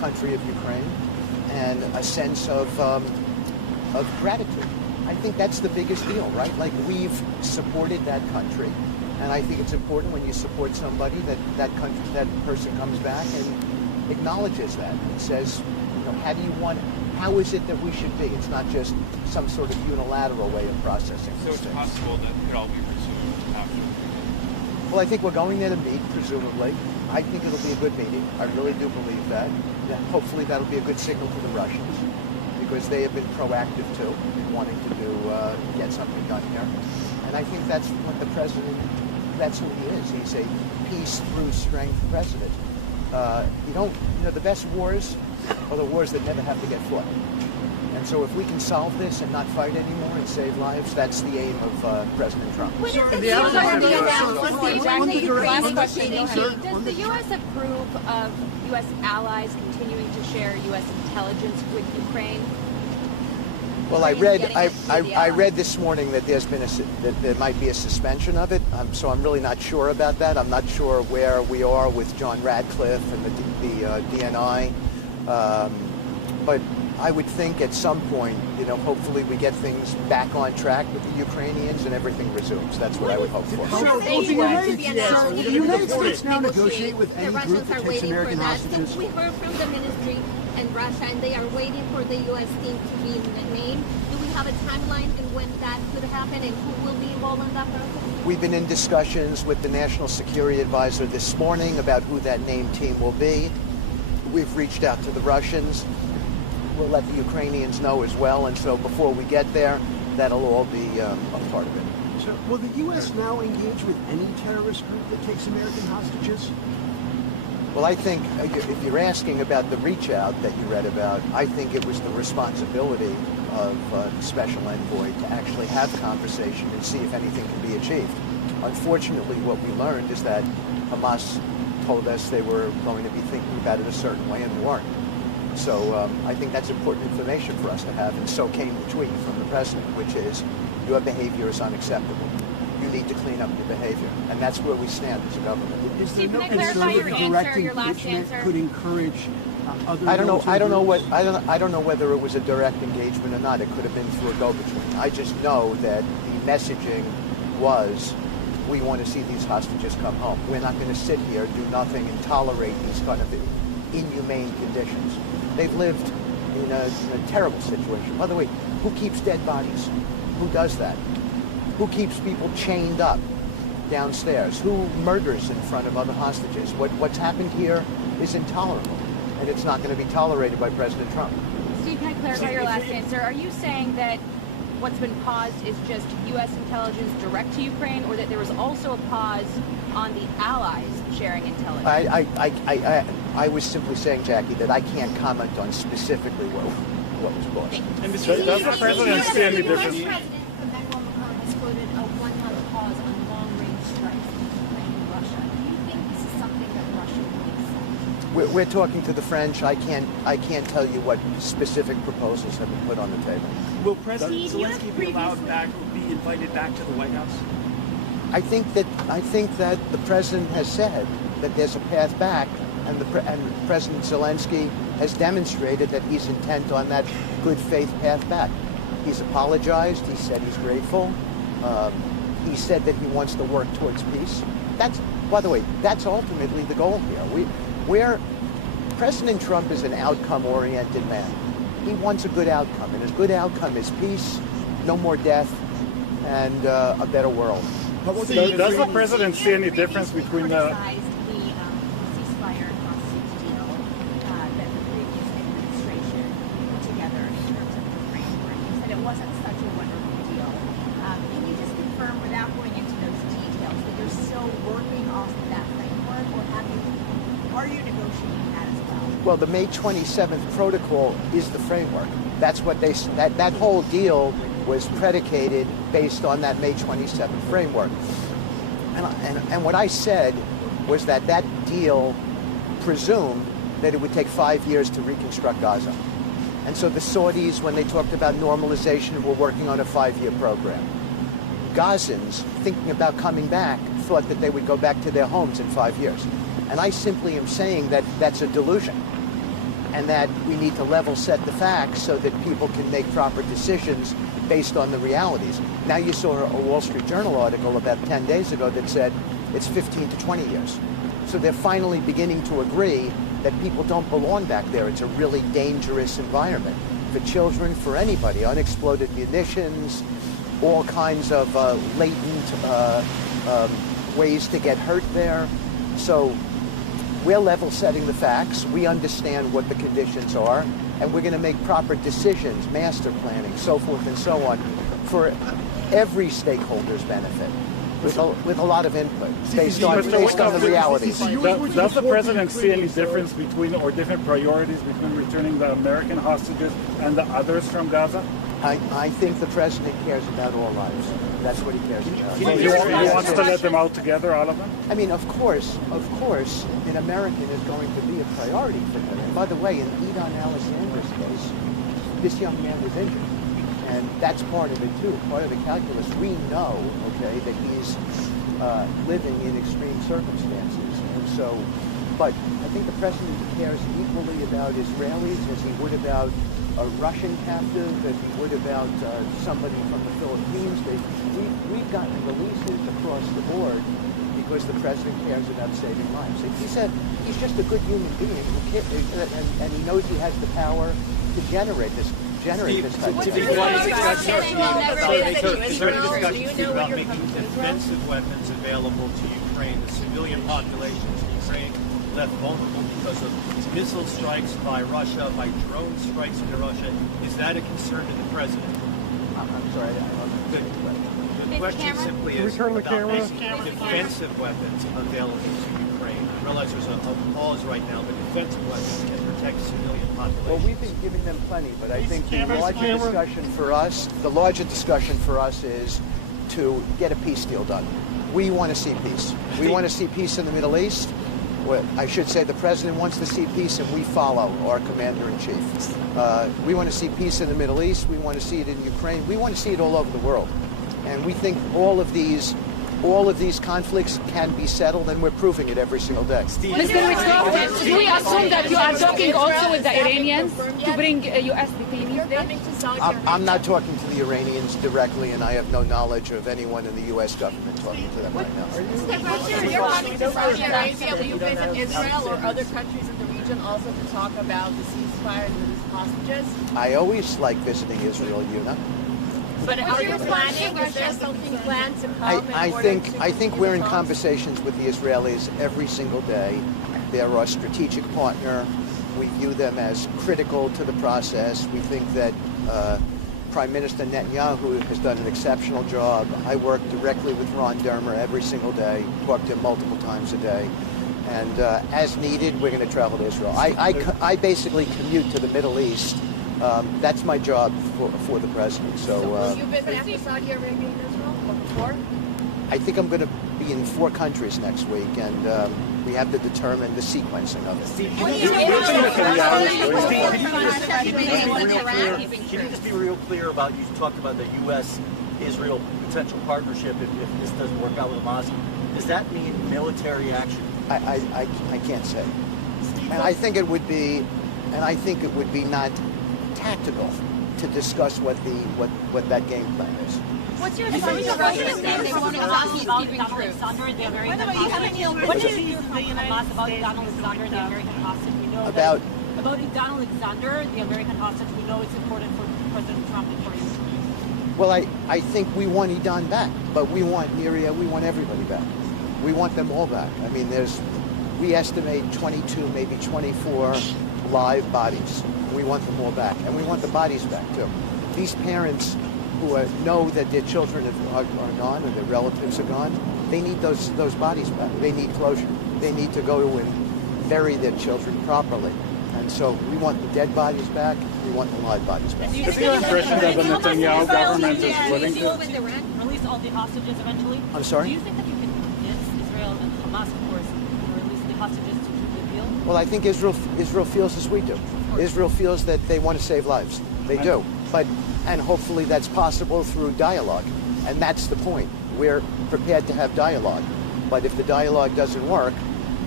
country of Ukraine and a sense of gratitude. I think that's the biggest deal, right? Like, we've supported that country, and I think it's important when you support somebody that person comes back and acknowledges that and says, you know, how is it that we should be? It's not just some sort of unilateral way of processing. So it's possible that it could all be resumed after. Well, I think we're going there to meet, presumably. I think it'll be a good meeting. I really do believe that. Hopefully that'll be a good signal to the Russians, because they have been proactive too in wanting to get something done here. And I think that's what the president, that's who he is. He's a peace through strength president. The best wars are the wars that never have to get fought. And so if we can solve this and not fight anymore and save lives, that's the aim of President Trump. Does the U.S. approve of U.S. allies continuing to share U.S. intelligence with Ukraine? Well, I read this morning that that there might be a suspension of it. So I'm really not sure about that. I'm not sure where we are with John Radcliffe and the DNI. But I would think at some point, hopefully we get things back on track with the Ukrainians and everything resumes. That's what I would hope for. The United States now negotiate with any group that takes American hostages? We heard from the ministry and Russia, and they are waiting for the U.S. team to be named. Do we have a timeline and when that could happen, and who will be involved in that process? We've been in discussions with the National Security Advisor this morning about who that named team will be. We've reached out to the Russians. We'll let the Ukrainians know as well, and so before we get there, that'll all be a part of it. So will the U.S. now engage with any terrorist group that takes American hostages? Well, I think if you're asking about the reach out that you read about, I think it was the responsibility of the Special Envoy to actually have conversation and see if anything can be achieved. Unfortunately, what we learned is that Hamas told us they were going to be thinking about it a certain way and weren't. So I think that's important information for us to have. And so came the tweet from the president, which is, your behavior is unacceptable. You need to clean up your behavior. And that's where we stand as a government. Is there no concern that direct engagement could encourage other I don't know whether it was a direct engagement or not. It could have been through a go-between. I just know that the messaging was, we want to see these hostages come home. We're not going to sit here, do nothing, and tolerate these kind of inhumane conditions. They've lived in a terrible situation. By the way, who keeps dead bodies? Who does that? Who keeps people chained up downstairs? Who murders in front of other hostages? What's happened here is intolerable, and it's not going to be tolerated by President Trump. Steve, can I clarify your last answer? Are you saying that what's been paused is just U.S. intelligence direct to Ukraine, or that there was also a pause on the allies sharing intelligence? I was simply saying, Jackie, that I can't comment on specifically what was paused. And does the president see any difference? Has quoted a 1-month pause on long-range strikes in Ukraine and Russia. Do you think this is something that Russia will accept? We're talking to the French. I can't tell you what specific proposals have been put on the table. Will President Zelensky be allowed back, be invited back to the White House? I think that the president has said that there's a path back, and President Zelensky has demonstrated that he's intent on that good faith path back. He's apologized. He said he's grateful. He said that he wants to work towards peace. By the way, that's ultimately the goal here. President Trump is an outcome-oriented man. He wants a good outcome, and his good outcome is peace, no more death, and a better world. Does the president see any difference between the ceasefire hostage deal that the previous administration put together in terms of the framework? You said it wasn't such a wonderful deal. Can you just confirm, without going into those details, that you're still working off of that framework, or are you negotiating that as well? Well, the May 27th protocol is the framework. That's what that whole deal was predicated based on that May 27th framework. And what I said was that deal presumed that it would take 5 years to reconstruct Gaza. And so the Saudis, when they talked about normalization, were working on a 5-year program. Gazans, thinking about coming back, thought that they would go back to their homes in 5 years. And I simply am saying that that's a delusion. and that we need to level set the facts so that people can make proper decisions based on the realities. Now you saw a Wall Street Journal article about 10 days ago that said it's 15 to 20 years. So they're finally beginning to agree that people don't belong back there. It's a really dangerous environment for children, for anybody. Unexploded munitions, all kinds of latent ways to get hurt there. So we're level setting the facts. We understand what the conditions are, and we're going to make proper decisions, master planning, so forth and so on, for every stakeholder's benefit, with a lot of input based on the realities. Does the president see any difference between, or different priorities between returning the American hostages and the others from Gaza? I think the president cares about all lives. That's what he cares about. He wants to let them out together, all of them? I mean, of course, an American is going to be a priority for him. And by the way, in Idan Alexander's case, this young man was injured. And that's part of it too, part of the calculus. We know, okay, that he's living in extreme circumstances. And so, but I think the president cares equally about Israelis as he would about a Russian captive, as he would about somebody from the Philippines. We've gotten releases across the board because the president cares about saving lives. He's just a good human being and he knows he has the power to generate this type of Is there any discussion about making defensive weapons available to Ukraine? The civilian populations in Ukraine left vulnerable because of missile strikes by Russia, by drone strikes into Russia. Is that a concern to the president? I'm sorry, The question simply is about making defensive weapons available to Ukraine. I realize there's a pause right now, but defensive weapons can protect civilian populations. Well, we've been giving them plenty, but I think the larger discussion for us is to get a peace deal done. We want to see peace. We want to see peace in the Middle East. Well, I should say the president wants to see peace, and we follow our commander-in-chief. We want to see peace in the Middle East. We want to see it in Ukraine. We want to see it all over the world. And we think all of these conflicts can be settled, and we're proving it every single day. Mr. Witkoff, do we assume that you are talking also with the Iranians to bring U.S. detainees there? I'm not talking to the Iranians directly, and I have no knowledge of anyone in the U.S. government talking to them right now. You're talking to Saudi Arabia. Will you visit Israel or other countries in the region also to talk about the ceasefire and release hostages? I always like visiting Israel, Yuna. But are you planning? Is there something planned to come? I think we're in conversations with the Israelis every single day. They're our strategic partner. We view them as critical to the process. We think that Prime Minister Netanyahu has done an exceptional job. I work directly with Ron Dermer every single day, talk to him multiple times a day. And as needed, we're going to travel to Israel. I basically commute to the Middle East. That's my job for the president. So will you visit after Saudi Arabia and Israel or before? I think I'm going to be in 4 countries next week, and we have to determine the sequencing of it. Can you just be real clear about, you talked about the U.S.-Israel potential partnership if this doesn't work out with Hamas. Does that mean military action? I can't say. And I think it would be not tactical to discuss what that game plan is. What's your assumption about Donald Alexander, the American hostage? What do you think about Donald Alexander, the American hostage? We know about Donald Alexander, the American hostage. We know it's important for President Trump and for his. Well, I think we want Idan back, but we want Miria, we want everybody back. We want them all back. I mean, we estimate 22, maybe 24 live bodies. We want them all back, and we want the bodies back too. These parents who know that their children are gone or their relatives are gone, they need those bodies back. They need closure. They need to go and bury their children properly. And so we want the dead bodies back. We want the live bodies back. Is your impression that the Netanyahu government is willing to release all the hostages eventually? I'm sorry? Do you think that you can convince Israel and Hamas, of course, to release the hostages to keep the deal? Well, I think Israel feels as we do. Israel feels that they want to save lives. They do. And hopefully that's possible through dialogue. And that's the point. We're prepared to have dialogue. But if the dialogue doesn't work,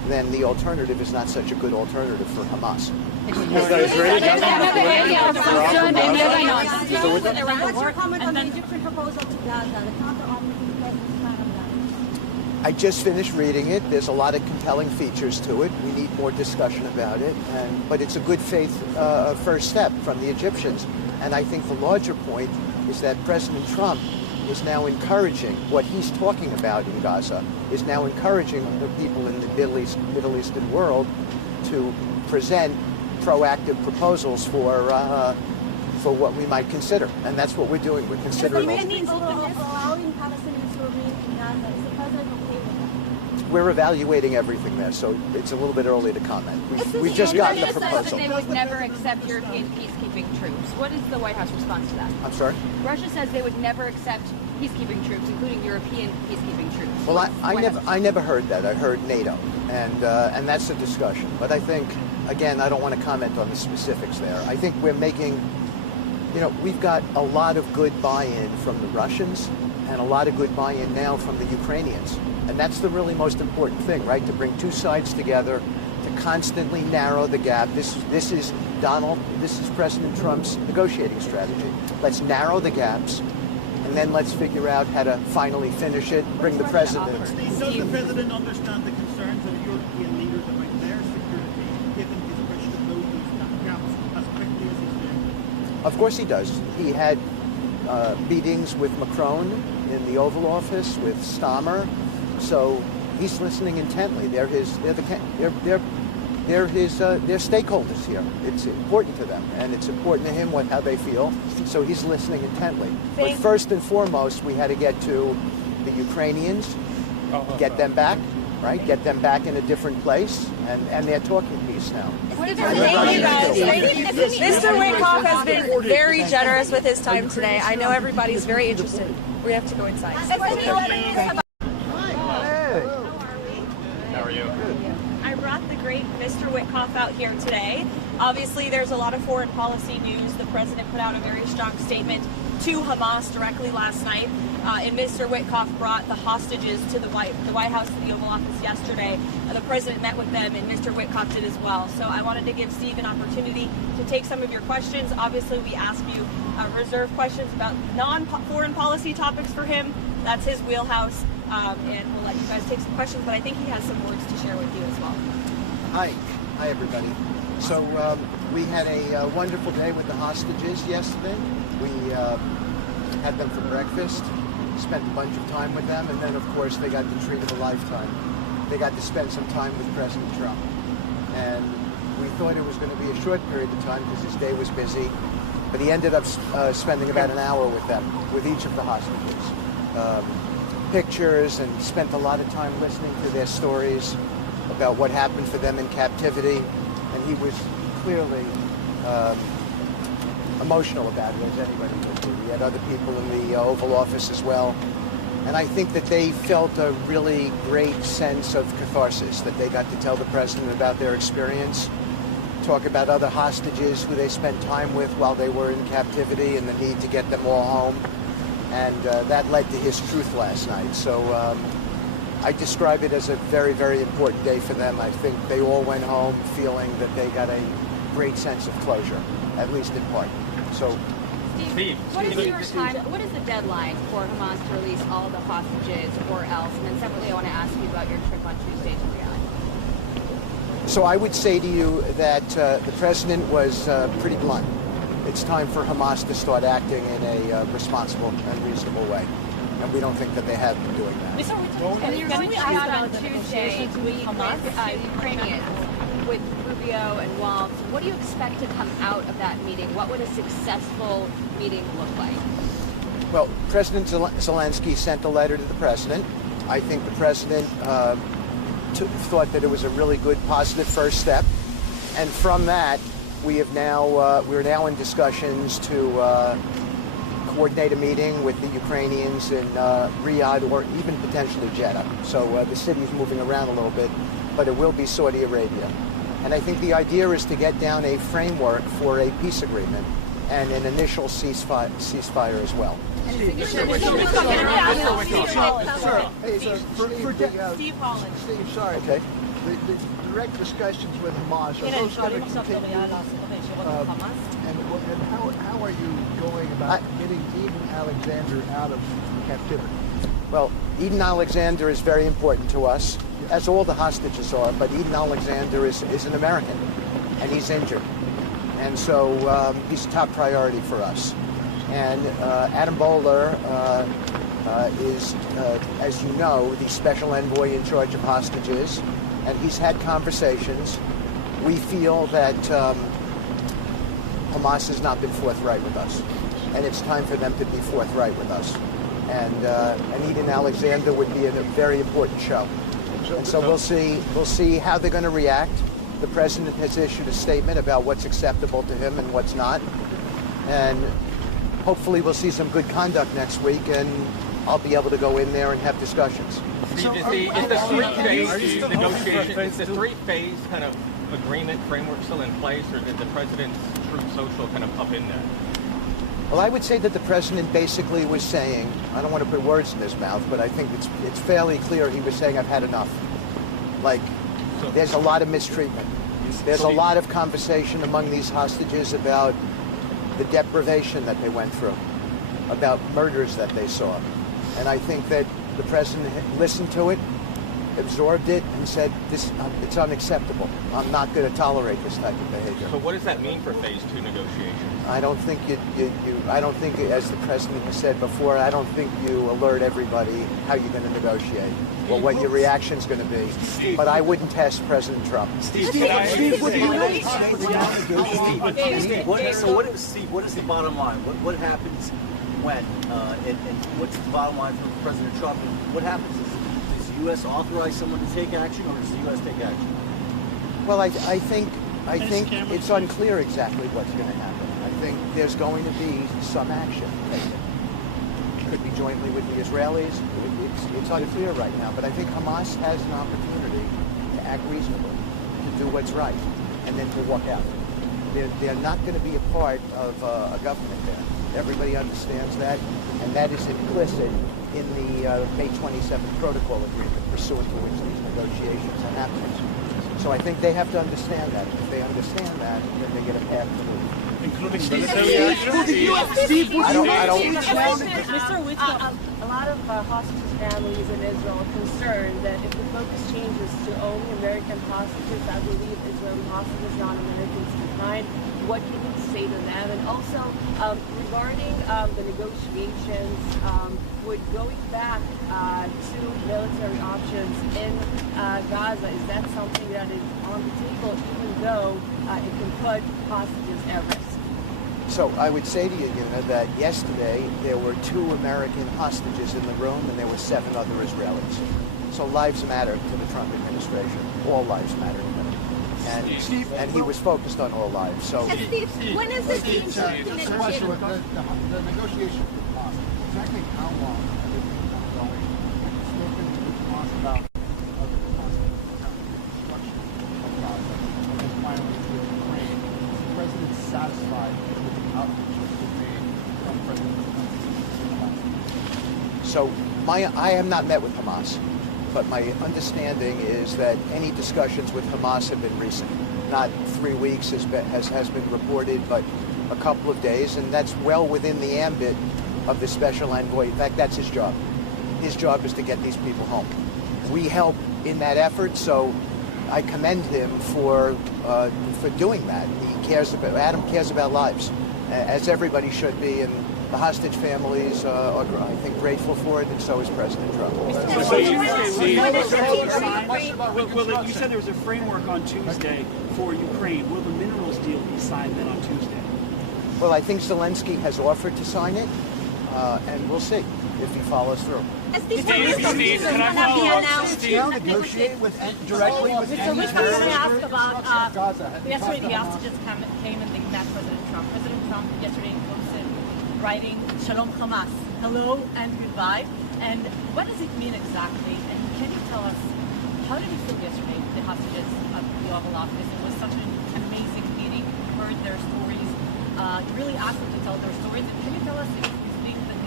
then the alternative is not such a good alternative for Hamas. Is the Israeli What's your comment on the Egyptian proposal to Gaza, the counter-offensive President's plan on Gaza? I just finished reading it. There's a lot of compelling features to it. We need more discussion about it, but it's a good faith first step from the Egyptians. And I think the larger point is that President Trump is now encouraging what he's talking about in Gaza, is now encouraging the people in the Middle Eastern world to present proactive proposals for what we might consider. And that's what we're doing. We're considering Does that mean allowing Palestinians to remain in Gaza? Is the president okay with that? We're evaluating everything there, so it's a little bit early to comment. We've just gotten the proposal. They would never accept European peacekeeping troops. What is the White House response to that? I'm sorry? Russia says they would never accept peacekeeping troops, including European peacekeeping troops. Well, I never heard that. I heard NATO, and that's a discussion. But I think, again, I don't want to comment on the specifics there. I think we're making, we've got a lot of good buy-in from the Russians and a lot of good buy-in now from the Ukrainians. And that's the really most important thing, right? To bring two sides together, to constantly narrow the gap. This is President Trump's negotiating strategy. Let's narrow the gaps, and then let's figure out how to finally finish it, bring the president in. Does the president understand the concerns of European leaders about their security, given his wish to close those gaps as quickly as he's doing? Of course he does. He had meetings with Macron in the Oval Office, with Stammer. So he's listening intently. They're stakeholders here. It's important to them, and it's important to him how they feel. So he's listening intently. But first and foremost, we had to get to the Ukrainians, get them back, right? Get them back in a different place, and they're talking peace now. Thank you guys. Mr. Witkoff has been very generous with his time today. I know everybody's very interested. We have to go inside. How are you? I brought the great Mr. Witkoff out here today. Obviously, there's a lot of foreign policy news. The president put out a very strong statement to Hamas directly last night. And Mr. Witkoff brought the hostages to the White House, to the Oval Office yesterday. The president met with them, and Mr. Witkoff did as well. So I wanted to give Steve an opportunity to take some of your questions. Obviously, we asked you reserve questions about non-foreign policy topics for him. That's his wheelhouse. And we'll let you guys take some questions, but I think he has some words to share with you as well. Hi everybody. So we had a wonderful day with the hostages yesterday. We had them for breakfast, spent a bunch of time with them, and then of course they got the treat of a lifetime. They got to spend some time with President Trump. And we thought it was going to be a short period of time because his day was busy, but he ended up spending about an hour with them, with each of the hostages. Pictures, and spent a lot of time listening to their stories about what happened for them in captivity, and he was clearly emotional about it, as anybody would be. We had other people in the Oval Office as well, and I think that they felt a really great sense of catharsis, that they got to tell the president about their experience, talk about other hostages who they spent time with while they were in captivity and the need to get them all home. And that led to his truth last night. So I describe it as a very, very important day for them. I think they all went home feeling that they got a great sense of closure, at least in part. So, Steve, what is the deadline for Hamas to release all the hostages or else? And then separately, I want to ask you about your trip on Tuesday to Riyadh. So I would say to you that the president was pretty blunt. It's time for Hamas to start acting in a responsible and reasonable way. And we don't think that they have been doing that. And you're going to out on Tuesday to meet with Ukrainians, with Rubio and Waltz. What do you expect to come out of that meeting? What would a successful meeting look like? Well, President Zelensky sent a letter to the president. I think the president thought that it was a really good, positive first step. And from that, we're now in discussions to coordinate a meeting with the Ukrainians in Riyadh or even potentially Jeddah. So the city's moving around a little bit, but it will be Saudi Arabia. And I think the idea is to get down a framework for a peace agreement and an initial ceasefire as well. Steve Holland. Steve, sorry. Okay. The direct discussions with Hamas, are those going to continue? And how are you going about getting Eden Alexander out of captivity? Well, Eden Alexander is very important to us, as all the hostages are, but Eden Alexander is an American, and he's injured. And so he's top priority for us. And Adam Bowler is, as you know, the special envoy in charge of hostages, and he's had conversations. We feel that Hamas has not been forthright with us, and it's time for them to be forthright with us. And Eden Alexander would be a very important show. And so we'll see how they're going to react. The president has issued a statement about what's acceptable to him and what's not. And hopefully we'll see some good conduct next week, and I'll be able to go in there and have discussions. Is the three-phase kind of agreement framework still in place, or did the president's Truth Social kind of up in there? Well, I would say that the president basically was saying, I don't want to put words in his mouth, but I think it's fairly clear he was saying, I've had enough. Like, there's a lot of mistreatment. There's a lot of conversation among these hostages about the deprivation that they went through, about murders that they saw. And I think that the president listened to it, absorbed it, and said, it's unacceptable. I'm not going to tolerate this type of behavior. So what does that mean for phase 2 negotiations? I don't think I don't think, as the president has said before, I don't think you alert everybody how you're going to negotiate or what your reaction's going to be. But I wouldn't test President Trump. Steve, what is the bottom line? What happens when? And what's the bottom line for President Trump? And what happens? Does the U.S. authorize someone to take action, or does the U.S. take action? Well, I think it's unclear exactly what's going to happen. I think there's going to be some action taken. It could be jointly with the Israelis. It's unclear right now, but I think Hamas has an opportunity to act reasonably, to do what's right, and then to walk out. They're not going to be a part of a government there. Everybody understands that, and that is implicit in the May 27th protocol agreement pursuant to which these negotiations are happening. So I think they have to understand that. If they understand that, then they get a path to move. Including military action? A lot of hostages' families in Israel are concerned that if the focus changes to only American hostages, I believe Israeli hostages, non-Americans behind, what can you say to them? And also, regarding the negotiations, would going back to military options in Gaza, is that something that is on the table, even though it can put hostages at risk? So I would say to you, that yesterday there were 2 American hostages in the room and there were 7 other Israelis. So lives matter to the Trump administration. All lives matter to them. And he was focused on all lives. So when is this being The negotiation with Hamas, exactly how long have they been going? And spoken with Hamas about the reconstruction of Gaza, and then finally with Ukraine. Is the president satisfied with the outreach that's been made from President Zelensky? So I have not met with Hamas, but my understanding is that any discussions with Hamas have been recent. Not 3 weeks has been reported, but a couple of days, and that's well within the ambit of the special envoy. In fact, that's his job. His job is to get these people home. We help in that effort, so I commend him for doing that. Adam cares about lives, as everybody should be, and the hostage families are, I think, grateful for it, and so is President Trump. You said there was a framework on Tuesday for Ukraine. Will the minerals deal be signed then on Tuesday? Well, I think Zelensky has offered to sign it, and we'll see if he follows through. Negotiate directly with any ask about yesterday the hostages came and they met President Trump. President Trump yesterday posted writing "Shalom Hamas," hello and goodbye. And what does it mean exactly? And can you tell us how did you feel yesterday? The hostages at the Oval Office. It was such an amazing meeting. You heard their stories. You really asked them to tell their stories. And can you tell us if you think that the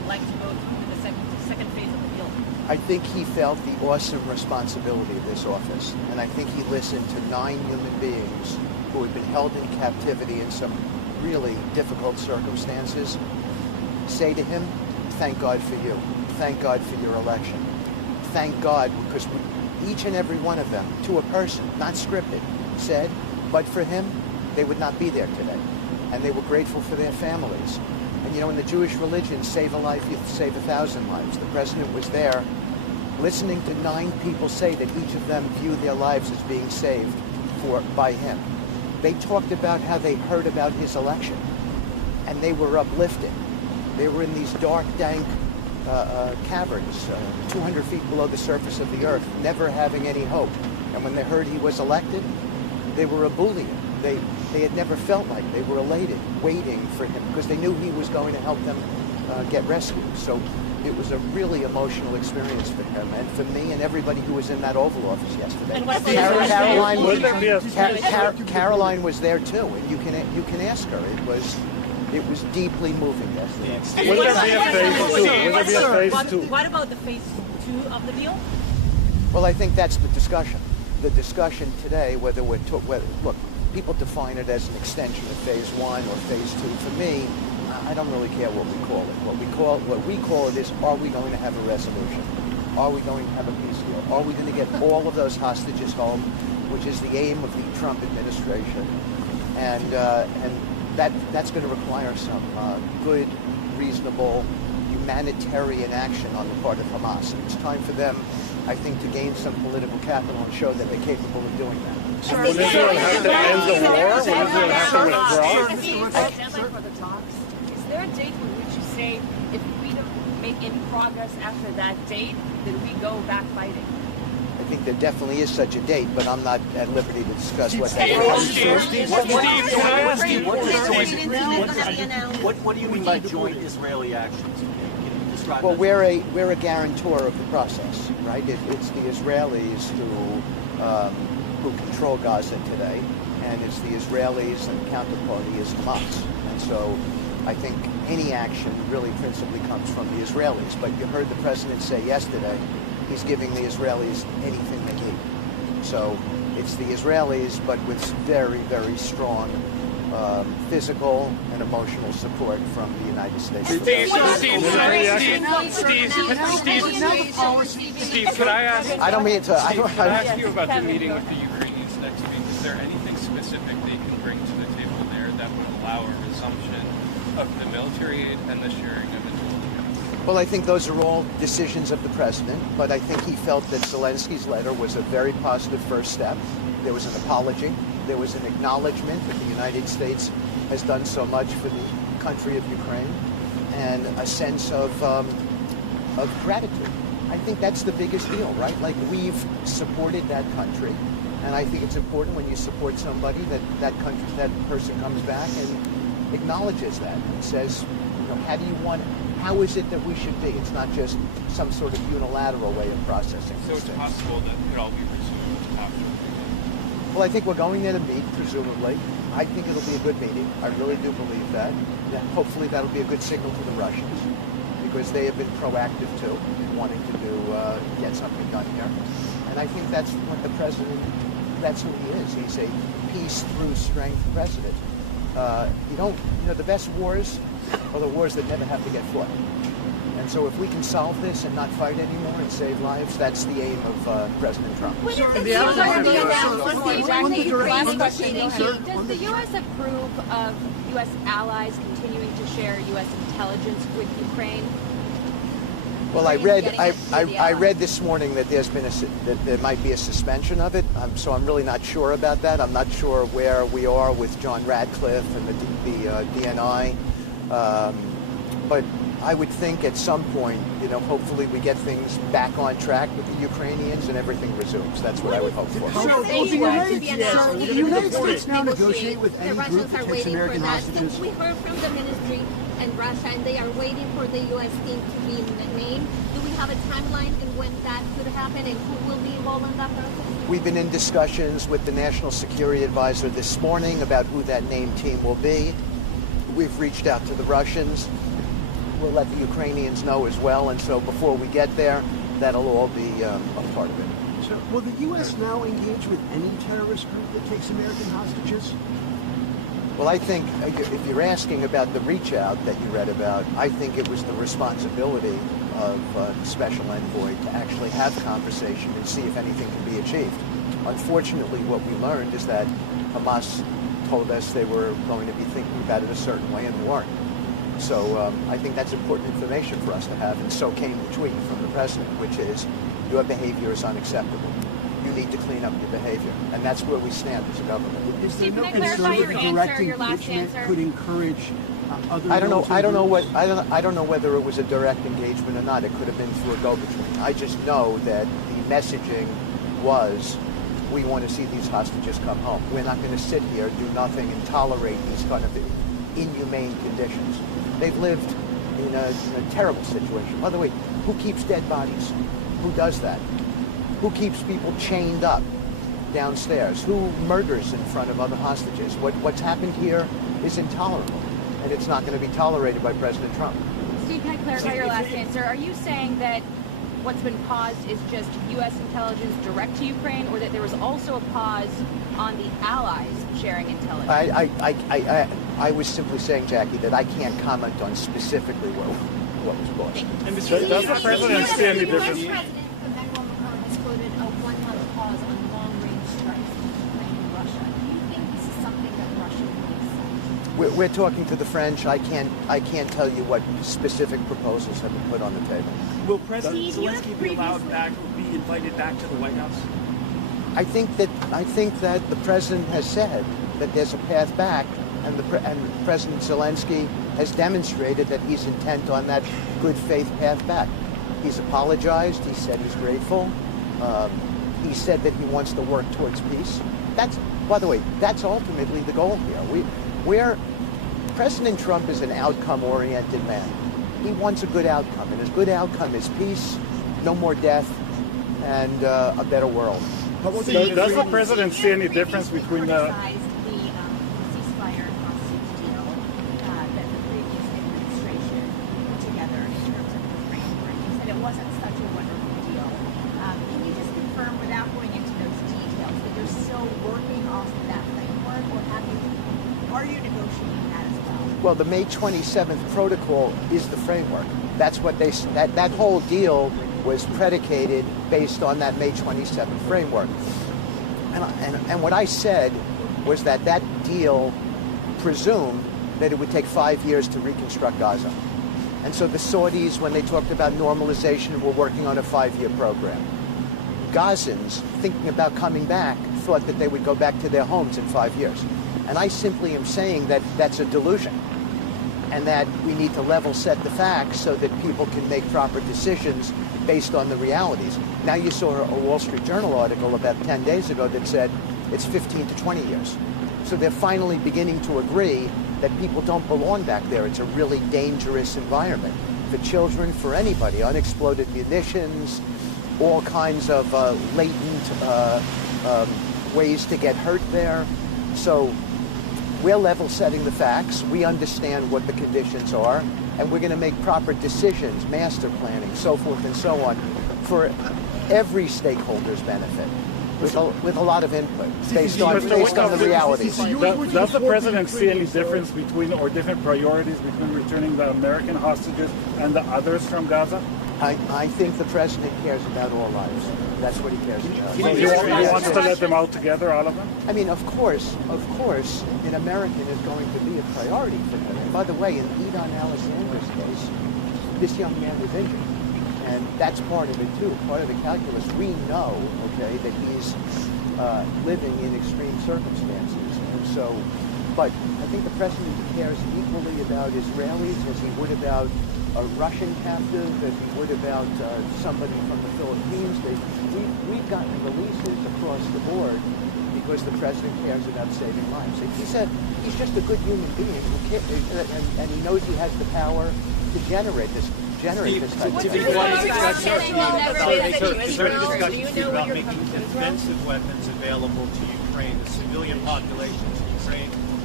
like to go through the second phase of the deal? I think he felt the awesome responsibility of this office, and I think he listened to 9 human beings who had been held in captivity in some really difficult circumstances say to him, thank God for you. Thank God for your election. Thank God, because each and every one of them, to a person, not scripted, said, but for him, they would not be there today. And they were grateful for their families. And you know, in the Jewish religion, save a life, you save 1,000 lives. The president was there listening to 9 people say that each of them view their lives as being saved by him. They talked about how they heard about his election, and they were uplifted. They were in these dark, dank caverns, 200 feet below the surface of the earth, never having any hope. And when they heard he was elected, they were ebullient. They had never felt like they were elated, waiting for him, because they knew he was going to help them get rescued. So it was a really emotional experience for him and for me and everybody who was in that Oval Office yesterday. Caroline was there too, and you can ask her. It was deeply moving yesterday. Will there be a phase two? What about the phase 2 of the deal? Well, I think that's the discussion. The discussion today, whether look, people define it as an extension of phase 1 or phase 2. For me, I don't really care what we call it. What we call it is, are we going to have a resolution? Are we going to have a peace deal? Are we going to get all of those hostages home, which is the aim of the Trump administration? And that's going to require some good, reasonable, humanitarian action on the part of Hamas. And it's time for them, I think, to gain some political capital and show that they're capable of doing that. Will Israel have to end the war? Will Israel have to withdraw? Is there a date with which you say, if we don't make any progress after that date, then we go back fighting? I think there definitely is such a date, but I'm not at liberty to discuss what that is. What do you mean by joint Israeli actions? Well, we're a guarantor of the process, right? It's the Israelis who control Gaza today, and it's the Israelis, and the counterparty is Hamas. And so I think any action really principally comes from the Israelis. But you heard the president say yesterday he's giving the Israelis anything they need. So it's the Israelis, but with very, very strong physical and emotional support from the United States. Steve, could I ask? I don't mean to. Could I ask you about the meeting with the Ukrainians next week? Is there anything specific they can bring to the table there that would allow a resumption of the military aid and the sharing of intelligence? Well, I think those are all decisions of the president, but I think he felt that Zelensky's letter was a very positive first step. There was an apology. There was an acknowledgement that the United States has done so much for the country of Ukraine, and a sense of gratitude. I think that's the biggest deal, right? Like, we've supported that country, and I think it's important when you support somebody that person comes back and acknowledges that and says, you know, how is it that we should be? It's not just some sort of unilateral way of processing. So it's possible that it all be resumed after. Well, I think we're going there to meet, presumably. I think it'll be a good meeting. I really do believe that. Hopefully that'll be a good signal to the Russians, because they have been proactive too in wanting to get something done here. And I think that's what the president, that's who he is. He's a peace through strength president. The best wars are the wars that never have to get fought. And so if we can solve this and not fight anymore and save lives, that's the aim of President Trump. Does the U.S. approve of U.S. allies continuing to share U.S. intelligence with Ukraine? Well, I read this morning that that there might be a suspension of it. So I'm really not sure about that. I'm not sure where we are with John Radcliffe and the DNI. But I would think at some point, hopefully we get things back on track with the Ukrainians and everything resumes. That's what I would hope for. The United States now negotiate with any group that takes American hostages? We heard from the ministry and Russia, and they are waiting for the U.S. team to be named. Do we have a timeline and when that could happen, and who will be involved in that process? We've been in discussions with the National Security Advisor this morning about who that named team will be. We've reached out to the Russians. we'll let the Ukrainians know as well. And so before we get there, that'll all be a part of it. So, will the U.S. now engage with any terrorist group that takes American hostages? Well, I think if you're asking about the reach out that you read about, I think it was the responsibility of Special Envoy to actually have conversation and see if anything can be achieved. Unfortunately, what we learned is that Hamas told us they were going to be thinking about it a certain way and weren't. So I think that's important information for us to have, and so came the tweet from the president, which is, your behavior is unacceptable. You need to clean up your behavior, and that's where we stand as a government. Is there Steve, no can I clarify concern your that answer, direct your last engagement answer? could encourage other? I don't know military what groups? I don't know whether it was a direct engagement or not. It could have been through a go-between. I just know that the messaging was, we want to see these hostages come home. We're not going to sit here, do nothing, and tolerate these kind of inhumane conditions. They've lived in a terrible situation. By the way, who keeps dead bodies? Who does that? Who keeps people chained up downstairs? Who murders in front of other hostages? What's happened here is intolerable, and it's not going to be tolerated by President Trump. Steve, can I clarify your last answer? Are you saying that what's been paused is just U.S. intelligence direct to Ukraine, or that there was also a pause on the allies sharing intelligence? I was simply saying, Jackie, that I can't comment on specifically what was paused. And does the president see any difference? The U.S. President Emmanuel Macron has quoted a one-month pause on long-range strikes in Ukraine and Russia. Do you think this is something that Russia will accept? We're talking to the French. I can't tell you what specific proposals have been put on the table. Will President Zelensky be allowed back, be invited back to the White House? I think that the president has said that there's a path back, and President Zelensky has demonstrated that he's intent on that good faith path back. He's apologized. He said he's grateful. He said that he wants to work towards peace. By the way, that's ultimately the goal here. President Trump is an outcome-oriented man. He wants a good outcome, and his good outcome is peace, no more death, and a better world. Does the president see any difference between the ceasefire hostage deal that the previous administration put together in terms of the framework? You said it wasn't such a wonderful deal. Can you just confirm, without going into those details, that you're still working off of that framework, or are you negotiating that as well? Well, the May 27th protocol is the framework. That's what that whole deal was predicated based on that May 27th framework. And what I said was that deal presumed that it would take 5 years to reconstruct Gaza. And so the Saudis, when they talked about normalization, were working on a 5-year program. Gazans, thinking about coming back, thought that they would go back to their homes in 5 years. And I simply am saying that that's a delusion, and that we need to level set the facts so that people can make proper decisions based on the realities. Now you saw a Wall Street Journal article about 10 days ago that said it's 15 to 20 years. So they're finally beginning to agree that people don't belong back there. It's a really dangerous environment for children, for anybody. Unexploded munitions, all kinds of latent ways to get hurt there. So we're level setting the facts. We understand what the conditions are, and we're going to make proper decisions, master planning, so forth and so on, for every stakeholder's benefit, with a lot of input based on the realities. Does the president see any difference between, or different priorities between returning the American hostages and the others from Gaza? I think the president cares about all lives. That's what he cares about. So he wants to let them out together, all of them? I mean, of course, an American is going to be a priority for him. And by the way, in Edon Alexander's case, this young man was injured. And that's part of it, too. Part of the calculus. We know, okay, that he's living in extreme circumstances. And so, but I think the president cares equally about Israelis as he would about a Russian captive, as he would about somebody from the Philippines. We've gotten releases across the board because the president cares about saving lives. He's just a good human being who and he knows he has the power to generate this type of Is there a discussion about making defensive weapons available to Ukraine? The civilian populations in Ukraine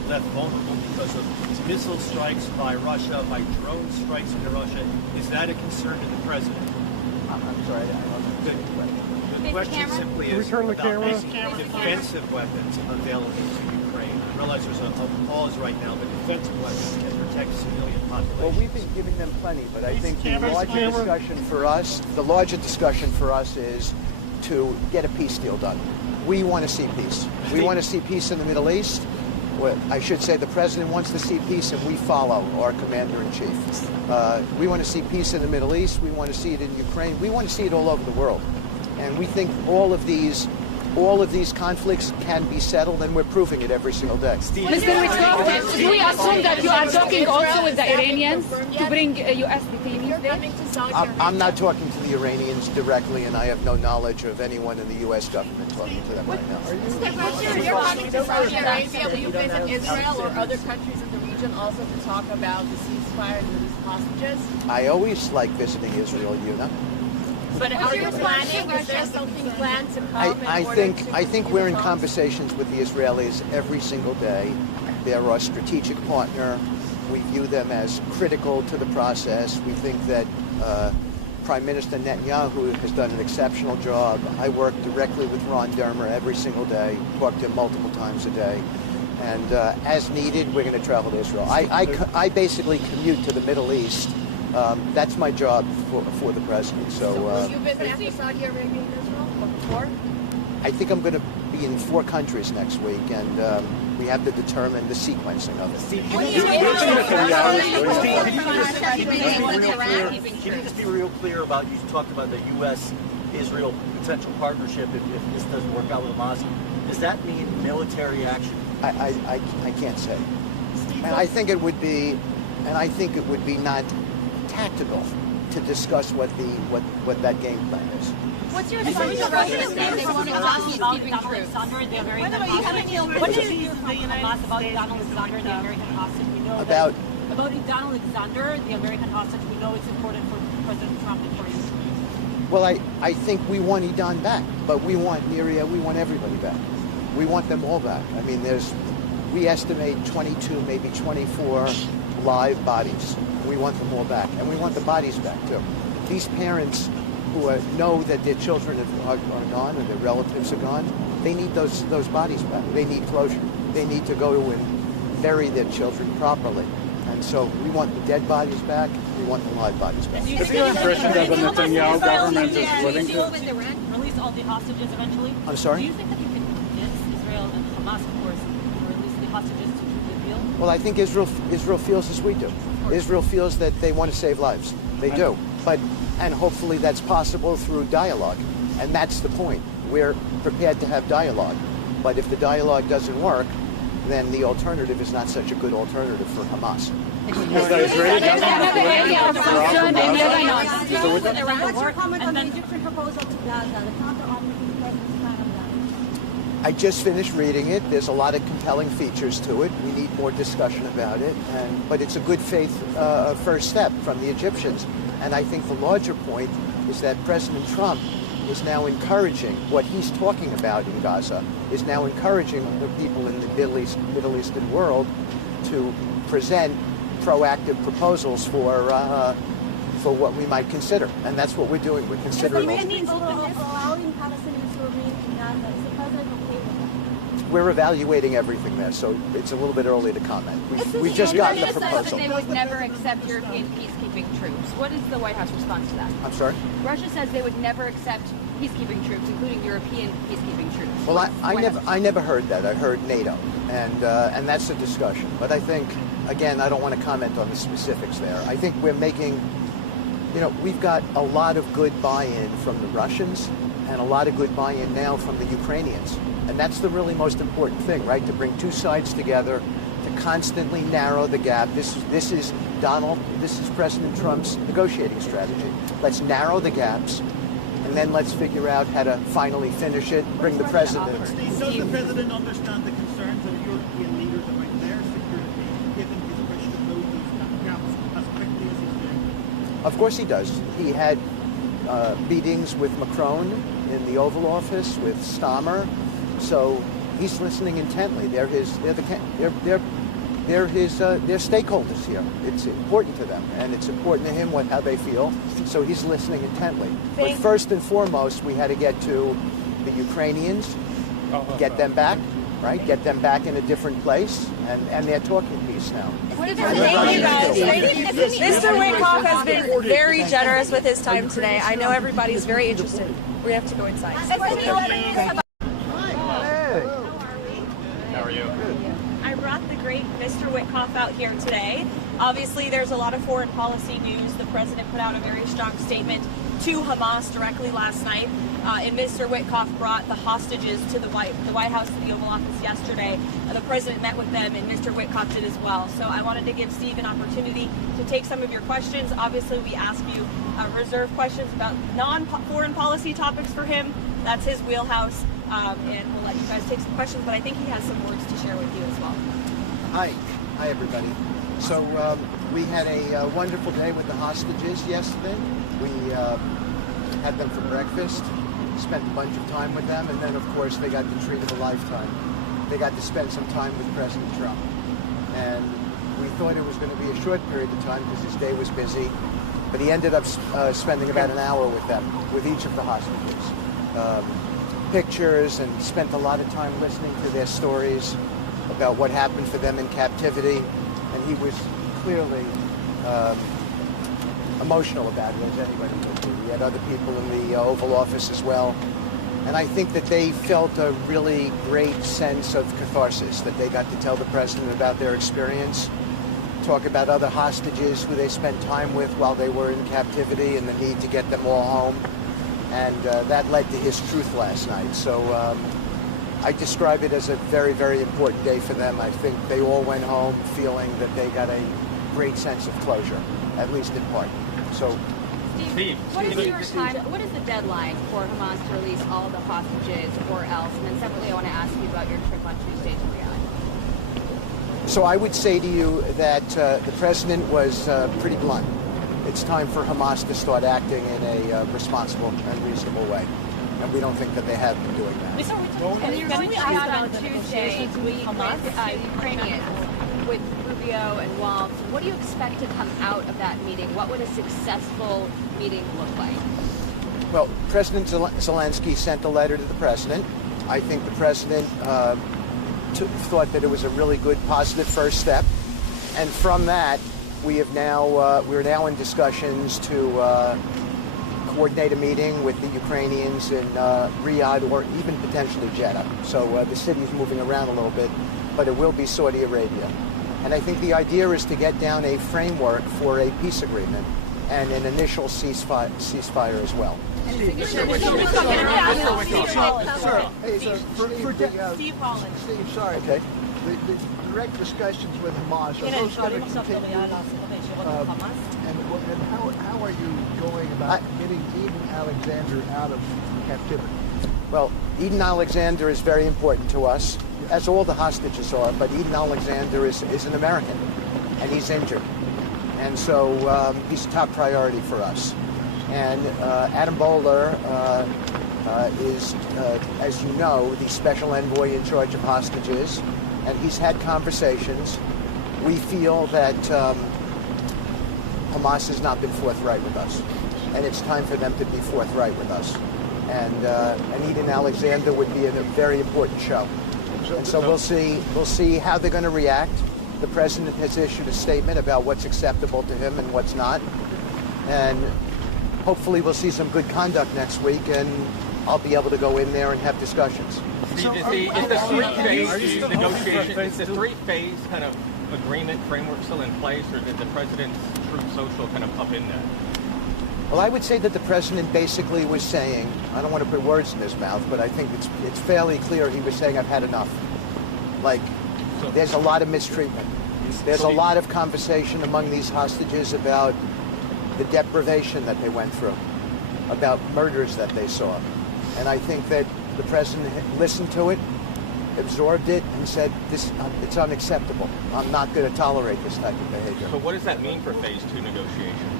left vulnerable because of missile strikes by Russia, by drone strikes into Russia. Is that a concern to the president? I'm sorry, The question simply is about making defensive weapons available to Ukraine. I realize there's a pause right now, but defensive weapons can protect civilian populations. Well, we've been giving them plenty, but I think the larger discussion for us is to get a peace deal done. We want to see peace. We want to see peace in the Middle East. Well, I should say the president wants to see peace, and we follow our commander-in-chief. We want to see peace in the Middle East. We want to see it in Ukraine. We want to see it all over the world. And we think all of these conflicts can be settled, and we're proving it every single day. Mr. Witkoff, do we assume that you are talking also with the Iranians to bring U.S. detainees there? I'm not talking to the Iranians directly, and I have no knowledge of anyone in the U.S. government talking to them right now. You're talking to Saudi Arabia, will you visit Israel or other countries in the region also to talk about the ceasefire and release hostages? I always like visiting Israel, But are you planning? Is there something planned to come? I think we're in conversations with the Israelis every single day. They're our strategic partner. We view them as critical to the process. We think that Prime Minister Netanyahu has done an exceptional job. I work directly with Ron Dermer every single day, talk to him multiple times a day. And as needed, we're going to travel to Israel. I basically commute to the Middle East. That's my job for the president. So will you visit after Saudi Arabia and Israel or before? I think I'm going to be in 4 countries next week, and we have to determine the sequencing of it. Can you just be real clear about, you talked about the U.S.-Israel potential partnership if this doesn't work out with Hamas. Does that mean military action? I can't say. And I think it would be not tactical to discuss what that game plan is. What's your assessment of Russia's saying they won't exhaust peacekeeping troops? What do you think about Donald Alexander, the American hostage? We know About Donald Alexander, the American hostage. We know it's important for President Trump and for his peace. Well, I think we want Idan back, but we want Miria, we want everybody back. We want them all back. I mean, we estimate 22, maybe 24 live bodies. We want them all back, and we want the bodies back too. These parents who know that their children are gone and their relatives are gone, they need those bodies back. They need closure. They need to go and bury their children properly. And so we want the dead bodies back. We want the live bodies back. Is your impression that the Netanyahu government is willing to release all the hostages eventually? I'm sorry? Do you think that you can convince Israel and Hamas, of course, to release the hostages to keep the deal? Well, I think Israel feels as we do. Israel feels that they want to save lives. They do. And hopefully that's possible through dialogue. And that's the point. We're prepared to have dialogue. But if the dialogue doesn't work, then the alternative is not such a good alternative for Hamas. What's your comment on the Egyptian proposal to Gaza, the counter-offensive the president's plan on that? I just finished reading it. There's a lot of compelling features to it. We need more discussion about it. But it's a good faith first step from the Egyptians. And I think the larger point is that President Trump is now encouraging what he's talking about in Gaza, is now encouraging the people in the Middle Eastern world to present proactive proposals for what we might consider. And that's what we're doing. We're considering allowing Palestinians to remain in Gaza. Is the president okay with that? We're evaluating everything there, so it's a little bit early to comment. We've just gotten the proposal. Russia says that they would never accept European peacekeeping troops. What is the White House response to that? I'm sorry? Russia says they would never accept peacekeeping troops, including European peacekeeping troops. Well, I never heard that. I heard NATO, and that's a discussion. But I think, again, I don't want to comment on the specifics there. I think we're making, we've got a lot of good buy-in from the Russians and a lot of good buy-in now from the Ukrainians. And that's the really most important thing, right? To bring two sides together, to constantly narrow the gap. This is President Trump's negotiating strategy. Let's narrow the gaps, and then let's figure out how to finally finish it, bring the president. Does the president understand the concerns of European leaders about their security, given his wish to close these gaps as quickly as he's doing? Of course he does. He had meetings with Macron in the Oval Office, with Stammer. So he's listening intently. They're stakeholders here. It's important to them, and it's important to him how they feel. So he's listening intently. But first and foremost, we had to get to the Ukrainians, get them back, right? Get them back in a different place, and they're talking peace now. Thank you guys. Mr. Witkoff has been very generous with his time today. I know everybody's very interested. We have to go inside. How are you? I brought the great Mr. Witkoff out here today. Obviously, there's a lot of foreign policy news. The president put out a very strong statement to Hamas directly last night. And Mr. Witkoff brought the hostages to the White House, to the Oval Office yesterday. The president met with them, and Mr. Witkoff did as well. So I wanted to give Steve an opportunity to take some of your questions. Obviously, we ask you reserve questions about non-foreign policy topics for him. That's his wheelhouse. And we'll let you guys take some questions, but I think he has some words to share with you as well. Hi everybody. So we had a wonderful day with the hostages yesterday. We had them for breakfast, spent a bunch of time with them, and then of course they got the treat of a lifetime. They got to spend some time with President Trump. And we thought it was going to be a short period of time because his day was busy, but he ended up spending about an hour with them, with each of the hostages. Pictures, and spent a lot of time listening to their stories about what happened for them in captivity, and he was clearly emotional about it, as anybody would be. We had other people in the Oval Office as well, and I think that they felt a really great sense of catharsis, that they got to tell the president about their experience, talk about other hostages who they spent time with while they were in captivity and the need to get them all home. And that led to his truth last night. So I describe it as a very, very important day for them. I think they all went home feeling that they got a great sense of closure, at least in part. So, Steve, what is the deadline for Hamas to release all the hostages or else? And then separately, I want to ask you about your trip on Tuesday to Riyadh. So I would say to you that the president was pretty blunt. It's time for Hamas to start acting in a responsible and reasonable way. And we don't think that they have been doing that. Can we ask on Tuesday, we met Ukrainians with Rubio and Waltz. What do you expect to come out of that meeting? What would a successful meeting look like? Well, President Zelensky sent a letter to the president. I think the president thought that it was a really good, positive first step. And from that, we're now in discussions to coordinate a meeting with the Ukrainians in Riyadh or even potentially Jeddah. So the city is moving around a little bit, but it will be Saudi Arabia. And I think the idea is to get down a framework for a peace agreement and an initial ceasefire as well. Steve Holland. Steve, sorry. Okay. The direct discussions with Hamas, are those going to continue? And how are you going about getting Eden Alexander out of captivity? Well, Eden Alexander is very important to us, as all the hostages are, but Eden Alexander is an American, and he's injured. And so he's a top priority for us. And Adam Bowler is, as you know, the special envoy in charge of hostages, and he's had conversations. We feel that Hamas has not been forthright with us, and it's time for them to be forthright with us. And Eden Alexander would be a very important show. And so we'll see how they're going to react. The president has issued a statement about what's acceptable to him and what's not. And hopefully we'll see some good conduct next week, and I'll be able to go in there and have discussions. Is the three-phase negotiation, is the three-phase kind of agreement framework still in place, or did the president's Truth Social kind of up in that? Well, I would say that the president basically was saying, I don't want to put words in his mouth, but I think it's fairly clear he was saying, I've had enough. Like, there's a lot of mistreatment. There's a lot of conversation among these hostages about the deprivation that they went through, about murders that they saw. And I think that the president listened to it, absorbed it, and said, it's unacceptable. I'm not going to tolerate this type of behavior. So what does that mean for phase 2 negotiations?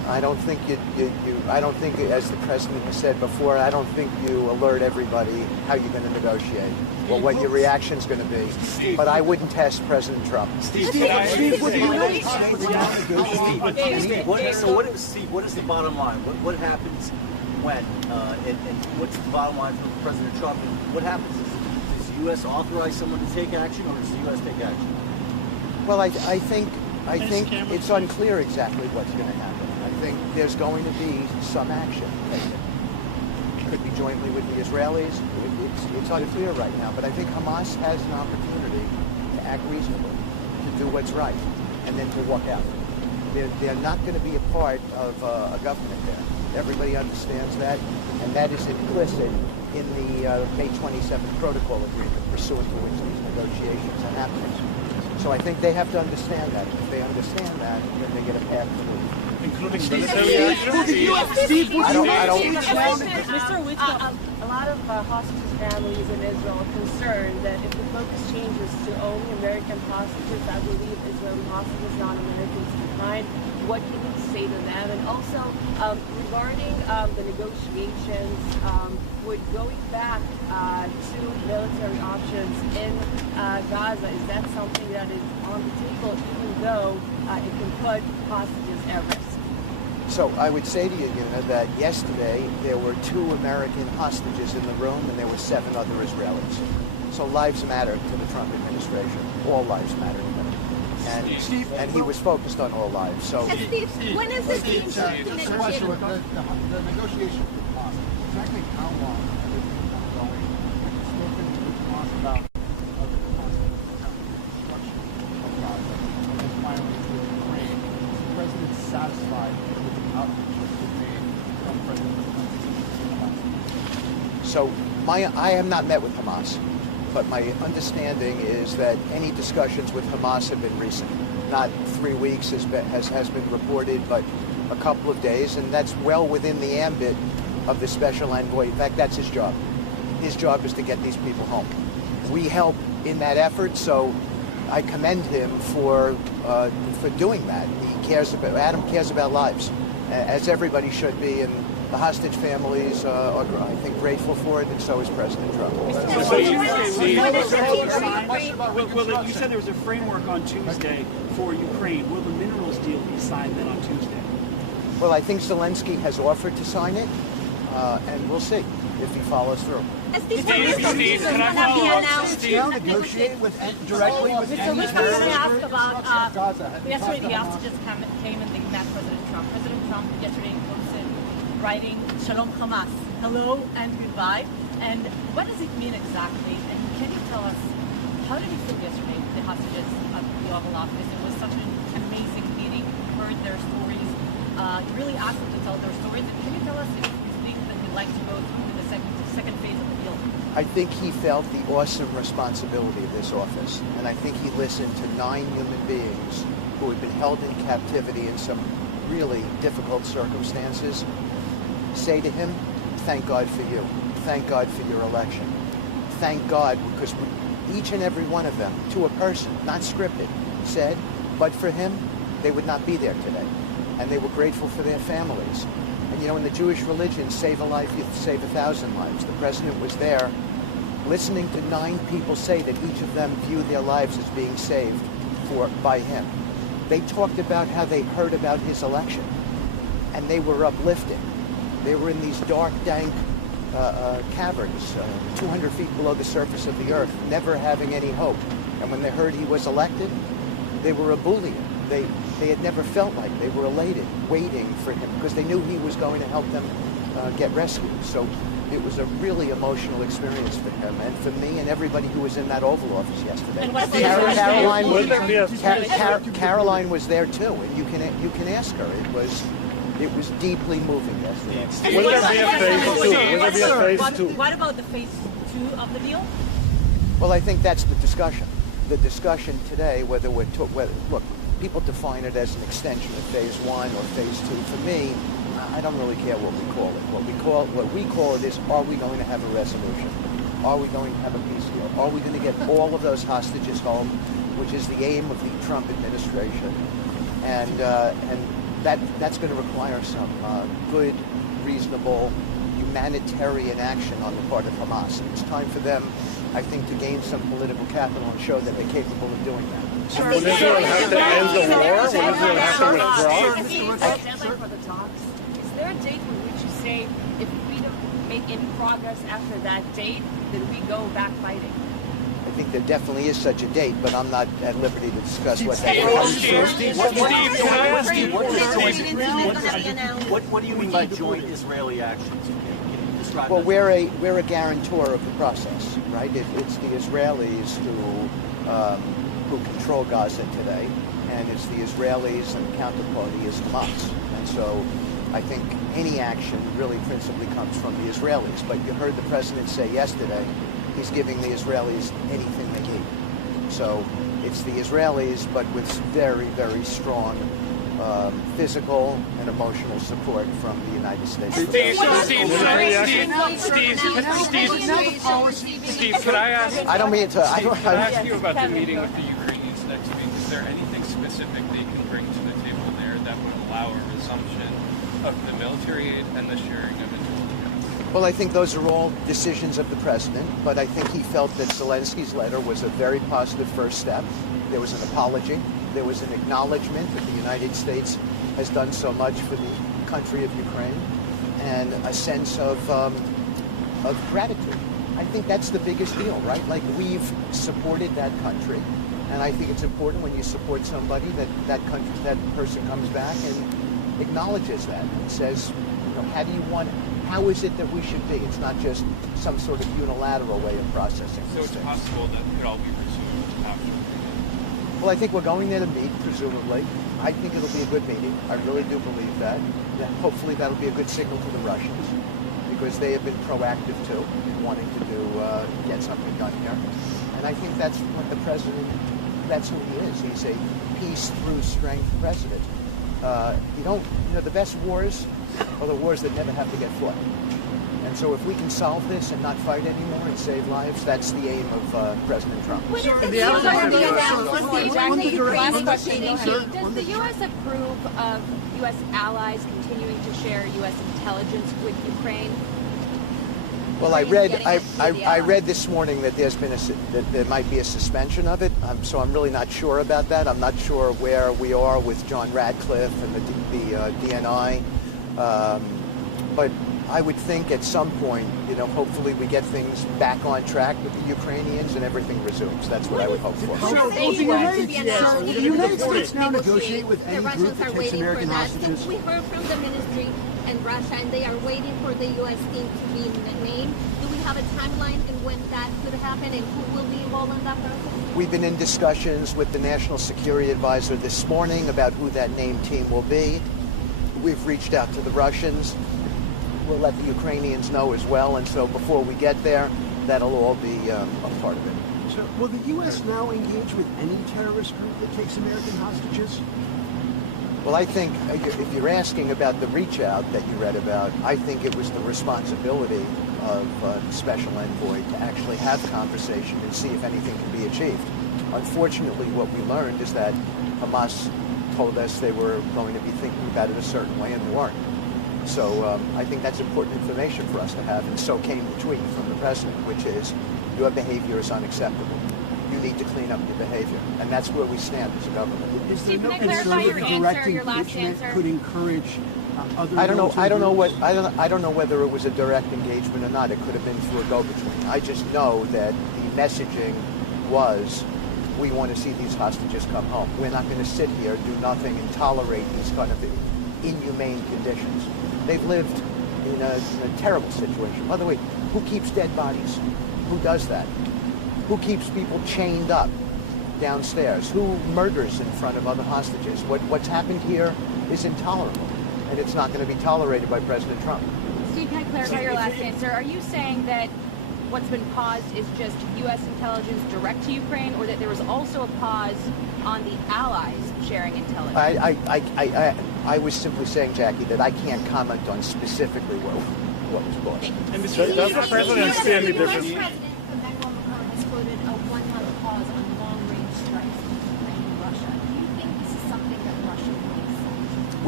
I don't think I don't think, as the president has said before, I don't think you alert everybody how you're going to negotiate or what your reaction's going to be. But I wouldn't test President Trump. Steve, what is the bottom line? What happens when? And what's the bottom line for President Trump? And what happens? Does the U.S. authorize someone to take action, or does the U.S. take action? Well, I think it's unclear exactly what's going to happen. I think there's going to be some action taken. It could be jointly with the Israelis. It's unclear right now, but I think Hamas has an opportunity to act reasonably, to do what's right, and then to walk out. They're not going to be a part of a government there. Everybody understands that, and that is implicit in the May 27th protocol agreement pursuant to which these negotiations are happening. So I think they have to understand that. If they understand that, then they get a path through. Including a lot of hostages' families in Israel are concerned that if the focus changes to only American hostages, I believe Israeli hostages, non-Americans behind, what can you say to them? And also, regarding the negotiations, would going back to military options in Gaza, is that something that is on the table, even though it can put hostages at risk? So I would say to you, that yesterday there were 2 American hostages in the room and there were 7 other Israelis. So lives matter to the Trump administration. All lives matter to them. And he was focused on all lives. So Steve, when is this being The negotiation with Hamas, exactly how long have they been ongoing? We've spoken with Hamas about the reconstruction of Gaza and finally with Ukraine. Is the president satisfied with the outreach that's been made from President Zelensky? So I have not met with Hamas, but my understanding is that any discussions with Hamas have been recent. Not 3 weeks has been reported, but a couple of days, and that's well within the ambit of the special envoy. In fact, that's his job. His job is to get these people home. We help in that effort, so I commend him for doing that. Adam cares about lives, as everybody should be, and the hostage families are, I think, grateful for it, and so is President Trump. You said there was a framework on Tuesday for Ukraine. Will the minerals deal be signed then on Tuesday? Well, I think Zelensky has offered to sign it, and we'll see if he follows through. Negotiate directly with yesterday the hostages came and they met President Trump. President Trump yesterday posted writing "Shalom Hamas," hello and goodbye. And what does it mean exactly? And can you tell us how did you feel yesterday, the hostages at the Oval Office? It was such an amazing meeting. You heard their stories. You really asked them to tell their stories. And can you tell us if you think that they'd like to go through the second phase of the deal? I think he felt the awesome responsibility of this office, and I think he listened to 9 human beings who had been held in captivity in some really difficult circumstances say to him, thank God for you. Thank God for your election. Thank God, because each and every one of them, to a person, not scripted, said, but for him, they would not be there today. And they were grateful for their families. And in the Jewish religion, save a life, you save 1,000 lives. The president was there listening to 9 people say that each of them viewed their lives as being saved by him. They talked about how they heard about his election, and they were uplifted. They were in these dark, dank caverns, 200 feet below the surface of the earth, never having any hope. And when they heard he was elected, they were ebullient. They had never felt like they were elated, waiting for him, because they knew he was going to help them get rescued. So it was a really emotional experience for him and for me and everybody who was in that Oval Office yesterday. Caroline was there too, and you can ask her. It was deeply moving yesterday. Will there be a phase 2? What about the phase 2 of the deal? Well, I think that's the discussion. The discussion today, whether look, people define it as an extension of phase 1 or phase 2. For me, I don't really care what we call it. What we call it is, are we going to have a resolution? Are we going to have a peace deal? Are we going to get all of those hostages home, which is the aim of the Trump administration? And that's going to require some good, reasonable, humanitarian action on the part of Hamas. And it's time for them, I think, to gain some political capital and show that they're capable of doing that. Will Israel have to end the war? Will Israel have to withdraw? For the talks, is there a date on which you say if we don't make any progress after that date, then we go back fighting? I think there definitely is such a date, but I'm not at liberty to discuss what that is. What do you mean by joint Israeli actions? Well, we're a guarantor of the process, right? It's the Israelis who control Gaza today, and it's the Israelis and the counterparty is Hamas. And so I think any action really principally comes from the Israelis. But you heard the president say yesterday he's giving the Israelis anything they need. So it's the Israelis, but with very, very strong physical and emotional support from the United States. Steve, could I ask? I don't mean to. Could I ask you about the meeting with the Ukrainians next week? Is there anything specific they can bring to the table there that would allow a resumption of the military aid and the sharing of intelligence? Well, I think those are all decisions of the president, but I think he felt that Zelensky's letter was a very positive first step. There was an apology. There was an acknowledgement that the United States has done so much for the country of Ukraine, and a sense of gratitude. I think that's the biggest deal, right? Like, we've supported that country, and I think it's important when you support somebody that person comes back and acknowledges that and says, you know, how is it that we should be? It's not just some sort of unilateral way of processing. So it's possible that it could all be resumed after. Well, I think we're going there to meet, presumably. I think it'll be a good meeting. I really do believe that. Hopefully that'll be a good signal to the Russians, because they have been proactive too in wanting to get something done here. And I think that's what the president, that's who he is. He's a peace through strength president. The best wars are the wars that never have to get fought. And so if we can solve this and not fight anymore and save lives, that's the aim of President Trump. Does the U.S. approve of U.S. allies continuing to share U.S. intelligence with Ukraine? Well, I read this morning that that there might be a suspension of it. So I'm really not sure about that. I'm not sure where we are with John Radcliffe and the DNI. But I would think at some point, hopefully we get things back on track with the Ukrainians and everything resumes. That's what I would hope for. The United States now negotiate with any group that takes American hostages? We heard from the ministry and Russia, and they are waiting for the U.S. team to be named. Do we have a timeline and when that could happen, and who will be involved in that process? We've been in discussions with the National Security Advisor this morning about who that named team will be. We've reached out to the Russians. We'll let the Ukrainians know as well, and so before we get there, that'll all be a part of it. So will the U.S. now engage with any terrorist group that takes American hostages? Well, I think if you're asking about the reach out that you read about, I think it was the responsibility of the Special Envoy to actually have conversation and see if anything can be achieved. Unfortunately, what we learned is that Hamas told us they were going to be thinking about it a certain way, and they weren't. So I think that's important information for us to have, and so came the tweet from the president, which is, your behavior is unacceptable. You need to clean up your behavior, and that's where we stand as a government. Is there no concern that direct engagement could encourage other? I don't know whether it was a direct engagement or not. It could have been through a go-between. I just know that the messaging was, we want to see these hostages come home. We're not going to sit here, do nothing, and tolerate these kind of inhumane conditions. They've lived in a terrible situation. By the way, who keeps dead bodies? Who does that? Who keeps people chained up downstairs? Who murders in front of other hostages? What's happened here is intolerable, and it's not going to be tolerated by President Trump. Steve, can I clarify your last answer? Are you saying that what's been paused is just U.S. intelligence direct to Ukraine, or that there was also a pause on the allies sharing intelligence? I was simply saying, Jackie, that I can't comment on specifically what was paused. And does the president see any difference? Quoted a 1-month pause on long-range strikes in Ukraine and Russia. Do you think this is something that Russia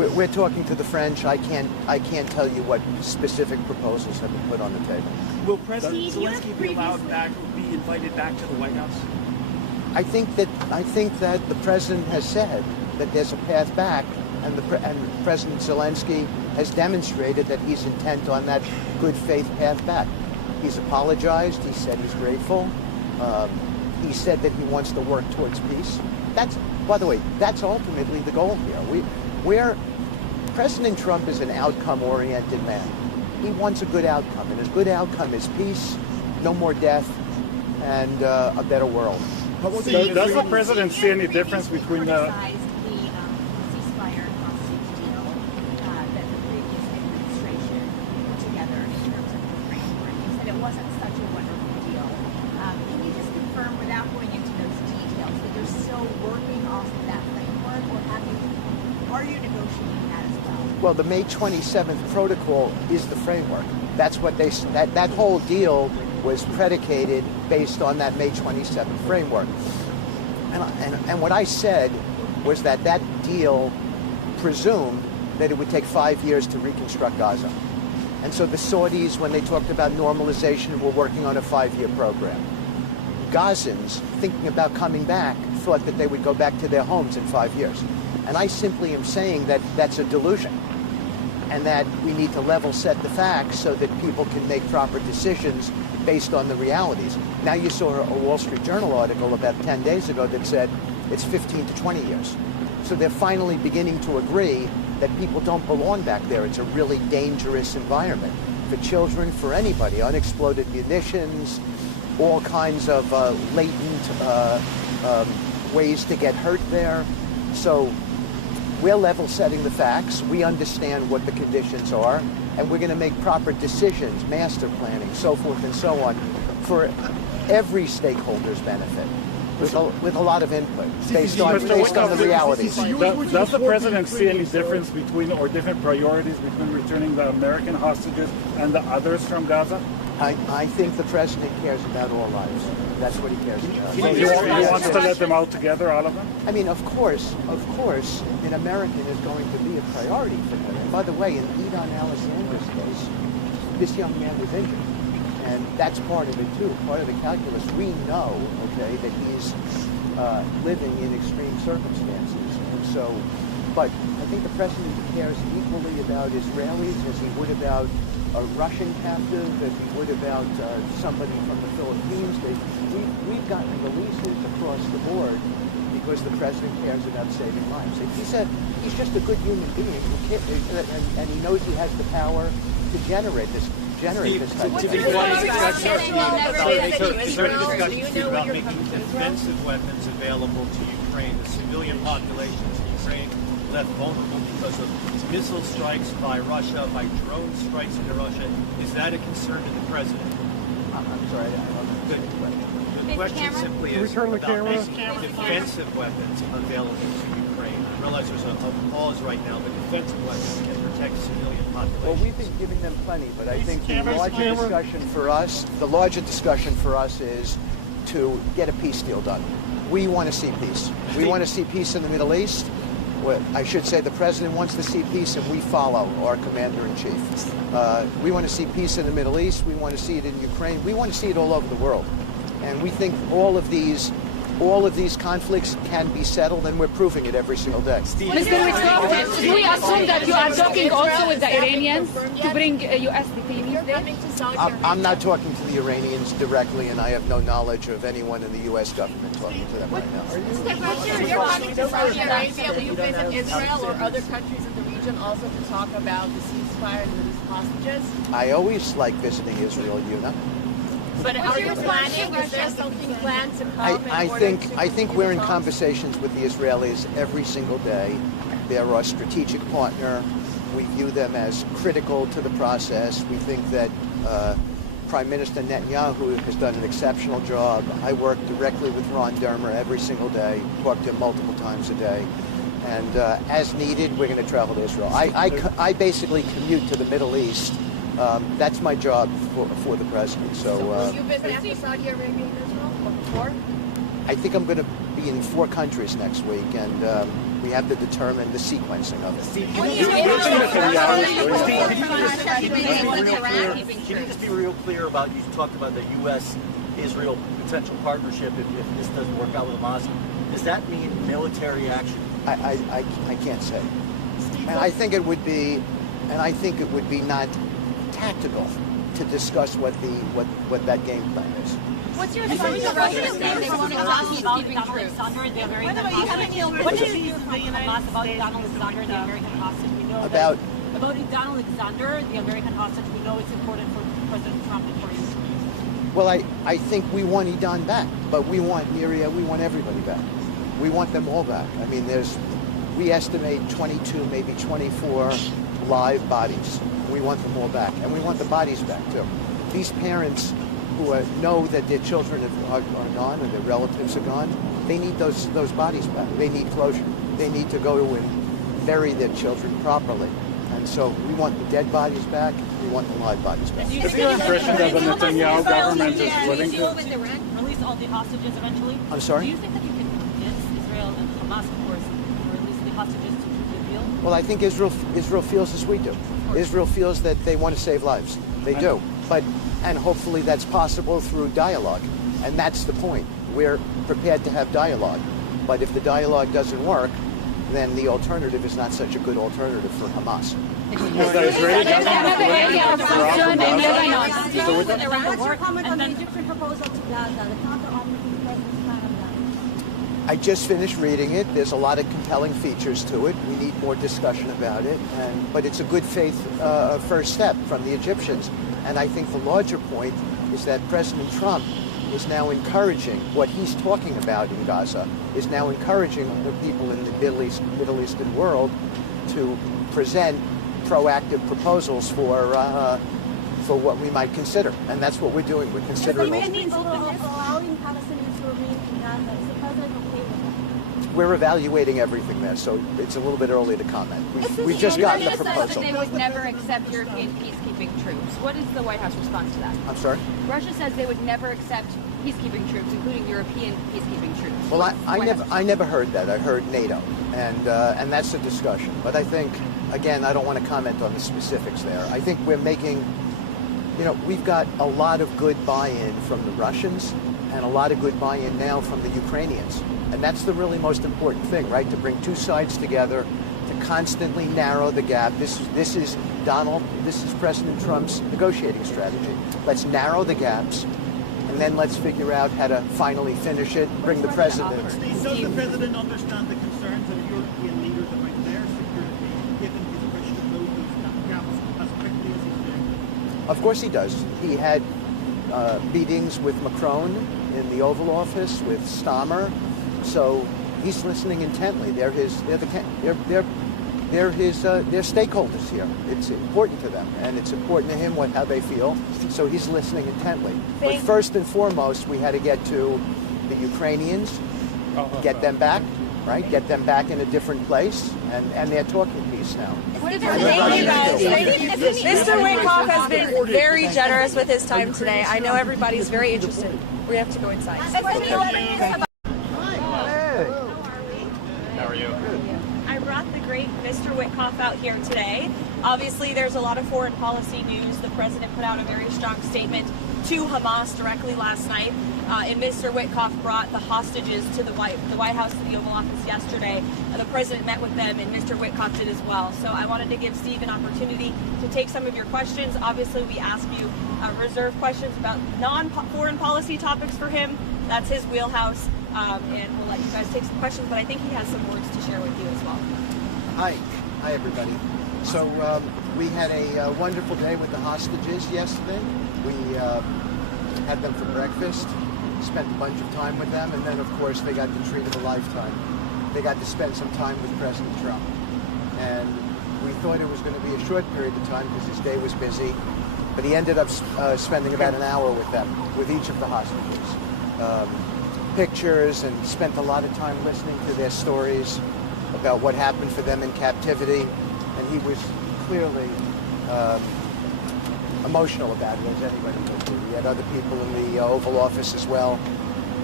We're talking to the French. I can't tell you what specific proposals have been put on the table. Will President Zelensky be invited back to the White House? I think that the president has said that there's a path back, and President Zelensky has demonstrated that he's intent on that good faith path back. He's apologized. He said he's grateful. He said that he wants to work towards peace. By the way, that's ultimately the goal here. President Trump is an outcome-oriented man. He wants a good outcome, and his good outcome is peace, no more death, and a better world. Does the president see any difference between the ceasefire hostage deal that the previous administration put together in terms of the framework? You said it wasn't such a wonderful deal. Can you just confirm, without going into those details, that you're still working off of that framework, or are you negotiating that as well? Well, the May 27th protocol is the framework. That's what that whole deal was predicated based on that May 27th framework. And what I said was that deal presumed that it would take 5 years to reconstruct Gaza. And so the Saudis, when they talked about normalization, were working on a 5-year program. Gazans, thinking about coming back, thought that they would go back to their homes in 5 years. And I simply am saying that that's a delusion, and that we need to level set the facts so that people can make proper decisions based on the realities. Now you saw a Wall Street Journal article about 10 days ago that said it's 15 to 20 years. So they're finally beginning to agree that people don't belong back there. It's a really dangerous environment for children, for anybody. Unexploded munitions, all kinds of latent ways to get hurt there. So we're level setting the facts. We understand what the conditions are, and we're going to make proper decisions, master planning, so forth and so on, for every stakeholder's benefit, with a lot of input based on the realities. Does the president see any difference between, or different priorities between returning the American hostages and the others from Gaza? I think the president cares about all lives. That's what he cares about. He wants to let them out together, all of them? I mean, of course, an American is going to be a priority for him. And by the way, in Idan Alexander's case, this young man was injured. And that's part of it, too, part of the calculus. We know, okay, that he's living in extreme circumstances. And so, but I think the president cares equally about Israelis as he would about a Russian captive, as he would about somebody from the Philippines. We've gotten releases across the board because the president cares about saving lives. He's just a good human being, and he knows he has the power to generate this type of Is there any discussion about making defensive weapons available to Ukraine? The civilian populations in Ukraine left vulnerable because of missile strikes by Russia, by drone strikes into Russia. Is that a concern to the president? I'm sorry, the question simply is about making defensive weapons available to Ukraine. I realize there's a pause right now, but defensive weapons can protect civilian populations. Well, we've been giving them plenty, but I think the larger discussion for us is to get a peace deal done. We want to see peace. We want to see peace in the Middle East. Well, I should say the president wants to see peace, and we follow our commander-in-chief. We want to see peace in the Middle East. We want to see it in Ukraine. We want to see it all over the world. And we think all of these conflicts can be settled, and we're proving it every single day. Mr. Witkoff, do we assume that you are talking also with the Iranians to bring U.S. detainees there? I'm not talking to the Iranians directly, and I have no knowledge of anyone in the U.S. government talking to them right now. You're coming to Saudi Arabia. Will you visit Israel or other countries in the region also to talk about the ceasefire and the hostages? I always like visiting Israel, Yuna. But are you planning? Is there something planned to come? I think we're in conversations with the Israelis every single day. They're our strategic partner. We view them as critical to the process. We think that Prime Minister Netanyahu has done an exceptional job. I work directly with Ron Dermer every single day, talk to him multiple times a day. And as needed, we're going to travel to Israel. I basically commute to the Middle East. That's my job for the president. So will you visit after Saudi Arabia and Israel or before? I think I'm going to be in 4 countries next week, and we have to determine the sequencing of it. Can you just be real clear about, you talked about the U.S.-Israel potential partnership if this doesn't work out with Hamas. Does that mean military action? I can't say. And I think it would be, not tactical to discuss what that game plan is. What's your assumption of Russia's saying they want to stop peacekeeping troops? What do you think about Donald Alexander, the American hostage? We know About Donald Alexander, the American hostage. We know it's important for President Trump and for his. Well, I think we want Idan back, but we want Miriam, we want everybody back. We want them all back. I mean, we estimate 22, maybe 24 live bodies. We want them all back, and we want the bodies back too. These parents who know that their children are gone or their relatives are gone, they need those bodies back. They need closure. They need to go and bury their children properly. And so we want the dead bodies back. We want the live bodies back. Is your impression that the Netanyahu government is willing to release all the hostages eventually? I'm sorry? Do you think that you can convince Israel and Hamas, of course, to release the hostages to the deal? Well, I think Israel feels as we do. Israel feels that they want to save lives. They do. And hopefully that's possible through dialogue. And that's the point. We're prepared to have dialogue. But if the dialogue doesn't work, then the alternative is not such a good alternative for Hamas. I just finished reading it. There's a lot of compelling features to it. We need more discussion about it. But it's a good faith first step from the Egyptians. And I think the larger point is that President Trump is now encouraging what he's talking about in Gaza, is now encouraging the people in the Middle Eastern world to present proactive proposals for what we might consider. And that's what we're doing. We're considering. We're evaluating everything there, so it's a little bit early to comment. We've just gotten the proposal. They would never accept European peacekeeping troops. What is the White House response to that? I'm sorry? Russia says they would never accept peacekeeping troops, including European peacekeeping troops. Well, I never heard that. I heard NATO, and that's a discussion. But I think, again, I don't want to comment on the specifics there. I think we're making, we've got a lot of good buy-in from the Russians and a lot of good buy-in now from the Ukrainians. And that's the really most important thing, right? To bring two sides together, to constantly narrow the gap. This is President Trump's negotiating strategy. Let's narrow the gaps, and then let's figure out how to finally finish it, bring the president. Does the president understand the concerns of European leaders about their security, given his wish to close those gaps as quickly as he's doing? Of course he does. He had meetings with Macron in the Oval Office, with Stammer. So he's listening intently. They're stakeholders here. It's important to them, and it's important to him how they feel. So he's listening intently. But first and foremost, we had to get to the Ukrainians, get them back, right? Get them back in a different place, and they're talking peace now. Thank you guys. Mr. Witkoff has been very generous with his time today. I know everybody's very interested. We have to go inside. How are you? I brought the great Mr. Witkoff out here today. Obviously, there's a lot of foreign policy news. The president put out a very strong statement to Hamas directly last night. And Mr. Witkoff brought the hostages to the White House to the Oval Office yesterday. The president met with them, and Mr. Witkoff did as well. So I wanted to give Steve an opportunity to take some of your questions. Obviously, we asked you reserved questions about non-foreign policy topics for him. That's his wheelhouse. And we'll let you guys take some questions, but I think he has some words to share with you as well. Hi everybody. So we had a wonderful day with the hostages yesterday. We had them for breakfast, spent a bunch of time with them, and then of course they got the treat of a lifetime. They got to spend some time with President Trump. And we thought it was going to be a short period of time because his day was busy, but he ended up spending about an hour with them, with each of the hostages. Pictures, and spent a lot of time listening to their stories about what happened for them in captivity, and he was clearly emotional about it, as anybody would be. We had other people in the Oval Office as well,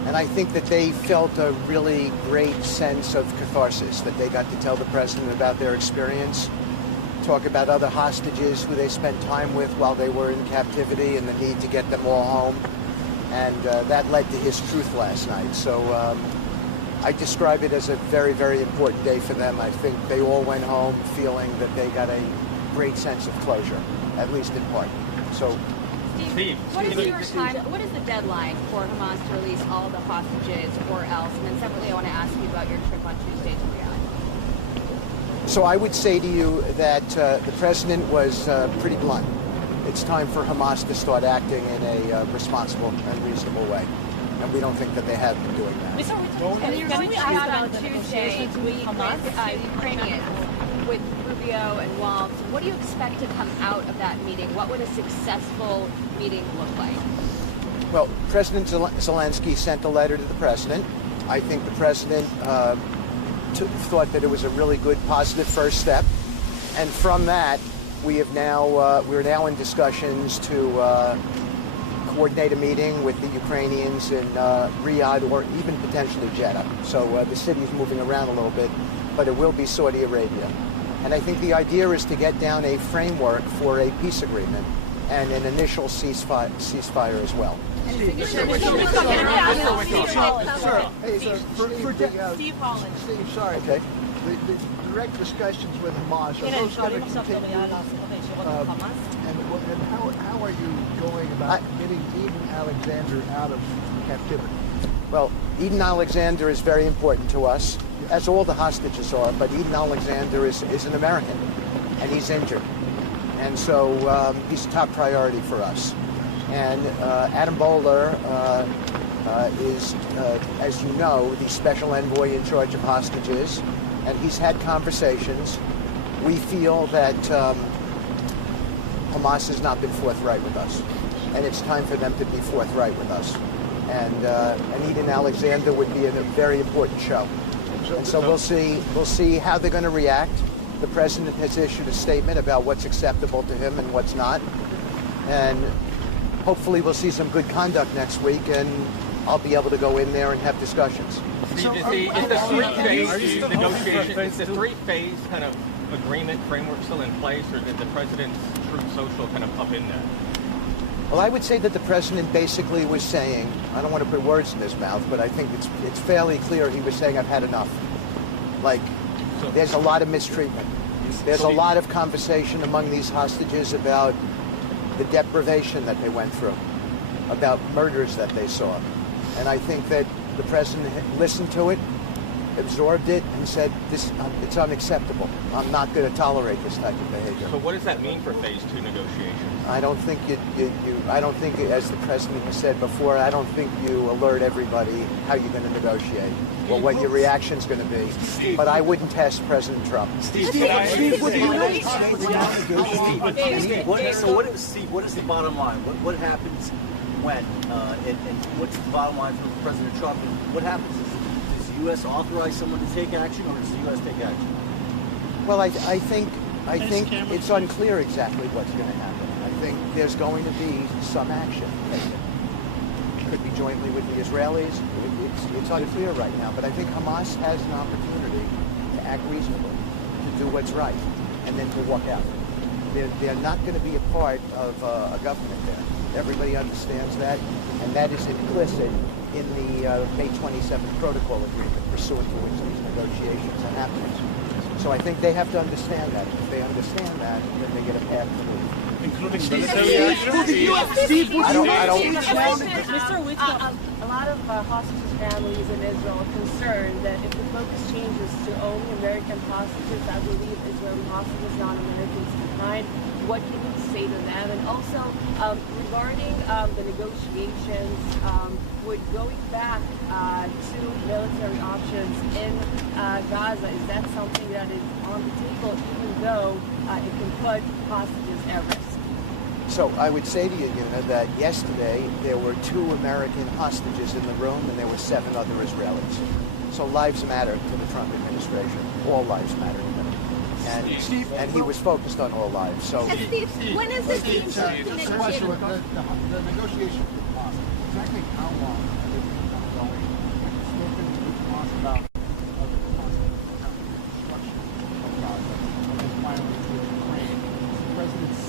And I think that they felt a really great sense of catharsis, that they got to tell the president about their experience, talk about other hostages who they spent time with while they were in captivity and the need to get them all home. And that led to his truth last night. So I describe it as a very, very important day for them. I think they all went home feeling that they got a great sense of closure, at least in part. So, Steve, what is the deadline for Hamas to release all the hostages or else? And then separately, I want to ask you about your trip on Tuesday to Riyadh. So I would say to you that the president was pretty blunt. It's time for Hamas to start acting in a responsible and reasonable way. And we don't think that they have been doing that. And you're going out on Tuesday to meet with Ukrainians, with Rubio and Waltz. What do you expect to come out of that meeting? What would a successful meeting look like? Well, President Zelensky sent a letter to the president. I think the president thought that it was a really good, positive first step. And from that, we're now in discussions to coordinate a meeting with the Ukrainians in Riyadh or even potentially Jeddah. So the city's moving around a little bit, but it will be Saudi Arabia. And I think the idea is to get down a framework for a peace agreement and an initial ceasefire as well. Steve Holland. Steve, sorry. Okay. The direct discussions with Hamas, are those going to continue? And how are you going about getting Eden Alexander out of captivity? Well, Eden Alexander is very important to us, as all the hostages are, but Eden Alexander is an American, and he's injured. And so he's a top priority for us. And Adam Bowler is, as you know, the special envoy in charge of hostages, and he's had conversations. We feel that Hamas has not been forthright with us, and it's time for them to be forthright with us. And Eden Alexander would be in a very important show. And so we'll see how they're going to react. The president has issued a statement about what's acceptable to him and what's not. And hopefully we'll see some good conduct next week, and I'll be able to go in there and have discussions. Is the three-phase kind of agreement framework still in place, or did the president's Truth Social kind of up in that? Well, I would say that the president basically was saying, I don't want to put words in his mouth, but I think it's fairly clear he was saying, I've had enough. Like, there's a lot of mistreatment. There's a lot of conversation among these hostages about the deprivation that they went through, about murders that they saw. And I think that the president listened to it, absorbed it, and said, it's unacceptable. I'm not going to tolerate this type of behavior. So what does that mean for phase 2 negotiations? I don't think I don't think, as the president has said before, I don't think you alert everybody how you're going to negotiate or what your reaction's going to be. But I wouldn't test President Trump. What is the bottom line? What happens when? And what's the bottom line for President Trump? And what happens? Does the U.S. authorize someone to take action, or does the U.S. take action? Well, I think it's unclear exactly what's going to happen. I think there's going to be some action taken. It could be jointly with the Israelis. It's unclear right now, but I think Hamas has an opportunity to act reasonably, to do what's right, and then to walk out. They're not going to be a part of a government there. Everybody understands that, and that is implicit in the May 27th protocol agreement pursuant to which these negotiations are happening. So I think they have to understand that. If they understand that, then they get a path to move. Including military action? A lot of hostages' families in Israel are concerned that if the focus changes to only American hostages, I believe Israeli hostages, non-Americans behind, what can you say to them? And also, regarding the negotiations, would going back to military options in Gaza, is that something that is on the table, even though it can put hostages at risk? So I would say to you, that yesterday there were 2 American hostages in the room and there were 7 other Israelis. So lives matter to the Trump administration. All lives matter to them. And he was focused on all lives. So Steve, when is the team The negotiation with Hamas, exactly how long have they been going?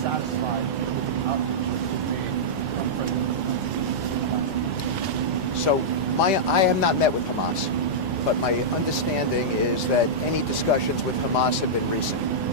satisfied with the outreach that's been made from President Zelensky? So I have not met with Hamas, but my understanding is that any discussions with Hamas have been recent.